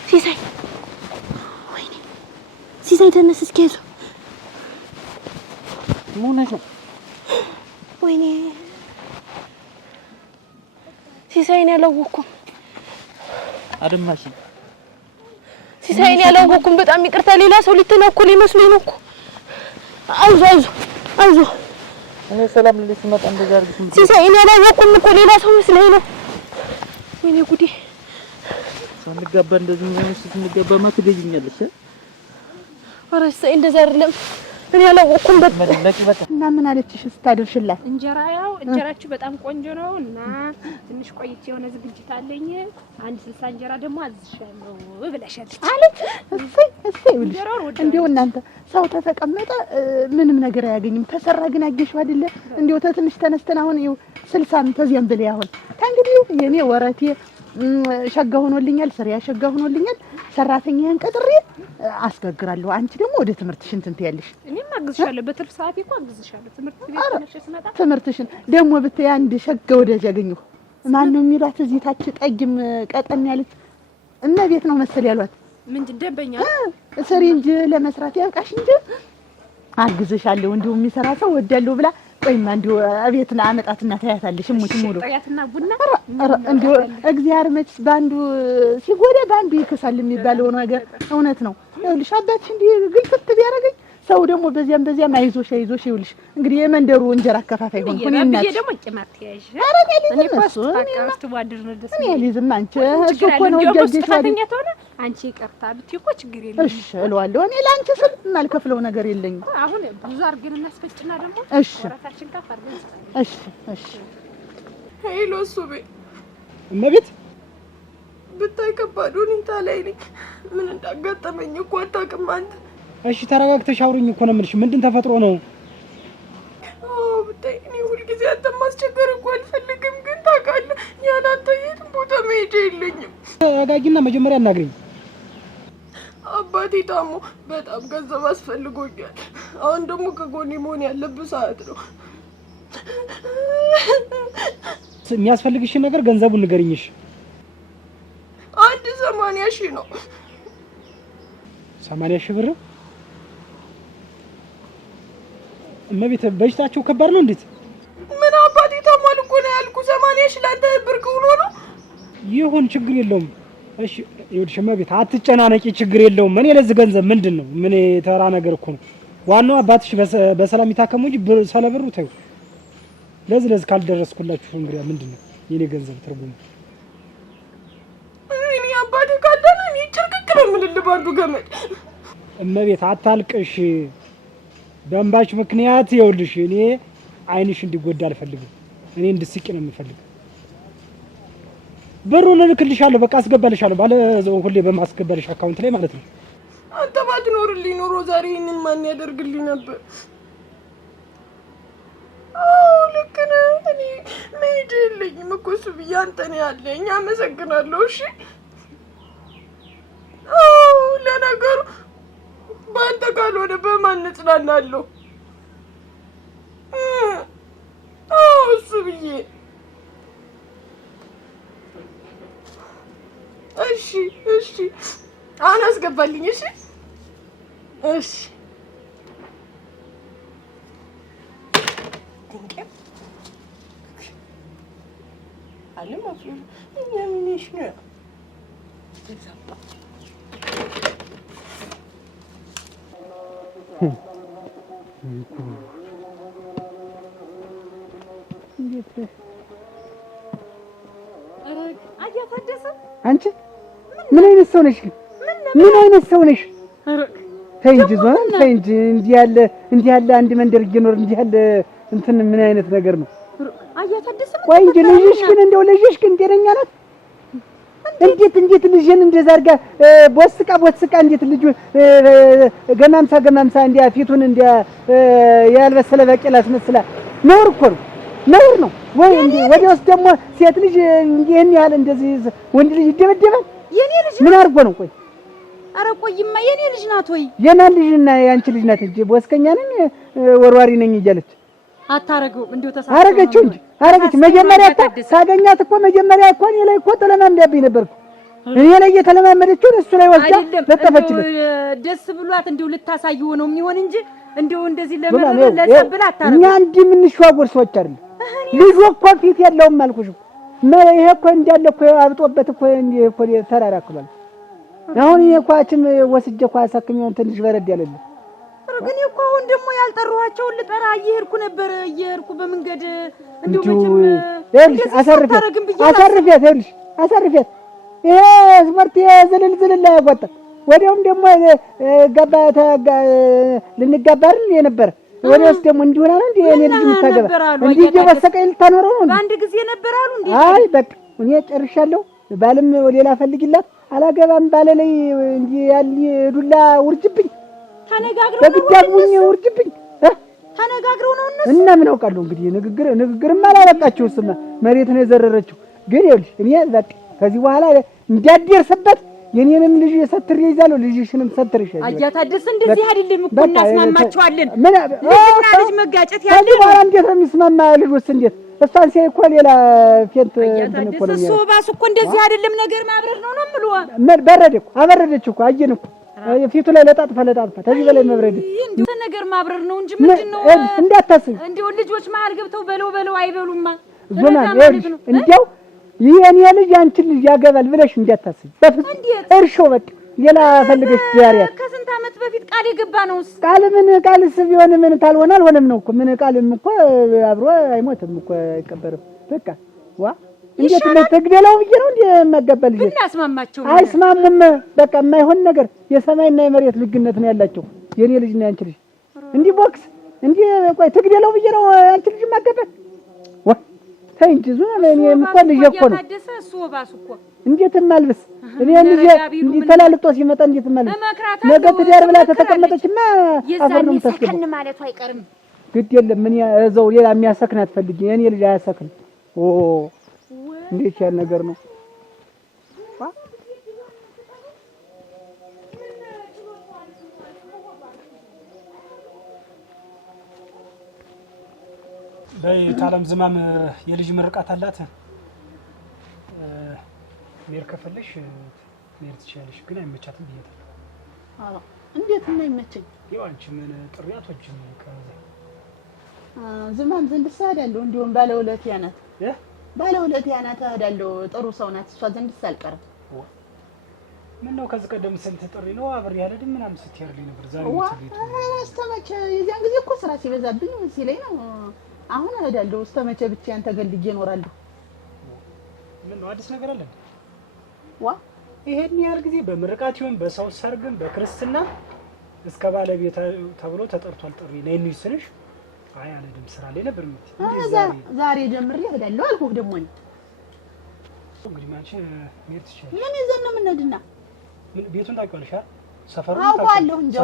ሲሳይ ወይኔ ሲሳይ ተነስ እስኪ ያዙ። ሞናሽ ነው ወይኔ ሲሳይን ያላወኩም አደማሽ ሲሳይን ያላወኩም። በጣም ይቅርታ። ሌላ ሰው ሊተናኮል ይመስለኝ ነው እኮ። አይዞህ እኔ ሰላም ልልሽ መጣ እንደዛ አድርግሽ። ሲሳይን ያላወኩም እኮ ሌላ ሰው መስለኝ ነው። ወይኔ ጉዴ ሳንገባ እንደዚህ ነው ስንገባማ ትገኝኛለሽ። ኧረ ሲሳይ እንደዛ አይደለም። እኔ ያላወኩም እና ምን አለችሽ ስታደርሽላት? እንጀራችሁ በጣም ቆንጆ ነው እና ትንሽ ቆይቼ የሆነ ዝግጅት አለኝ 160 እንጀራ ደግሞ አዝሻለሁ ብለሻለች አለች። እሰይ እንደው እናንተ ሰው ተተቀመጠ ምንም ነገር አያገኝም። ተሰራ ግን አገሽው አይደለ? እንደው ተትንሽ ተነስተን አሁን ይኸው 60 ተዚያም ብለ አሁን ታንግዲህ የኔ ወራቴ ሸጋ ሆኖልኛል። ስሪያ ሸጋ ሆኖልኛል። ሰራተኛዬን ቀጥሬ አስገግራለሁ። አንቺ ደግሞ ወደ ትምህርትሽን ትንትያለሽ። እኔም አግዝሻለሁ። በትርፍ ሰዓቴ እኮ አግዝሻለሁ። ትምህርት ቤት ተነሽ ስመጣ ትምህርትሽን ደግሞ ብታይ አንድ ሸጋ ወዳጅ ያገኘሁ። ማን ነው የሚሏት? እዚህ ታች ጠይም ቀጠን ያለች እመቤት ነው መሰል ያሏት። ምንድን ደንበኛ ስሪ እንጂ ለመስራት ያብቃሽ እንጂ አግዝሻለሁ። እንዲሁ የሚሰራ ሰው ወዳለሁ ብላ ቆይማ እንዲሁ አቤትና አመጣትና ታያታለሽ። ሙት ሙሉ ጠያትና ቡና እንዲሁ እግዚአብሔር መች ባንዱ ሲጎዳ ባንዱ ይከሳል የሚባለው ነገር እውነት ነው። ይኸውልሽ አባትሽ እንዲህ ግልፍት ቢያደርገኝ ሰው ደግሞ በዚያም አይዞሽ ይኸውልሽ እንግዲህ የመንደሩ እንጀራ አከፋፋይ ሆንኩ እኔ እናት ደግሞ ጭማት ያይሽ እኔ ልዝም አንቺ እኮ ነው ጀጅሽ አይደል? አንቺ ይቅርታ ብትይ እኮ ችግር የለም። እሺ እለዋለሁ። እኔ ላንቺ ስል የማልከፍለው ነገር የለኝም። አሁን ብዙ አድርገን እናስፈጭና ደግሞ ወራታችን ከፍ አድርገን እሺ ሄሎ ሱቤ እመቤት ብታይ ከባድ ሁኔታ ላይ ነኝ። ምን እንዳጋጠመኝ እኮ አታውቅም አንተ። እሺ ተረጋግተሽ አውሪኝ እኮ ነው የምልሽ። ምንድን ተፈጥሮ ነው? ብታይ እኔ ሁልጊዜ አንተን ማስቸገር እኮ አልፈልግም፣ ግን ታውቃለህ ያን አንተ የትም ቦታ መሄጃ የለኝም። ተረጋጊና መጀመሪያ አናግሪኝ። አባቴ ታሞ በጣም ገንዘብ አስፈልጎኛል። አሁን ደግሞ ከጎኔ መሆን ያለብህ ሰዓት ነው። የሚያስፈልግሽን ነገር ገንዘቡን ንገሪኝሽ። 80,000 ነው። 80,000 ብር? እመቤት በሽታቸው ከባድ ነው እንዴት? ምን አባቴ ታሟል እኮ ነው ያልኩህ። 80,000 ለአንተ ብርቅ ሆኖ ነው? ይሁን ችግር የለውም። እሺ ይኸውልሽ እመቤት አትጨናነቂ፣ ችግር የለውም። እኔ ለዚህ ገንዘብ ምንድን ነው ምን ተራ ነገር እኮ ነው። ዋናው አባትሽ በሰላም ይታከሙ እንጂ ስለብሩ ተይው። ለዚህ ካልደረስኩላችሁ እንግዲህ ምንድን ነው የኔ ገንዘብ ትርጉሙ? እኔ አባቴ ካዳነ እኔ ጭርቅቅ ነው የምልልህ ባንዱ ገመድ። እመቤት አታልቅሽ። በእንባሽ ምክንያት ይኸውልሽ እኔ ዓይንሽ እንዲጎዳ አልፈልግም። እኔ እንድስቂ ነው የምፈልገው። ብሩን እልክልሻለሁ፣ በቃ አስገባልሻለሁ። ባለ ሁሌ በማስገባልሽ አካውንት ላይ ማለት ነው። አንተ ባትኖርልኝ ኖሮ ዛሬ ይሄንን ማን ያደርግልኝ ነበር? ልክ ነህ። እኔ መሄድ የለኝም እኮ እሱ ብዬሽ አንተ ነው ያለኝ። አመሰግናለሁ። እሺ ለነገሩ በአንተ ካልሆነ በማን እጽናናለሁ? እሱ ብዬ እሺ አሁን አስገባልኝ። እሺ አለም አፍሉ እኛ ምንሽ ነው አንቺ ምን አይነት ሰው ነሽ? ምን አይነት ሰው ነሽ? ተይ እንጂ ዞን ተይ እንጂ እንዲህ ያለ አንድ መንደር እየኖር እንዲህ ያለ እንትን ምን አይነት ነገር ነው? ቆይ እንጂ ልጅሽ ግን እንደው ልጅሽ ግን ጤነኛ ናት? እንዴት ልጅን እንደዛ አድርጋ ቦስቃ እንዴት ልጁ ገማምሳ እንዲያ ፊቱን እንዲያ ያልበሰለ ባቄላ አስመስላ ነውር እኮ ነው፣ ነውር ነው። ወይ እንዴ ወዲያውስ ደግሞ ሴት ልጅ ይሄን ያህል እንደዚህ ወንድ ልጅ ይደበደባል? የኔ ልጅ ምን አድርጎ ነው? ቆይ ኧረ ቆይማ የኔ ልጅ ናት ወይ? የማን ልጅና የአንቺ ልጅ ናት እንጂ ቦስከኛ ነኝ ወርዋሪ ነኝ እያለች አታረገውም። እንደው ተሳስቶ አረገችው እንጂ አረገች። መጀመሪያ እኮ ሳገኛት እኮ መጀመሪያ እኮ እኔ ላይ እኮ ተለማምዳብኝ ነበር እኮ እኔ ላይ የተለማመደችው እሱ ላይ ወስዳ ለጠፈችለት። ደስ ብሏት እንደው ልታሳይው ነው የሚሆን እንጂ እንደው እንደዚህ ለጸብላ አታረገው። እኛ እንዲህ የምንሸዋወር ሰዎች አይደል። ልጅ እኮ ፊት የለውም አልኩሽ። ይሄ እኮ እንዳለ እኮ አብጦበት እኮ እንዲህ እኮ ተራራክሏል። አሁን እኔ እኮ አችን ወስጄ እኮ አሳክሜውን ትንሽ በረድ ያለልኝ ግን እኮ አሁን ደግሞ ያልጠራኋቸውን ልጠራ እየሄድኩ ነበር። እየሄድኩ በመንገድ እንደው መቼም አሳርፊያት ይሄ ስፖርት ዝልል ያጓጣ ወዲያውም ደግሞ ልንጋባ አይደል የነበረ ወዲያውስ ደግሞ እንዲሆና ነው እንዴ እኔ ልጅ የምታገባ እንዴ እየወሰቀኝ ልታኖረው ነው? በአንድ ጊዜ ነበር አሉ እንዴ? አይ በቃ እኔ ጨርሻለሁ። ባልም ሌላ ፈልግላት አላገባም ባለ ላይ እንጂ ያሊ ዱላ ውርጅብኝ ተነጋግረው ውርጅብኝ ተነጋግረው ነው እነሱ እና ምን አውቃለሁ እንግዲህ ንግግርም አላበቃችው ስማ መሬት ነው የዘረረችው። ግን ይኸውልሽ እኔ በቃ ከዚህ በኋላ እንዳትደርስበት የኔንም ልጅ ሰትር ይዛለሁ ልጅሽንም ሰትር ይሻል። አያታደስ እንደዚህ አይደለም እኮ እናስማማቸዋለን። ልጅና ልጅ መጋጨት ያለ ነው። በኋላ እንዴት ነው የሚስማማ ልጅስ? እንዴት እሷን ሲያይ እኮ ሌላ ፌንት እንትን ነው እሱ ባስ እኮ እንደዚህ አይደለም ነገር ማብረር ነው የምልህ። በረደ እኮ አበረደች እኮ አየን እኮ ፊቱ ላይ ለጣጥፋ ከዚህ በላይ መብረድ እንዴ ነገር ማብረር ነው እንጂ ምንድነው? እንዳታስብ እንዴው ልጆች መሀል ገብተው በለው አይበሉማ። ዞማን እንዴው የኔ ልጅ አንቺን ልጅ ያገባል ብለሽ እንዳታስብ በፍጹም። እርሾ በቃ ሌላ ፈልገሽ ዛሬያ ከስንት ዓመት በፊት ቃል የገባ ነውስ። ቃልስ ቢሆን ምን ታልሆነ አልሆነም ነው እኮ ምን ቃልም እኮ አብሮ አይሞትም እኮ አይቀበርም። በቃ ዋ እንዴት ለተግደለው ብዬ ነው እንዴ የማገባል ልጅ እናስማማቸው ነው። አይስማሙም በቃ የማይሆን ነገር የሰማይና የመሬት ልዩነት ነው ያላቸው። የኔ ልጅና ያንቺ ልጅ እንዲህ ቦክስ እንዲህ ቆይ ትግደለው ብዬ ነው ያንቺ ልጅ ማገባል። ዋ ተይ እንጂ ዞና እኔ እኮ ልጅ እኮ ነው እንዴት ማልበስ እኔ ልጅ እንዲህ ተላልጦ ሲመጣ እንዴት ማልበስ ነገ ትዳር ብላ ተተቀመጠችማ አፈር ነው የምታስገባው። ሰከን ማለቱ አይቀርም። ግድ የለም ምን እዛው ሌላ የሚያሰክናት ፈልጊ። የኔ ልጅ አያሰክን። እንዴት ያለ ነገር ነው? በታለም ዝማም የልጅ ምርቃት አላት። ሜር ከፈለሽ ሜር ትችያለሽ፣ ግን አይመቻትም ብዬታለሁ። አዎ እንዴት ነው አይመቸኝ? ይኸው አንቺ ምን ጥሪያቶችን ከዛ ዝማም ዘንድ ሳዳለሁ እንዲሁም ባለውለታ ናት ባለውለታ ናት አዳለሁ። ጥሩ ሰው ናት እሷ ዘንድ ሳልቀርም ምን ነው ከዚህ ቀደም ስንት ጥሪ ነው አብሬ ያለድም ምናምን ስትያርልኝ ነበር። ዛሬ ትቤቱ አስተመቸ የዚያን ጊዜ እኮ ስራ ሲበዛብኝ ሲለኝ ነው። አሁን እሄዳለሁ። እስተመቸ ብቻዬን ተገልግዬ እኖራለሁ። ምን ነው አዲስ ነገር አለ? ዋ ይሄን ያህል ጊዜ በምርቃት ይሁን በሰው ሰርግም በክርስትና እስከ ባለቤት ተብሎ ተጠርቷል ጥሪ ነው እንይስልሽ። አይ አለድም ስራ ላይ ነበር ዛሬ ጀምሬ እሄዳለሁ አልኩህ። ደግሞ እንግዲህ ማንቺ ሜር ትችያለሽ። ምን ይዘን ነው የምንሄድና ቤቱን ታውቂዋለሽ አይደል? ሰፈሩን አውቀዋለሁ እንጂ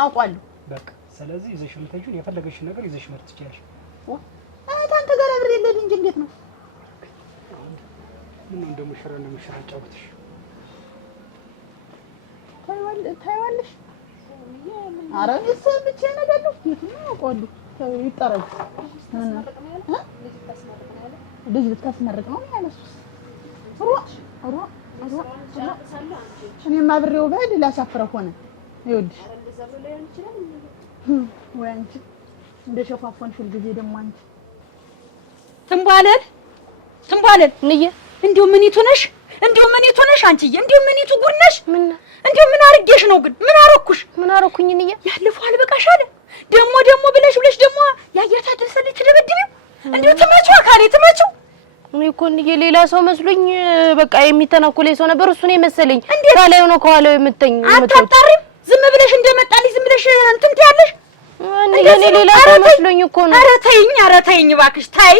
አውቀዋለሁ። በቃ ስለዚህ ይዘሽ የምትሄጂውን የፈለገሽውን ነገር ይዘሽ መርጥ ትችያለሽ። ታንተ ጋር አብሬ ልሄድ እንጂ እንዴት ነው? ምን እንደሙሽራ ጫውትሽ ታይዋለሽ። ኧረ እኔስ ብቻዬን እሄዳለሁ። የትም አውቀዋለሁ። ይጠራል። ልጅ ልታስመርቅ ነው ያለሱስ እኔማ አብሬው በሄድ ላሳፍረው ሆነ። ይኸውልሽ ወይ አንቺ እንደ ሸፋፎንሽ ሁልጊዜ ደግሞ አንቺ ትንቧለል እንዬ እንዲሁ ምኒቱ ነሽ? እንዲሁ ምኒቱ ነሽ አንቺዬ? እንዲሁ ምኒቱ ጉድ ነሽ? እንዲሁ ምን አርጌሽ ነው ግን? ምን አረኩሽ? ምን አረኩኝ እንዬ? ያለፈው አልበቃሽ አለ ደግሞ ብለሽ ደግሞ ያያታ ደሰለች ትደበድቢው። እንዲሁ ትመጪው አካሌ ትመጪው። እኔ እኮ እንዬ ሌላ ሰው መስሎኝ በቃ የሚተናኮለኝ ሰው ነበር። እሱ ነው መሰለኝ። ካላዩ ነው ከኋላው የምትኝ አታጣሪም? ዝም ብለሽ እንደመጣልኝ ዝም ብለሽ እንትን ትያለሽ። እንዬ ሌላ ሰው መስሎኝ እኮ ነው። ኧረ ተይኝ እባክሽ ተይ።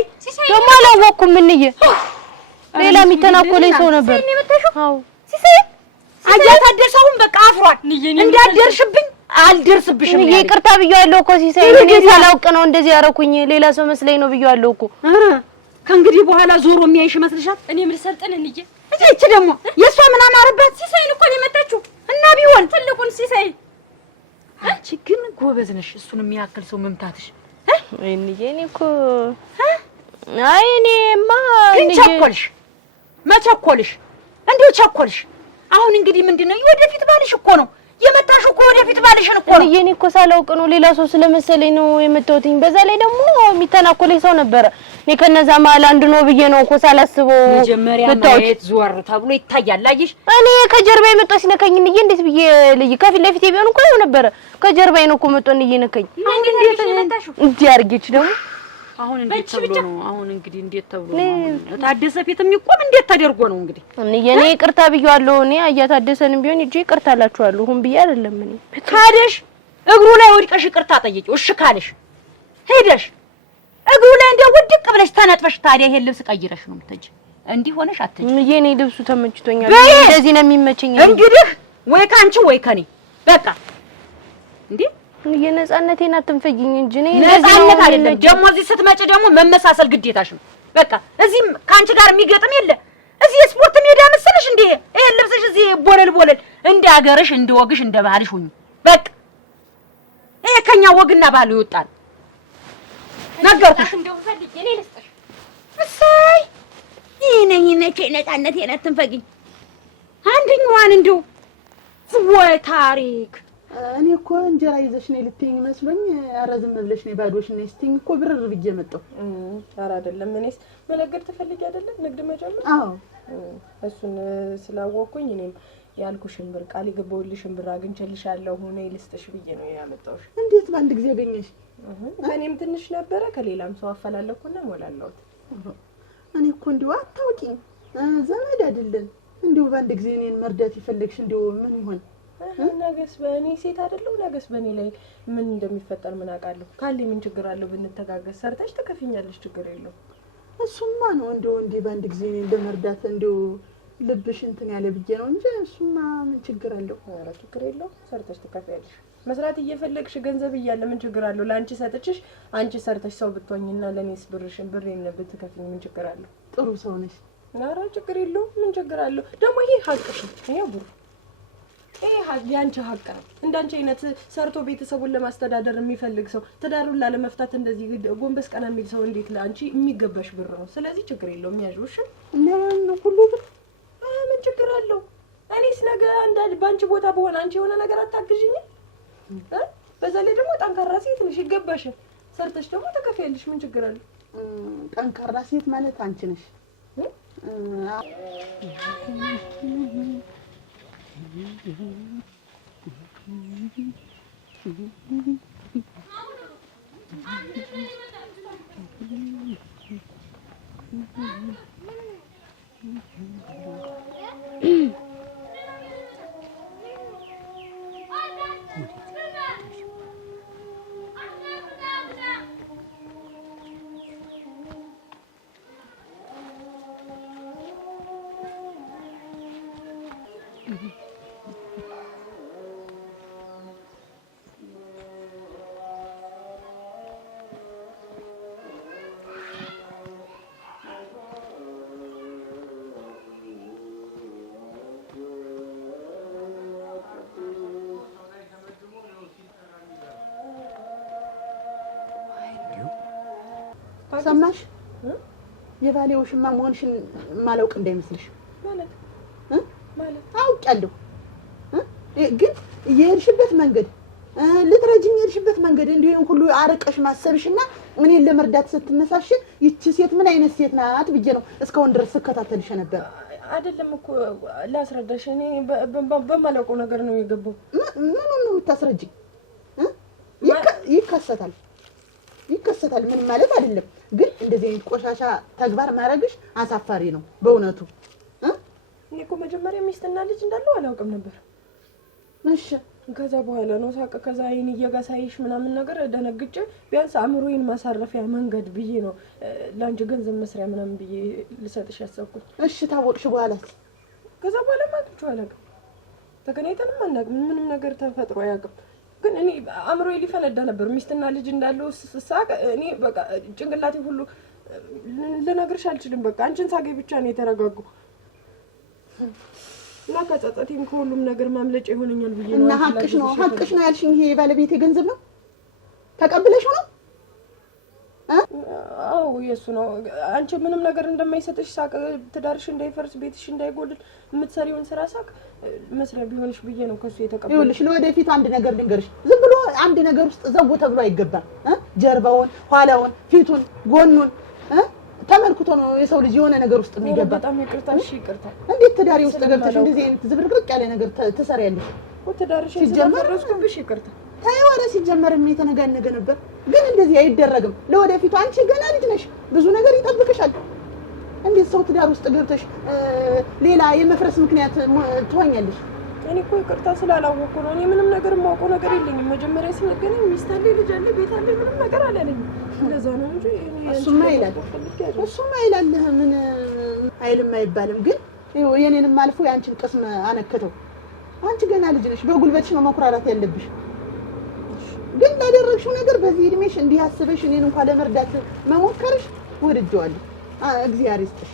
ደግሞ አላወኩም እንዬ ሌላ የሚተናኮለኝ ሰው ነበር። አዎ ሲሳይ አያታደሰውን በቃ አፍሯል። እንዳደርሽብኝ አልደርስብሽም። እንዬ ይቅርታ ብዬዋለሁ እኮ ሲሳይ። እኔ ሳላውቅ ነው እንደዚህ ያረኩኝ። ሌላ ሰው መስለኝ ነው ብዬዋለሁ እኮ። ኧረ ከእንግዲህ በኋላ ዞሮ የሚያይሽ መስልሻል? እኔ ምን ልሰርጥን እንዬ? እቺ ደግሞ የሷ ምን አማረባት? ሲሳይን እኮ ነው የመጣችው እና ቢሆን ትልቁን ሲሳይ። አንቺ ግን ጎበዝ ነሽ እሱን የሚያክል ሰው መምታትሽ። እንዬ እኔ እኮ አይ እኔማ ቸኮልሽ፣ መቸኮልሽ እንዴው ቸኮልሽ። አሁን እንግዲህ ምንድነው ወደፊት ባልሽ እኮ ነው የመጣሽው እኮ ወደፊት ባልሽን እኮ ነው። እኔ እኮ ሳላውቅ ነው ሌላ ሰው ስለመሰለኝ ነው የመጣሁትኝ። በዛ ላይ ደግሞ የሚተናኮለኝ ሰው ነበረ። እኔ ከነዛ መሀል አንዱ ነው ብዬ ነው እኮ ሳላስበው። መጀመሪያ ማየት ዞር ተብሎ ይታያል። አየሽ እኔ ከጀርባ የመጣው ሲነካኝ እንዬ እንዴት ብዬ ልይ ከፊት ለፊት ቢሆን እንኳን ይኸው ነበረ። ከጀርባዬ ነው እኮ መጥቶ እንዬ ነካኝ። እንዴት አድርጌች ደግሞ አሁን እንዴት ተብሎ ነው? አሁን እንግዲህ እንዴት ተብሎ ነው? ታደሰ ፊት የሚቆም እንዴት ተደርጎ ነው እንግዲህ? እኔ ይቅርታ ብዬዋለሁ። እኔ አያታደሰንም ቢሆን እጄ ይቅርታ አላችኋለሁ። ሁን ብዬ አይደለም እኔ ካደሽ እግሩ ላይ ወድቀሽ ይቅርታ ጠይቂው። እሺ ካለሽ ሄደሽ እግሩ ላይ እንደው ውድቅ ብለሽ ተነጥፈሽ ታዲያ ይሄን ልብስ ቀይረሽ ነው የምትሄጂ። እንዲህ ሆነሽ አትሄጂ። እኔ ልብሱ ተመችቶኛል። እንደዚህ ነው የሚመቸኝ። እንግዲህ ወይ ካንቺ ወይ ከኔ በቃ እንዴ የነጻነቴን አትንፈጊኝ እንጂ እኔ ነጻነት አይደለም። ደግሞ እዚህ ስትመጪ ደግሞ መመሳሰል ግዴታሽ ነው። በቃ እዚህም ካንቺ ጋር የሚገጥም የለ። እዚህ የስፖርት ሜዳ መሰለሽ እንዴ? ይሄን ልብስሽ እዚህ ቦለል እንደ ሀገርሽ እንደ ወግሽ እንደ ባህልሽ ሁኚ። በቃ ይሄ ከኛ ወግና ባህል ይወጣል። ነገርኩሽ። እንደው ፈልጊ እኔ ልስጥሽ። እሰይ ነኝ ነጻነቴን አትንፈጊኝ። አንደኛዋን እንደው ወይ ታሪክ እኔ እኮ እንጀራ ይዘሽ ነው ልትይኝ መስሎኝ፣ ኧረ ዝም ብለሽ ነው ባዶሽ ነው ስትይኝ እኮ ብርር ብዬ መጣሁ። ኧረ አይደለም። እኔስ መነገር ትፈልጊ አይደለም ንግድ መጀመር? አዎ እሱን ስላወቅኩኝ እኔም ያልኩሽን ብር ቃል የገባሁልሽን ብር አግኝቼልሻለሁ እኔ ልስጥሽ ብዬ ነው ያመጣሁሽ። እንዴት በአንድ ጊዜ አገኘሽ? ከእኔም ትንሽ ነበረ ከሌላም ሰው አፈላለኩና ሞላለሁት። እኔ እኮ እንደው አታውቂኝ ዘመድ አይደለም እንደው በአንድ ጊዜ እኔን መርዳት ይፈልግሽ እንደው ምን ይሆን? ነገስ በእኔ ሴት አይደለሁ። ነገስ በእኔ ላይ ምን እንደሚፈጠር ምን አውቃለሁ? ካለ ምን ችግር አለው ብንተጋገዝ? ሰርተሽ ትከፍኛለሽ፣ ችግር የለው። እሱማ ነው እንደው እንዴ በአንድ ጊዜ እኔን ለመርዳት እንደው ልብሽ እንትን ያለ ብዬ ነው እንጂ እሱማ ምን ችግር አለው? ኧረ ችግር የለው፣ ሰርተሽ ትከፍያለሽ። መስራት እየፈለግሽ ገንዘብ እያለ ምን ችግር አለው? ለአንቺ ሰጥችሽ አንቺ ሰርተሽ ሰው ብትሆኝና ለኔስ ብሬን ብትከፍኝ ምን ችግር አለው? ጥሩ ሰው ነሽ። ኧረ ችግር የለው፣ ምን ችግር አለው? ደግሞ ይሄ ሀቅሽ ነው። ይሄ ብሩ ይሄ ያንቺ ሀቅ ነው። እንዳንቺ አይነት ሰርቶ ቤተሰቡን ለማስተዳደር የሚፈልግ ሰው ትዳሩን ላለመፍታት እንደዚህ ጎንበስ ቀና የሚል ሰው እንዴት ለአንቺ የሚገባሽ ብር ነው። ስለዚህ ችግር የለውም ያዥው። እሺ እና ሁሉ ብር ምን ችግር አለው? እኔስ ነገ አንዳንድ ባንቺ ቦታ በሆነ አንቺ የሆነ ነገር አታግዥኝ? በዛ ላይ ደግሞ ጠንካራ ሴት ነሽ፣ ይገባሻል። ሰርተሽ ደግሞ ተከፍያለሽ። ምን ችግር አለው? ጠንካራ ሴት ማለት አንቺ ነሽ። ሰማሽ? የባሌ ውሽማ መሆንሽን ማላውቅ እንዳይመስልሽ። ማለት አውቃለሁ፣ ግን የሄድሽበት መንገድ ልትረጂኝ የሄድሽበት መንገድ እንዲሁ ሁሉ አርቀሽ ማሰብሽና እኔን ለመርዳት ስትነሳሽ ይቺ ሴት ምን አይነት ሴት ናት ብዬ ነው እስካሁን ድረስ ስከታተልሽ ነበር። አይደለም እኮ ላስረዳሽ፣ እኔ በማላውቀው ነገር ነው የገባው። ምኑን ነው የምታስረጂኝ? ይከሰታል ምን ማለት አይደለም፣ ግን እንደዚህ አይነት ቆሻሻ ተግባር ማድረግሽ አሳፋሪ ነው በእውነቱ። እኔ እኮ መጀመሪያ ሚስትና ልጅ እንዳለው አላውቅም ነበር። እሺ ከዛ በኋላ ነው ሳቀ። ከዛ አይን እየጋሳይሽ ምናምን ነገር ደነግጬ ቢያንስ አእምሮዬን ማሳረፊያ መንገድ ብዬ ነው ላንቺ ገንዘብ መስሪያ ምናምን ብዬ ልሰጥሽ ያሰብኩት። እሺ ታወቅሽ በኋላስ? ከዛ በኋላ ማጥቼው አላውቅም። ተገናኝተንም አናውቅም። ምንም ነገር ተፈጥሮ አያውቅም። ግን እኔ አእምሮዬ ሊፈነዳ ነበር ሚስትና ልጅ እንዳለው ሳቅ። እኔ በቃ ጭንቅላቴ ሁሉ ልነግርሽ አልችልም። በቃ አንቺን ሳገኝ ብቻ ነው የተረጋጋው። እና ከጸጸቴም ከሁሉም ነገር ማምለጫ ይሆነኛል ብዬ ነው። እና ሀቅሽ ነው ያልሽኝ። ይሄ ባለቤቴ ገንዘብ ነው ተቀብለሽው ነው? አዎ የሱ ነው። አንቺ ምንም ነገር እንደማይሰጥሽ ሳቅ፣ ትዳርሽ እንዳይፈርስ፣ ቤትሽ እንዳይጎድል የምትሰሪውን ስራ ሳቅ መስሪያ ቢሆንሽ ብዬ ነው ከሱ የተቀበልኩት። ይኸውልሽ ለወደፊቱ አንድ ነገር ልንገርሽ፣ ዝም ብሎ አንድ ነገር ውስጥ ዘው ተብሎ አይገባም። ጀርባውን፣ ኋላውን፣ ፊቱን፣ ጎኑን ተመልክቶ ነው የሰው ልጅ የሆነ ነገር ውስጥ የሚገባ። በጣም ይቅርታ። እሺ ይቅርታ። እንዴት ትዳሪ ውስጥ ገብተሽ እንደዚህ አይነት ዝብርቅርቅ ያለ ነገር ትሰሪያለሽ? ትዳርሽ ሲጀመርኩብሽ ይቅርታ። ታይዋለ ሲጀመርም የተነጋነገ ነበር፣ ግን እንደዚህ አይደረግም። ለወደፊቱ አንቺ ገና ልጅ ነሽ፣ ብዙ ነገር ይጠብቅሻል። እንዴት ሰው ትዳር ውስጥ ገብተሽ ሌላ የመፍረስ ምክንያት ትሆኛለሽ? እኔ እኮ ይቅርታ ስላላወቅኩ ነው። እኔ ምንም ነገር የማውቀው ነገር የለኝም። መጀመሪያ ሲነገረኝ ሚስት አለኝ፣ ልጅ አለኝ፣ ቤት አለኝ፣ ምንም ነገር አላለኝም። ለዛ ነው እንጂ እሱማ ይላል ምን አይልም አይባልም። ግን የኔንም አልፎ ያንቺን ቅስም አነከተው። አንቺ ገና ልጅ ነሽ፣ በጉልበትሽ ነው መኩራራት ያለብሽ። ግን ላደረግሽው ነገር በዚህ እድሜሽ እንዲህ አስበሽ እኔን እንኳን ለመርዳት መሞከርሽ ወድጄዋለሁ። እግዚአብሔር ይስጥሽ።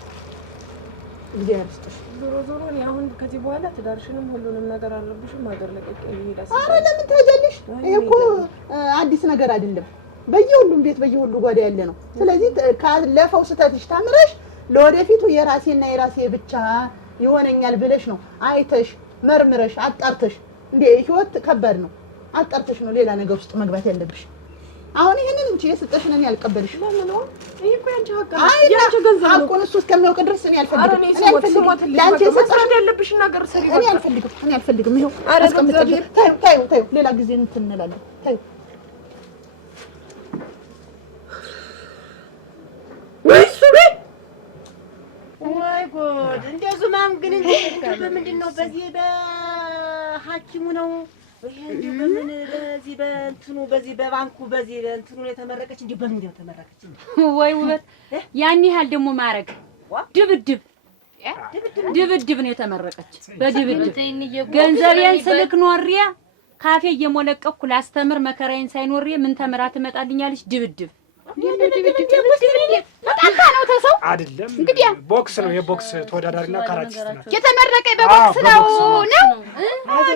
ዞሮ እኔ አሁን ከዚህ በኋላ ትዳርሽንም ሁሉንም ነገር አለብሽም ሀገር ለቀቅ ይሄዳል። ኧረ ለምን ትሄጃለሽ? ይሄ እኮ አዲስ ነገር አይደለም። በየሁሉም ቤት በየሁሉ ጓዳ ያለ ነው። ስለዚህ ካለፈው ስህተትሽ ተምረሽ ለወደፊቱ የራሴና የራሴ ብቻ ይሆነኛል ብለሽ ነው አይተሽ መርምረሽ አጣርተሽ። እንዴ ህይወት ከባድ ነው። አጣርተሽ ነው ሌላ ነገር ውስጥ መግባት ያለብሽ። አሁን ይሄንን እንጂ የሰጠሽን እኔ አልቀበልሽም። ለምን ነው? ይሄ እኮ ያንቺ ሀቅ ነው። ያንቺ ገንዘብ ነው። አቁን እሱ እስከሚያውቅ ድረስ እኔ አልፈልግም። ያንቺ የሰጠሽን ያለብሽ ነገር ሰሪ እኔ አልፈልግም። ይሄው አስቀምጠልኝ። ታዩ ሌላ ጊዜ እንትን እንላለን። ታዩ ወይሱ ወይ ጉድ! እንደዚህ ማም ግን እንዴ በምንድን ነው? በዚህ በሐኪሙ ነው ይሄ በምን በዚህ በእንትኑ በዚህ በባንኩ በዚህ እንትኑ የተመረቀች እንዴ? በምን ነው ተመረቀች? ወይ ውበት! ያን ያህል ደግሞ ማረግ ድብድብ ነው የተመረቀች። በድብድብ ገንዘቤን ስልክ ኖሪያ ካፌ እየሞለቀኩ ላስተምር መከራዬን ሳይኖር ምን ተመራ ትመጣልኛለች? ድብድብ በጣም ነው ተሰው አይደለም። እንግዲህ ቦክስ ነው የቦክስ ተወዳዳሪና ካራቲስት ናት። የተመረቀ በቦክስ ነው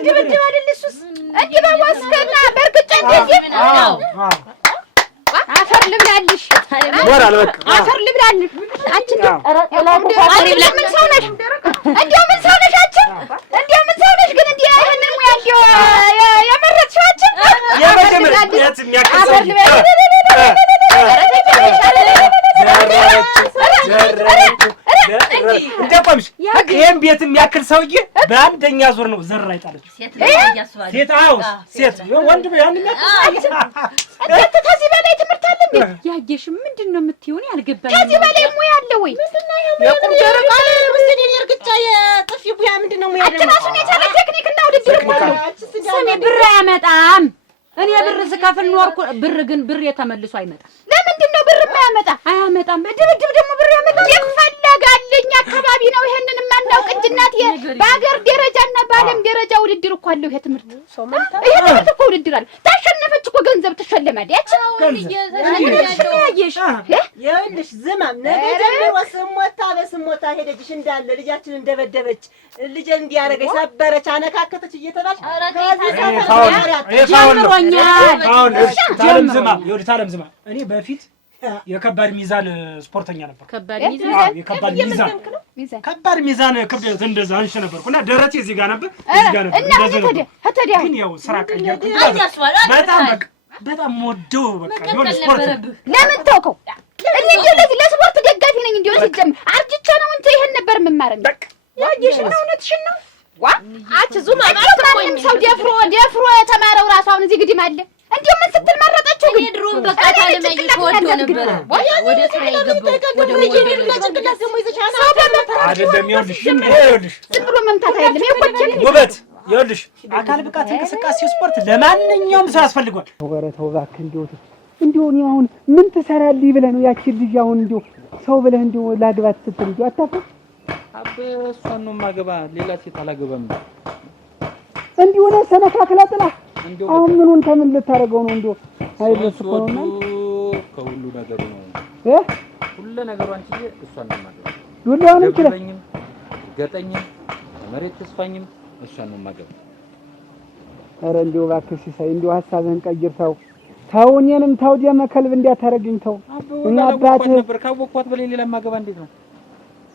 ድብድብ አይደል? እሱስ እንዲህ በቦክስና በርግጫ እንደዚህ ነው። አፈር ልብላልሽ ወራል በቃ አፈር ልብላልሽ። አንቺ እንዴ ምን ሰው ነሽ? እንዴው ምን ሰው ነሽ? እንዴው ምን ሰው ነሽ? ግን እንዴ ይሄንን ሙያ እንዴው የመረጥሽው አንቺ የመጀመሪያት የሚያከሰው እንደቆምሽ ይሄን ቤት የሚያክል ሰውዬ በአንደኛ ዙር ነው ዘራ ይጣለች። ሴት አውስ ሴት ወንድ ያን እንዴት ከዚህ በላይ ትምህርት አለ እንዴ? ያየሽ ምንድነው የምትይው? ያልገባኝ ከዚህ በላይ ሙያ አለ ወይ? የቁም ደረቃ ምስል የርግጫ የጥፊ ቡያ ምንድነው ሙያ ደግሞ? አትራሱን የቻለ ቴክኒክ እና ውድድር እኮ ነው። ስሜ ብር አያመጣም። እኔ ብር ስከፍል ኖርኩ። ብር የተመልሶ አይመጣም። ለምንድን ነው ብር የማያመጣ? አያመጣም። ድብድብ ደግሞ ብር ያመጣል። ይፈለጋልኝ አካባቢ ነው። ይሄንን የማናውቅ እንጂ እናቴ በአገር ደረጃና በዓለም ደረጃ ውድድር እኮ አለው። ይሄ ትምህርት ይሄ ትምህርት እኮ ውድድር አለ። ታሸነፈች እኮ ገንዘብ ትሸለማለች። ይኸውልሽ ዝማም ነገ ጀምሮ ስሞታ ሄደችሽ እንዳለ ልጃችን እንደበደበች ልጄን እንዲያረገች ሰበረች አነካከተች እየተባልሽ አሁን ታለም ዝማ እኔ በፊት የከባድ ሚዛን ስፖርተኛ ነበር። ከባድ ሚዛን የከባድ ሚዛን ክብደት እንደዛ አንሽ ነበርኩና ደረቴ እዚህ ጋር ነበር ታዲያ ግን ያው ስራ ቀየርኩ። በጣም ወደው በቃ የሆነ ስፖርት ለምን ተውከው? እኔ እንደዚህ ለስፖርት ደጋፊ ነኝ። እንደው ሲጀምር አርጅቻ ነው እንት ይሄን ነበር የምማረኝ። ያየሽ ነው እውነትሽን ነው። አች ዙማ ማንም ሰው ደፍሮ የተማረው ራሱ አሁን እዚህ ግድም አለ። እንዴው ምን ስትል መረጣችሁ? ግን ድሮም በቃ ታለማይ ወዶ ነበር ወደ ስራ ይገባው ወደ ጭንቅላት ደግሞ ይዘሻና አይደለም። ይኸውልሽ ዝም ብሎ መምታት አይደለም። ይቆጭል ውበት ይኸውልሽ አካል ብቃት እንቅስቃሴ ስፖርት ለማንኛውም ሰው ያስፈልጋል። ኧረ ተው እባክህ እንዲሁ እኔ አሁን ምን ትሰራልኝ ብለህ ነው ያቺን ልጅ አሁን እንዲሁ ሰው ብለህ እንዲሁ ላግባት ስትል እንዲሁ አታፍርም? እሷን ነው የማገባ ሌላ ሴት አላገባም። እንዲሁ ነው ሰነካክላ ጥላ አሁን ምኑን ተምን ልታረገው ነው? እንዲሁ አይደረስ እኮ ነው ከሁሉ ነገሩ ነው ሁሉ ነገሩ አንቺ እሷን ነው የማገባ። ዱላውን ይችላል ገጠኝም መሬት ተስፋኝም እሷን ነው የማገባ። ኧረ እንዲሁ እባክህ ሲሳይ እንዲሁ ሐሳብህን ቀይር። ተው እኔንም ተው ደመ ከልብ እንዲያታረግኝ ተው። እና አባትህ ነበር ካወቅኳት በሌላ ማገባ እንዴት ነው?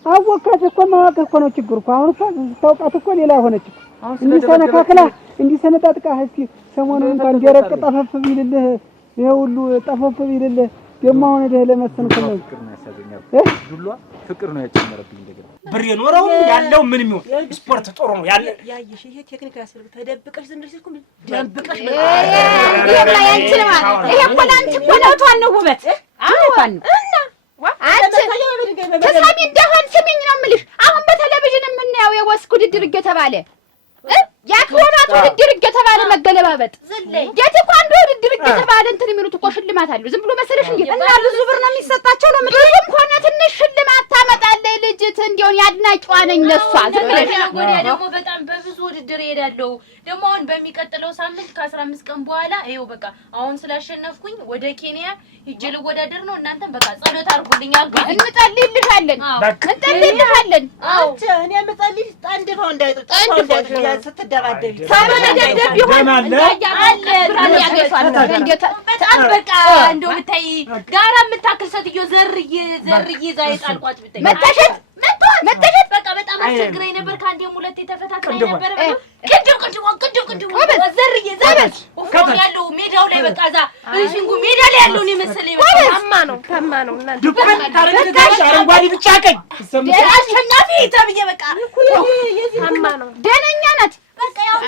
አወቃት እኮ ማወቅ እኮ ነው ችግር እኮ። አሁን እኮ ታውቃት እኮ ሌላ ሆነች። እንዲህ ሰነካክላ እንዲህ ሰነጣጥቃ እስኪ ሰሞኑን እንኳን ደረቅ ጠፈፍ ቢልልህ ይሄ ሁሉ ጠፈፍ ቢልልህ ደግሞ አሁን ደህ ለመስንኩ ነው። ፍቅር ነው ያሳገኛል። ዱሏ ፍቅር ነው ያጨመረብኝ። እንደገና ብር የኖረው ያለው ምን ይሁን ስፖርት ጥሩ ነው ያለ ያየሽ ይሄ ቴክኒክ ያስፈልግ ተደብቀሽ ዝንድር ሲልኩም ደብቀሽ ይሄ ያንቺ ነው። ይሄ እኮ ላንቺ እኮ ነው ውበት አሁን እና አንቺ ተሳቢ እንደሆን ስሚኝ ነው የምልሽ። አሁን በቴሌቪዥን የምናየው የወስክ ውድድር እየተባለ የአክሮባት ውድድር እየተባለ መገለባበጥ የቴኳንዶ ውድድር እየተባለ እንትን የሚሉት እኮ ሽልማት አሉ። ዝም ብሎ መሰለሽ እንዴ? እና ብዙ ብር ነው የሚሰጣቸው ነው የምልሽ። እንኳን ትንሽ ሽልማት ታመጣለች ልጅት እንዲሆን ያድናቂዋ ነኝ ለሷ። ዝም ብለሽ ወዲያ ደግሞ በጣም በብዙ ውድድር እሄዳለሁ። ደግሞ አሁን በሚቀጥለው ሳምንት ከ15 ቀን በኋላ ይኸው በቃ አሁን ስላሸነፍኩኝ ወደ ኬንያ ሂጅ ልወዳደር ነው። እናንተም በቃ ጸሎት አድርጉልኝ። እንጸልይልሻለን። አንቺ እኔ የምጸልይሽ ጠንድፈው እንዳይጠፋው ስትደባደቢ ሳመደደብ ቢሆን አለ በጣም በቃ እንደው ብታይ ጋራ የምታክል ሴትዮ ዘርዬ ዛይ ጣልቋት ብታይ መተሸት በቃ በጣም አስቸግረኝ ነበር። ከአንዴም ሁለቴ ተፈታትናኝ ነበር። ቅድም ዘርዬ ያለው ሜዳው ላይ በቃ እዛ ሽንጉ ሜዳ ላይ ያለው ነው መሰለኝ። ታማ ነው እና ድብን ታረጋግጣሽ አረንጓዴ ብቻ ቀኝ አሸናፊ ተብዬ በቃ ታማ ነው። ደነኛ ናት። በቃ ያው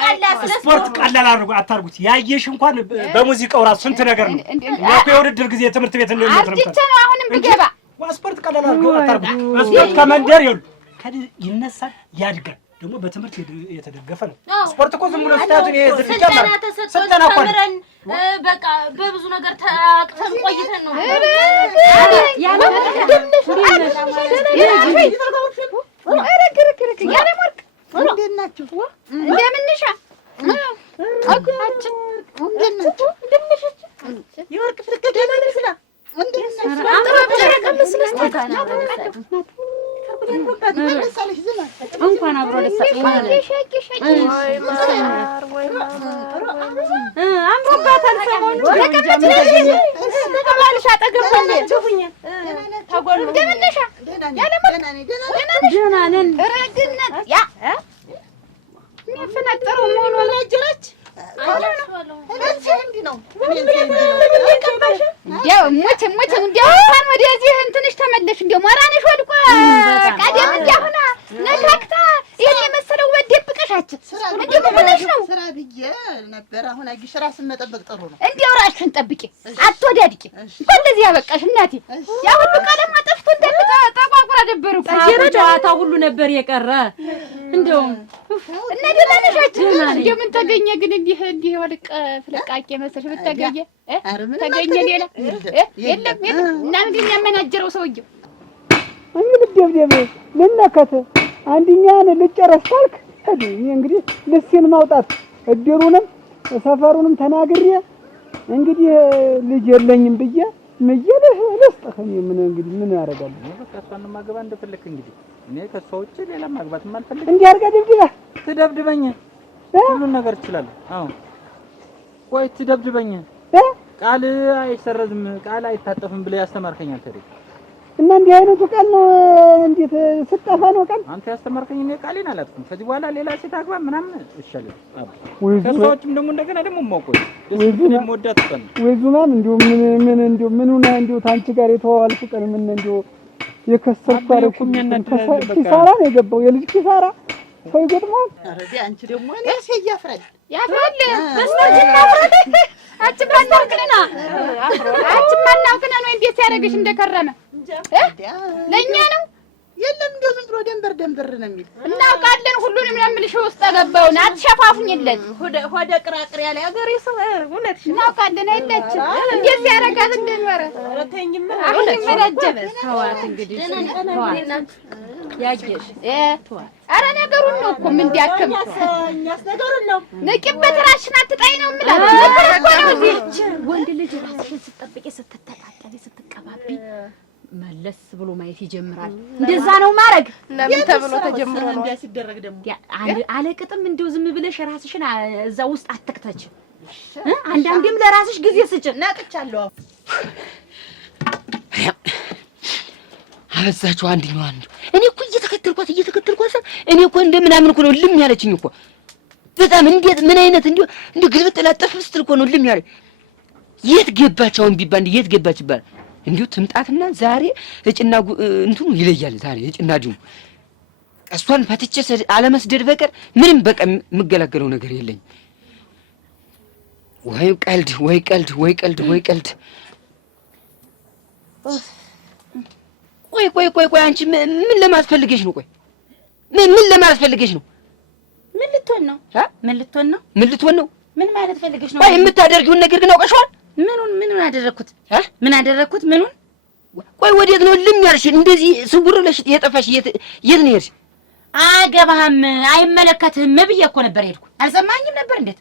ስፖርት ቀላል አታርጉት። ያየሽ እንኳን በሙዚቃው ራሱ ስንት ነገር ነው። የውድድር ጊዜ ትምህርት ቤት ነው አርጅቼ ነው አሁንም ብገባ ስፖርት ቀላል አታርጉት። ስፖርት ከመንደር ይነሳል ያድጋል። ደግሞ በትምህርት የተደገፈ ነው። ስፖርት እኮ ዝም ብሎ ስታቱን ስልጠና ተምረን በቃ በብዙ ነገር ተአቅተን ቆይተን ነው እንዴት ናችሁ? እንደምንሻ የወርቅ ፍርቅት ለማለስላ እንኳን አብሮ አምሮባታል። የሚያፈናጠረው መሆኑን አጀራች ሙት እንዲያው እንኳን ወደዚህ እንትንሽ ተመለሽ። እንዲያው ሞራንሽ ወድቆ ቀደም እንዲያሁና ነካክታ ይሄን የመሰለው በደብቀሻችን እንዲያው ሆነሽ ነው ስራ ብዬ ነበር። አሁን አግሽ ራስን መጠበቅ ጥሩ ነው። እንዲያው ራስሽን ጠብቂ፣ አትወዳድቂ። እንደዚህ ያበቃሽ እናቴ። ያ ሁሉ ቀለም አጠፍቶ ተቋቁራ ነበር እኮ ጨዋታ ሁሉ ነበር የቀረ። እንዲያው እና ደህና ነሻችን? እንዲያው ምን ተገኘ ግን እንዲህ ወልቅ ፍለቃቄ መሰለሽ ብትገኘ ተገኘ ሌላ የለም። እና ግን ያመናጀረው ሰውዬው ልደብደብ ልነከተ አንድኛን ልጨረስ ካልክ እኔ እንግዲህ ልስን ማውጣት እድሩንም ሰፈሩንም ተናግሬ እንግዲህ ልጅ የለኝም ብዬ ምየልህ ልስጥህ። እኔ ምን ያደርጋለሁ? በቃ እሷን ማግባ እንደፈለክ እንግዲህ እኔ ከሷ ውጪ ሌላ ማግባት ማልፈልግ። እንዲህ አድርጋ ድብድባ ትደብድበኝ ሁሉን ነገር እችላለሁ። አዎ ቆይ ትደብድበኝ ቃል አይሰረዝም ቃል አይታጠፍም ብለህ ያስተማርከኝ አንተ አይደል? እና እንዲህ አይነቱ ቃል ነው እንዴት ስጠፋ ነው ቃል? አንተ ያስተማርከኝ እኔ ቃሌን አላጥፍም። ከዚህ በኋላ ሌላ ሴት አግባ ምናምን ይሻላል። ከሰዎችም ደግሞ እንደገና ደግሞ ማውቀው ደስታን የምወዳት ቀን ወይ ዙማም እንዲሁ ምን ሆነ እንዲሁ ታንቺ ጋር የተዋዋልኩ ቀን ምን እንዲሁ የከሰርኩ አረኩኝ ኪሳራ ነው የገባው የልጅ ኪሳራ ሰው ይገጥማል። አረዲ አንቺ ደግሞ እኔ ያፍራል በስተጅና አፍራል አጭባናውክና አጭባናውክና ነው እንዴት ያረጋሽ እንደከረመ ለኛ ነው የለም እንደው ዝም ብሎ ደንበር ነው የሚል እናውቃለን። ሁሉንም ለምልሽ ውስጥ ገባውና አትሸፋፉኝለት ሆደ ቅራቅር ያለ አገሬ ሰው እውነትሽ እናውቃለን። አይደለም እንዴት ያረጋት እንደኖረ ተኝም አሁን መረጀበ ተዋት እንግዲህ ያየሽ ተዋት። አረ ነገሩን ነው እኮ ምን እንዲያከም እኛስ ነገሩን ነው ንቂበት ራስሽን አትጣይ ነው የምላት። ነገር እኮ ነው እዚህ ወንድ ልጅ ራስሽን ስትጠብቂ ስትተጣጣቢ ስትቀባቢ መለስ ብሎ ማየት ይጀምራል። እንደዛ ነው ማረግ። ለምን ተብሎ ተጀምሮ ነው እንዴ ሲደረግ ደግሞ አለቅጥም እንደው ዝም ብለሽ ራስሽን እዛ ውስጥ አትክተች። አንዳንዴም ለራስሽ ጊዜ ስጭ። ነቅቻለሁ። አበዛችሁ አንድኛው አንዱ እኔ እኮ እየተከተልኳት እኔ እኮ እንደምናምን እኮ ነው ልም ያለችኝ እኮ በጣም እንዴት ምን አይነት እንዴ ግልብጥ ላጠፍ ስትል እኮ ነው ልም ያለ የት ገባቻውን ቢባል የት ገባች ይባል እንዴው ትምጣትና ዛሬ እጭና እንትኑ ይለያል። ዛሬ እጭና ድሙ እሷን ፈትቼ አለመስደድ በቀር ምንም በቃ የምገላገለው ነገር የለኝ። ወይ ቀልድ ቆይ አንቺ ምን ለማስፈልገሽ ነው? ቆይ ምን ለማስፈልገሽ ነው? ምን ልትሆን ነው? ምን ማለት ፈልገሽ ነው? ቆይ የምታደርጊውን ነገር ግን አውቀሽዋል? ምኑን አደረኩት? ምን አደረኩት? ምኑን? ቆይ ወዴት ነው ልም ያልሽ? እንደዚህ ስውር ብለሽ የጠፋሽ የት ነው የሄድሽ? አገባህም አይመለከትህም ብዬሽ እኮ ነበር ሄድኩ። አልሰማኝም ነበር? እንዴት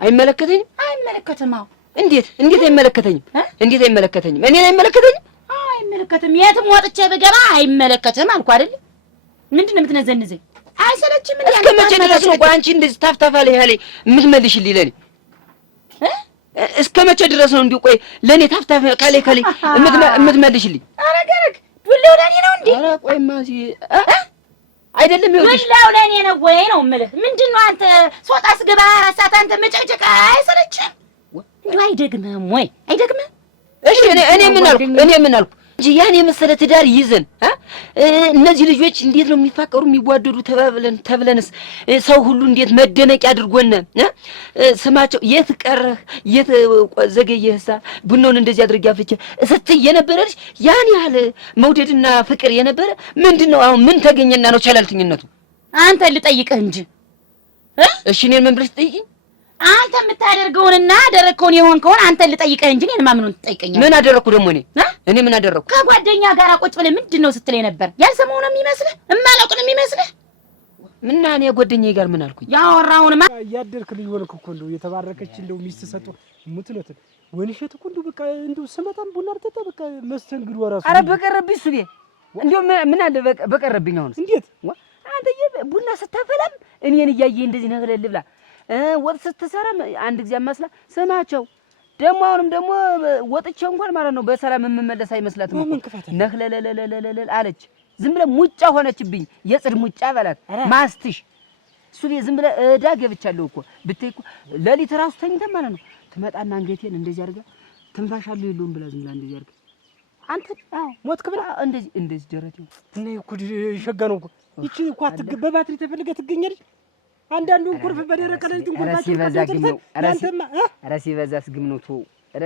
አይመለከተኝም? አይመለከትም። አዎ እንዴት አይመለከተኝም? እኔን አይመለከተኝም? አዎ አይመለከትም። የትም ወጥቼ ብገባ አይመለከትም አልኩ አይደል? ምንድን ነው የምትነዘንዘኝ? አይሰለችም? ምን እስከ መቼ ድረስ ነው ቆይ አንቺ እንደዚህ ታፍታፋ ላይ ያለ የምትመልሽልኝ ለኔ? እስከ መቼ ድረስ ነው እንዲሁ ቆይ ለኔ ታፍታፋ ካለ የምትመልሽልኝ? ኧረ ገረግ ዱላው ለኔ ነው እንዴ? ኧረ ቆይማ አይደለም ይኸውልሽ ዱላው ለኔ ነው ወይ ነው የምልህ። ምንድን ነው አንተ ሶጣ ስገባ አራሳት አንተ መጨቅጨቅ አይሰለችም? እንዴ አይደግምህም ወይ? አይደግምህም? እሺ እኔ ምን አልኩ እንጂ ያን የመሰለ ትዳር ይዘን እነዚህ ልጆች እንዴት ነው የሚፋቀሩ የሚዋደዱ ተብለንስ ሰው ሁሉ እንዴት መደነቂያ አድርጎን ስማቸው የት ቀረህ የት ዘገየህሳ ቡናውን እንደዚህ አድርጌ አፍቼ ስትይ የነበረልሽ ያን ያህል መውደድና ፍቅር የነበረ ምንድነው አሁን ምን ተገኘና ነው ቻላልትኝነቱ? አንተ ልጠይቅህ እንጂ እሺ እኔን ምን ብለሽ ትጠይቂኝ? አንተ የምታደርገውንና አደረግከውን የሆንከውን አንተ ልጠይቅህ እንጂ እኔን ማምኑን ትጠይቀኛለህ? ምን አደረግኩ ደግሞ እኔ ምን አደረግኩ? ከጓደኛ ጋር ቁጭ ብለህ ምንድን ነው ስትለኝ ነበር። ያልሰማው ነው የሚመስልህ? እማላውቅ ነው የሚመስልህ? ምና እኔ ጓደኛዬ ጋር ምን አልኩኝ? ያወራውንማ እያደርክ ልጅ ሆንክ እኮ እንደው የተባረከች እንደው ሚስት ሰጡ ሙትነት ወንሸት እኮ እንደው በቃ እንደው ስመጣም ቡና አርተታ በቃ መስተንግዶ ወራሱ። ኧረ በቀረብኝ ሱዴ እንደው ምን አለ በቀረብኝ። አሁን እንዴት አንተ ቡና ስታፈላም እኔን እያየህ እንደዚህ ነህለል ብላ ወጥ ስትሰራ አንድ ጊዜ አማስላ ስማቸው ደግሞ አሁንም ደግሞ ወጥቼ እንኳን ማለት ነው በሰላም የምመለስ አይመስላትም እኮ ነህለለለለለለ አለች። ዝም ብለህ ሙጫ ሆነችብኝ። የጽድ ሙጫ በላት ማስትሽ እሱ ዝም ብለህ እዳ ገብቻለሁ እኮ ብታይ እኮ ሌሊት ራሱ ተኝተን ማለት ነው ትመጣና አንገቴን እንደዚህ አድርጋ ትንፋሻለሁ የለውም ብላ ዝም ብላ እንደዚህ አድርጋ አንተ ሞትክ ብላ እንደዚህ ደረቴ እና እኮ ሸጋ ነው እኮ ይቺ እኮ በባትሪ ተፈልገ ትገኛለች። አንዳንዱን ኩርፍ በደረቀ ለሊት እንኳን ኧረ ሲበዛስ ግም ነው ተው። ኧረ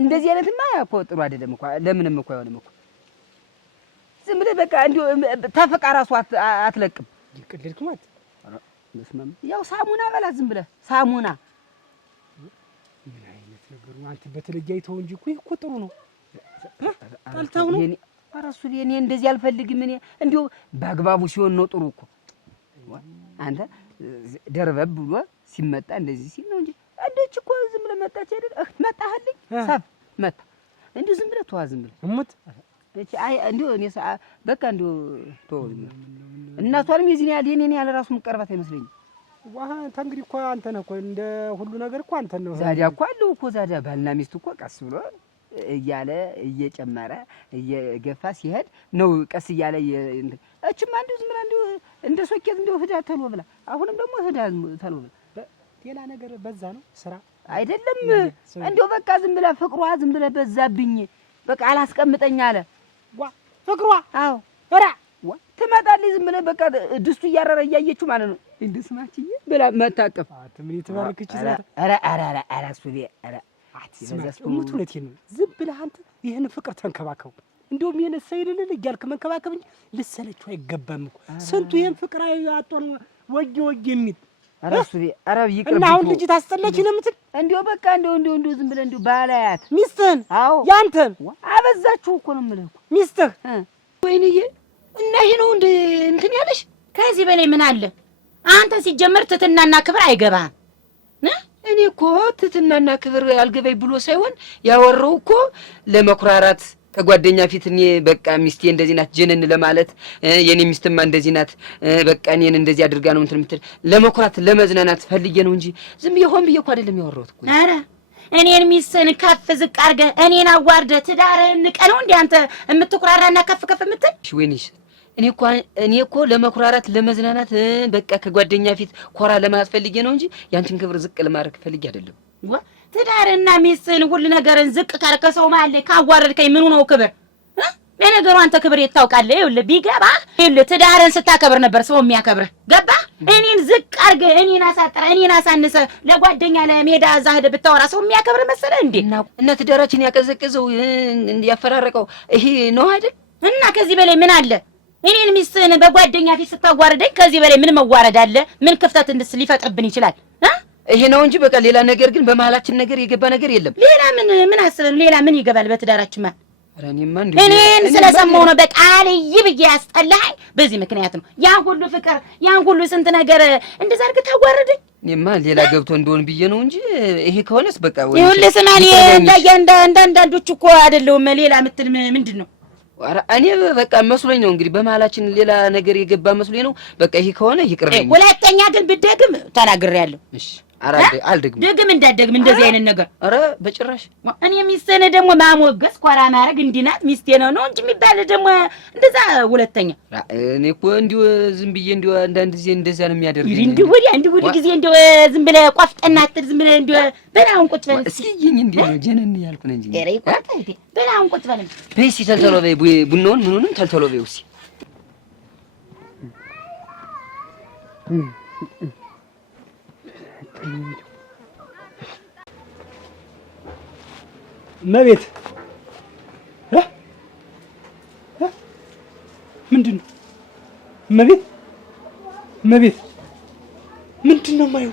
እንደዚህ አይነትማ እኮ ጥሩ አይደለም እኮ ለምንም እኮ አይሆንም እኮ። ዝም ብለህ በቃ እንዲሁ ተፈቃ ራሱ አትለቅም። ይቀልልክ ማለት መስማም ያው ሳሙና በላ ዝም ብለህ ሳሙና። ምን አይነት ነገር ነው አንተ? በተለያይተው እንጂ እኮ ይሄ እኮ ጥሩ ነው። ጠልተው ነው ኧረ እሱ እኔ እንደዚህ አልፈልግም። እኔ እንዲሁ በአግባቡ ሲሆን ነው ጥሩ እኮ። አንተ ደርበብ ብሎ ሲመጣ እንደዚህ ሲል ነው እንጂ እንደች እኮ ዝም ብለህ መጣች አይደል? መጣህልኝ ሳብ መጣ እንዲሁ ዝም ብለህ ተዋ ዝም ብለህ እሙት እቺ አይ እንዲሁ እኔ በቃ እንዲሁ ተው። እናቷንም የዚህ ያህል የኔን ያህል ራሱ መቀርባት አይመስለኝም። ዋህ አንተ እንግዲህ እኮ አንተ ነህ እኮ እንደ ሁሉ ነገር እኮ አንተ ነው። ዛዲያ እኮ አለው እኮ ዛዲያ ባልና ሚስት እኮ ቀስ ብሎ እያለ እየጨመረ እየገፋ ሲሄድ ነው ቀስ እያለ እችማ እንደው ዝም ብላ እንደው እንደ ሶኬት እንደው ህዳ ተሎ ብላ አሁንም ደግሞ ህዳ ተሎ ብላ ሌላ ነገር በዛ ነው ስራ አይደለም እንደው በቃ ዝም ብላ ፍቅሯ ዝም ብላ በዛብኝ በቃ አላስቀምጠኝ አለ ዋ ፍቅሯ አዎ ራ ዋ ትመጣለች ዝም ብላ በቃ ድስቱ እያረረ እያየችው ማለት ነው እንደ ስማችዬ ብላ መታቀፍ ምን ትባርክች ዘታ ኧረ ሱቤ ኧረ ሙት ሁለቴን ነው ዝም ብለህ አንተ ይህን ፍቅር ተንከባከቡ እንደውም ይሄን ሰይልልል እያልክ መንከባከብ እንጂ ልሰለችው አይገባም እኮ ስንቱ ይሄን ፍቅር አያጣው ወጌ የሚል ኧረ ሱቤ ኧረ ይቅር እና አሁን ልጅ ታስጠላች ነው የምትል እንደው በቃ እንደው ዝም ብለህ እንደው ባላያት ሚስትህን አዎ ያንተን አበዛችሁ እኮ ነው የምልህ እኮ ሚስትህ ወይንዬ እና ይሄ ነው እንትን ያለሽ ከዚህ በላይ ምን አለ አንተ ሲጀመር ትትናና ክብር አይገባም እኔ እኮ ትትናና ክብር አልገባኝ ብሎ ሳይሆን ያወራው እኮ ለመኩራራት ከጓደኛ ፊት እኔ በቃ ሚስቴ እንደዚህ ናት ጀነን ለማለት የኔ ሚስትማ እንደዚህ ናት በቃ እኔን እንደዚህ አድርጋ ነው እንትን የምትል ለመኩራት ለመዝናናት ፈልጌ ነው እንጂ ዝም ብዬ ሆን ብዬ እኮ አይደለም ያወራሁት እኮ። ኧረ እኔን ሚስትን ከፍ ዝቅ አድርገህ እኔን አዋርደህ ትዳርህን ንቀህ ነው እንደ አንተ የምትኩራራና ከፍ የምትል? ወይኔሽ እኔ እኮ ለመኩራራት ለመዝናናት በቃ ከጓደኛ ፊት ኮራ ለማለት ፈልጌ ነው እንጂ ያንቺን ክብር ዝቅ ለማድረግ ፈልጌ አይደለም። ትዳርና ሚስትን ሁሉ ነገርን ዝቅ ካርከሰው ማለት ካዋረድከኝ ምኑ ነው ክብር? ለነገሩ አንተ ክብር የታውቃለህ። ይኸውልህ ቢገባህ ይኸውልህ ትዳርን ስታከብር ነበር ሰው የሚያከብርህ። ገባህ? እኔን ዝቅ አድርገህ እኔን አሳጥረህ እኔን አሳንሰህ ለጓደኛ ለሜዳ እዛ ሄደህ ብታወራ ሰው የሚያከብር መሰለህ እንዴ? እና ትዳራችን ያቀዘቅዘው ያፈራረቀው ይሄ ነው አይደል? እና ከዚህ በላይ ምን አለ? እኔን ሚስትን በጓደኛ ፊት ስታዋርደኝ ከዚህ በላይ ምን መዋረድ አለ? ምን ክፍተት ሊፈጥርብን ይችላል? ይሄ ነው እንጂ በቃ ሌላ ነገር ግን በመሀላችን ነገር የገባ ነገር የለም። ሌላ ምን አስበን ሌላ ምን ይገባል በትዳራችን ማለት? ኧረ እኔማ እኔን ስለሰማሁ ነው በቃ አልይ ብዬ ያስጠላኸኝ በዚህ ምክንያት ነው። ያን ሁሉ ፍቅር ያን ሁሉ ስንት ነገር እንደዛ አድርገህ ታዋርደኝ። እኔማ ሌላ ገብቶ እንደሆን ብዬ ነው እንጂ ይሄ ከሆነስ በቃ ወይ ይኸውልህ ስማ እኔ እንዳንዳንዶቹ እኮ አይደለሁም ሌላ የምትል ምንድን ነው? ኧረ እኔ በቃ መስሎኝ ነው እንግዲህ በመሀላችን ሌላ ነገር የገባ መስሎኝ ነው። በቃ ይሄ ከሆነ ይቅርብኝ። ሁለተኛ ግን ብትደግም ተናግሬያለሁ። እሺ ኧረ አልደግም። ደግም እንዳትደግም እንደዚህ አይነት ነገር። ኧረ በጭራሽ። እኔ ሚስትህን ደግሞ ማሞገስ ኮራ ማድረግ እንዲህ ናት ሚስቴ ነው እንጂ የሚባል ደግሞ እንደዛ ሁለተኛ። እኔ እኮ እንዲሁ ዝም ብዬ እንዲሁ አንዳንድ ጊዜ እንደዛ ነው የሚያደርገኝ። እንዲሁ ሁሉ ጊዜ እንዲሁ ዝም ብለህ ቆፍጠና አትል። ዝም ብለህ እንዲሁ በላውን ቁጭ በል እስኪ ይኝ እንዴ ነው ጀነን ያልኩ ነው እንጂ ኧረ ይቆጣ እንዴ በላውን ቁጭ በል በይ እስኪ ተልተሎ በይ ቡናውን ምኑንም ተልተሎ በይ እስኪ መቤት ምንድን ነው መቤት ምንድን ነው የማየው?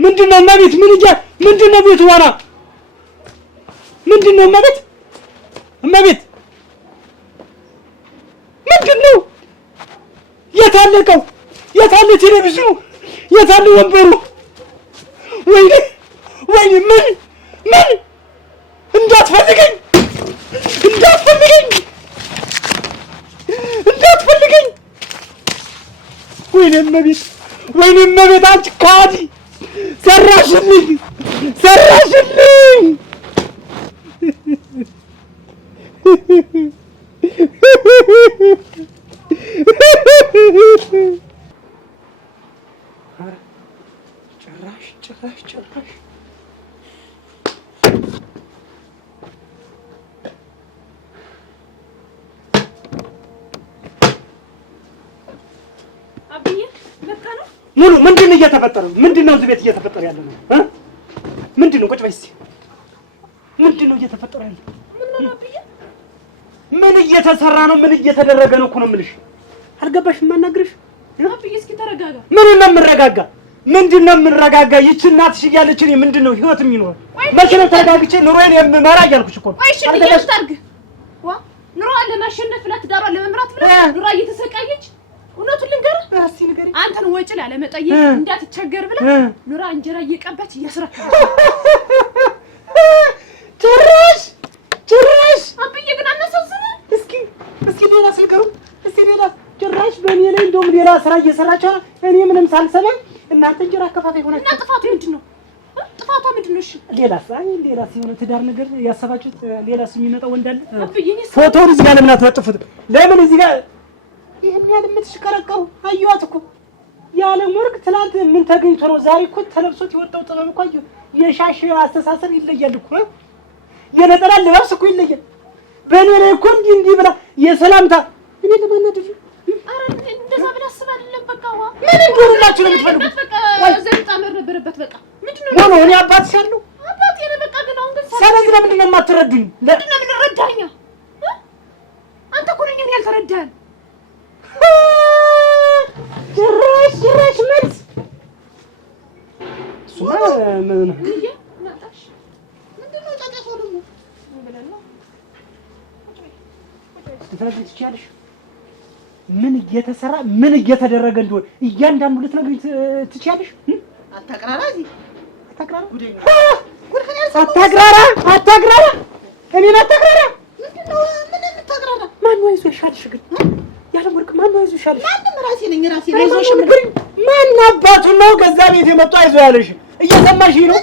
ምንድን ነው መቤት? ምንድን ነው ቤቱ ዋና ምንድን ነው መቤት? ምንድን ነው? የታለ እቃው? የታለ ቴሌቪዥኑ? የታለ ወንበሩ? ወይኔ ምን እንዳትፈልገኝ ወይኔ እመቤት አንቺ ካዲ ሰራሽልኝ ጭራሽ ሙሉ ምንድነው እየተፈጠረ? ምንድነው እዚህ ቤት እየተፈጠረ ያለ ነው? ምንድነው? ቁጭ በይ እስኪ። ምንድነው እየተፈጠረ ያለ? ምን እየተሰራ ነው? ምን እየተደረገ ነው እኮ ነው የምልሽ። አልገባሽም? የማናግርሽ አብዬ እስኪ ተረጋጋ። ምን ነው የምንረጋጋ? ምንድነው የምንረጋጋ? ይህች እናትሽ እያለች እኔ ምንድነው ህይወት የሚኖር? መቼ ነው ተረጋግቼ ኑሮዬን የምመራ እያልኩሽ እኮ ነው። ቆይ እሺ ልጅ ታርግ ዋ ኑሮዋን ለማሸነፍ ለትዳሯን ለመምራት ብላ ኑራ እየተሰቃየች እውነቱን ልንገርህ እስኪ ንገሪኝ። አንተን ወጪ ላለመጠየቅ እንዳትቸገር ብላ ኑራ እንጀራ እየቀባች እያስረከበች ጭራሽ አብዬ ግን አናሳዝንህ። እስኪ ሌላ ስልከሩ ሌላ ጭራሽ በእኔ ላይ እንደውም ሌላ ስራ እየሰራች እኔ ምንም ሳልሰማ እናንተ እንጀራ አከፋፋይ ሆናችሁ እና ጥፋቱ ምንድን ነው? ጥፋቷ ምንድን ነው? እሺ ሌላስ የሆነ ትዳር ነገር ያሰባችሁት ሌላስ የሚመጣ ወንድ አለ? ፎቶውን እዚህ ጋር ለምን አትወጥፉት? ለምን እዚህ ጋር ይሄን ያህል የምትሽከረከሩ? አየኋት እኮ ያለ ወርቅ ትናንት ምን ተገኝቶ ነው ዛሬ እኮ ተለብሶት የወጣው ጥበብ እኮ አየሁ። የሻሽ አስተሳሰብ ይለያል እኮ የነጠላ ልብስ እኮ ይለያል። በእኔ ላይ እኮ እንዲህ ብላ የሰላምታ እኔ ለማናደድ ኧረ እንደዛ ብላ አስብ አይደለም። በቃ ምን እንደሆነላችሁ ነው የምትፈልጉት? ዘይት አመር ነበረበት። በቃ ምንድነው ሆኖ እኔ አባትሽ አለው አባቴ ነው። በቃ ግን አሁን ግን ስለዚህ ለምንድን ነው የማትረዱኝ? ምንድነው የምንረዳኛ? አንተ እኮ ነኝ እኔ ያልተረዳኸን። ጭራሽ መልስ እሱማ ምን ምንድነው ጫጫታው ደግሞ ብለን ነው ልትነግሪኝ ትችያለሽ? ምን እየተሰራ ምን እየተደረገ እንደሆነ እያንዳንዱ ልትነግሪኝ ትችያለሽ? አታቅራራ እዚህ አታቅራራ ጉደኛ አታቅራራ እኔን አታቅራራ። ምንድነው ምን የምታቅራራ? ማን ነው ይዞሻልሽ? ግን ያለ ወርቅ ማን ነው ይዞሻልሽ? ማንም ራሴ ነኝ ይዞሽ። ማን አባቱ ነው ከዛ ቤት የመጣ ይዞ ያለሽ? እየሰማሽኝ ነው?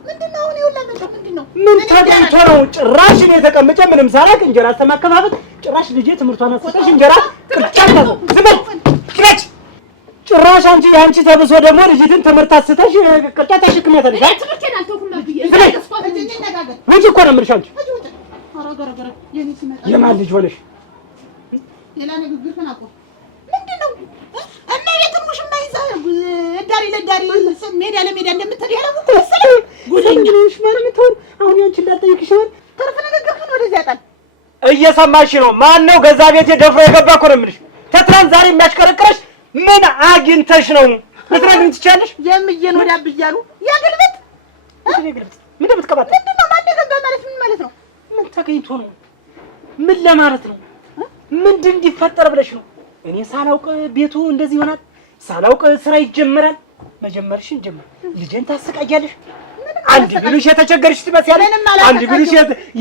ምንድነው አሁን ይኸውልህ ምንድነው ምን ተገኝቶ ነው? ጭራሽ እኔ ተቀምጬ ምንም ሳላውቅ እንጀራ አስተማከፋፈት ጭራሽ ልጄ ትምህርቷን አስፈጠሽ እንጀራ ቅርጫት ነው ዝመት ጭራሽ አንቺ ተብሶ ደግሞ ልጅትን ትምህርት አስተሽ ቅርጫት ተሽክመታለሽ። አይ ትምህርቴን አልተውኩም ብዬ ወንጂ እኮ ነው የምልሽ። አንቺ የማን ልጅ ሆነሽ ሌላ ንግግር ተናቆ ምንድነው እመቤትን ሙሽማ ይዛ ዳሪ ለዳሪ ሜዳ ለሜዳ እንደምትሄድ ያለው ጉደኛሽ ማለት ነው። አሁን አንቺ እንዳትጠይቅሽ ነው ተርፈ ንግግር ምን ወደዚህ ያጣል? እየሰማሽ ነው? ማን ነው ገዛ ቤት ደፍሮ የገባ እኮ ነው የምልሽ። ተትናንት ዛሬ የሚያሽከረክረሽ ምን አግኝተሽ ነው? ልትነግሪኝ ትችያለሽ? የምዬን ወዲያ ብያሉ ያገልበት ምን እንደምትቀባጥ ምንድነው? ማን ገባ ማለት ምን ማለት ነው? ምን ተገኝቶ ነው? ምን ለማለት ነው? ምንድን እንዲፈጠር ብለሽ ነው? እኔ ሳላውቅ ቤቱ እንደዚህ ይሆናል? ሳላውቅ ስራ ይጀምራል? መጀመርሽን ጀምር። ልጄን ታሰቃያለሽ። አንድ ቢሉሽ የተቸገርሽ ትመስያለሽ፣ አንድ ቢሉሽ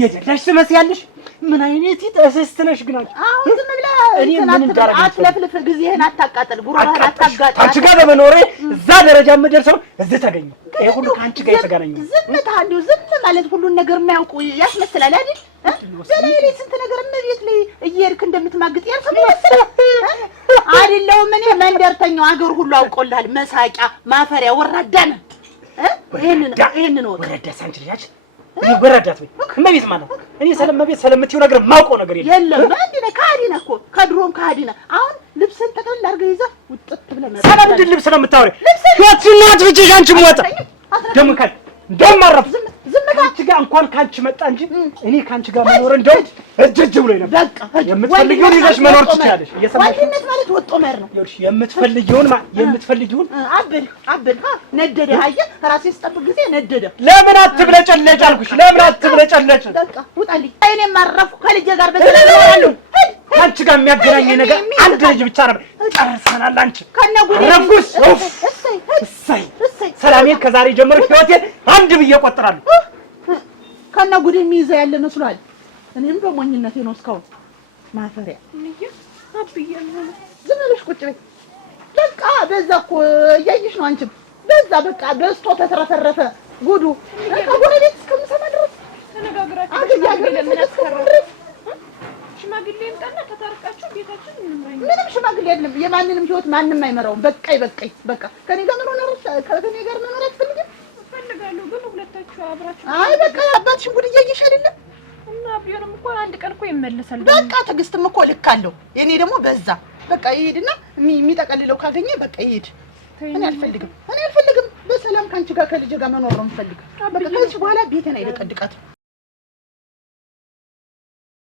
የደላሽ ትመስያለሽ። ምን አይነት ተሰስት ነሽ ግን አንቺ? አሁን ዝም ብለህ እኔ ምን እንዳረጋግጥ አትለፍልፍ፣ ጊዜህን አታቃጥል፣ ጉሮሮህን አታጋጥል። አንቺ ጋር በመኖሬ እዛ ደረጃ የምደርሰው እዚህ ተገኘ። ይሄ ሁሉ ከአንቺ ጋር የተገናኘ ዝምታ እንዲሁ ዝም ማለት ሁሉን ነገር የሚያውቁ ያስመስላል አይደል? በሌሊ ስንት ነገር እመቤት ላይ እየሄድክ እንደምትማግጥ ያልሰማ ይመስላል አይደለም? እኔ መንደርተኛው አገር ሁሉ አውቆልሃል። መሳቂያ ማፈሪያ ወራዳ ነህ። ይሄንን ወራዳ ሳንቺ ልጅ እኔ ወራዳት ወይ እመቤት ማለት እኔ ስለመቤት ስለምትይው ነገር ማውቀው ነገር የለም። አንድ ነህ ከሃዲ ነህ እኮ ከድሮም ከሃዲ ነህ። አሁን ልብስን ጠቅልል አድርገህ ይዘህ ውጥት ብለህ መጣ። ስለምንድን ልብስ ነው የምታወሪው? ህይወትሽን አትፍጭሽ። አንቺም ወጣ ደም ካል ደም አረፍ ዝም ከአንቺ ጋር እንኳን ካንቺ መጣ እንጂ እኔ ካንቺ ጋር መኖር እንደው እጅ ብሎኝ ነበር። በቃ የምትፈልጊውን ይዘሽ መኖር ትችያለሽ። እየሰማሽ ወንድነት ማለት ወጦ መር ነው። ይኸውልሽ የምትፈልጊውን አብል ነደደ። አየህ ራሴ ስጠብቅ ጊዜ ነደደ። ለምን አትብለጨለጭ አልኩሽ? ለምን አትብለጨለጭ? በቃ ውጣልኝ። እኔም አረፍኩ ከልጄ ጋር በሰላም እኖራለሁ። ከአንቺ ጋር የሚያገናኘኝ ነገር አንድ ልጅ ብቻ ነው። ጨርሰናል። አንቺ አረፍኩሽ። እሰይ ሰላሜን ከዛሬ ጀምሮ ህይወቴን አንድ ብዬ እቆጥራለሁ። ከነ ጉድ የሚይዘው ያለ መስሏል። እኔም በሞኝነቴ ነው እስካሁን ማፈሪያ ዝም ብለሽ ቁጭ በይ። በቃ በዛ እኮ እያየሽ ነው። አንቺም በዛ በቃ በስቶ ተተረፈረፈ ጉዱ ከጎረቤት እስከምሰማ ድረስ ተነጋግራችሁ ሽማግሌ ይምጣና ከታርቃችሁ ቤታችን ምንም ሽማግሌ አይደለም። የማንንም ህይወት ማንም አይመራውም። በቃኝ በቃ ከኔ ጋር መኖር አትፈልጊም? እፈልጋለሁ ግን ሁለታችሁ አብራችሁ አይ በቃ አባትሽን ጉድ እያየሽ አይደለም? እና ቢሆንም እኮ አንድ ቀን እኮ ይመለሳል። በቃ ትዕግስትም እኮ ልክ አለው። የኔ ደግሞ በዛ በቃ ይሄድና የሚጠቀልለው ካገኘ በቃ ይሄድ። እኔ አልፈልግም። በሰላም ካንቺ ጋር ከልጅ ጋር መኖር ነው የምፈልገው። በቃ ከዚህ በኋላ ቤቴን አይደቀድቃትም።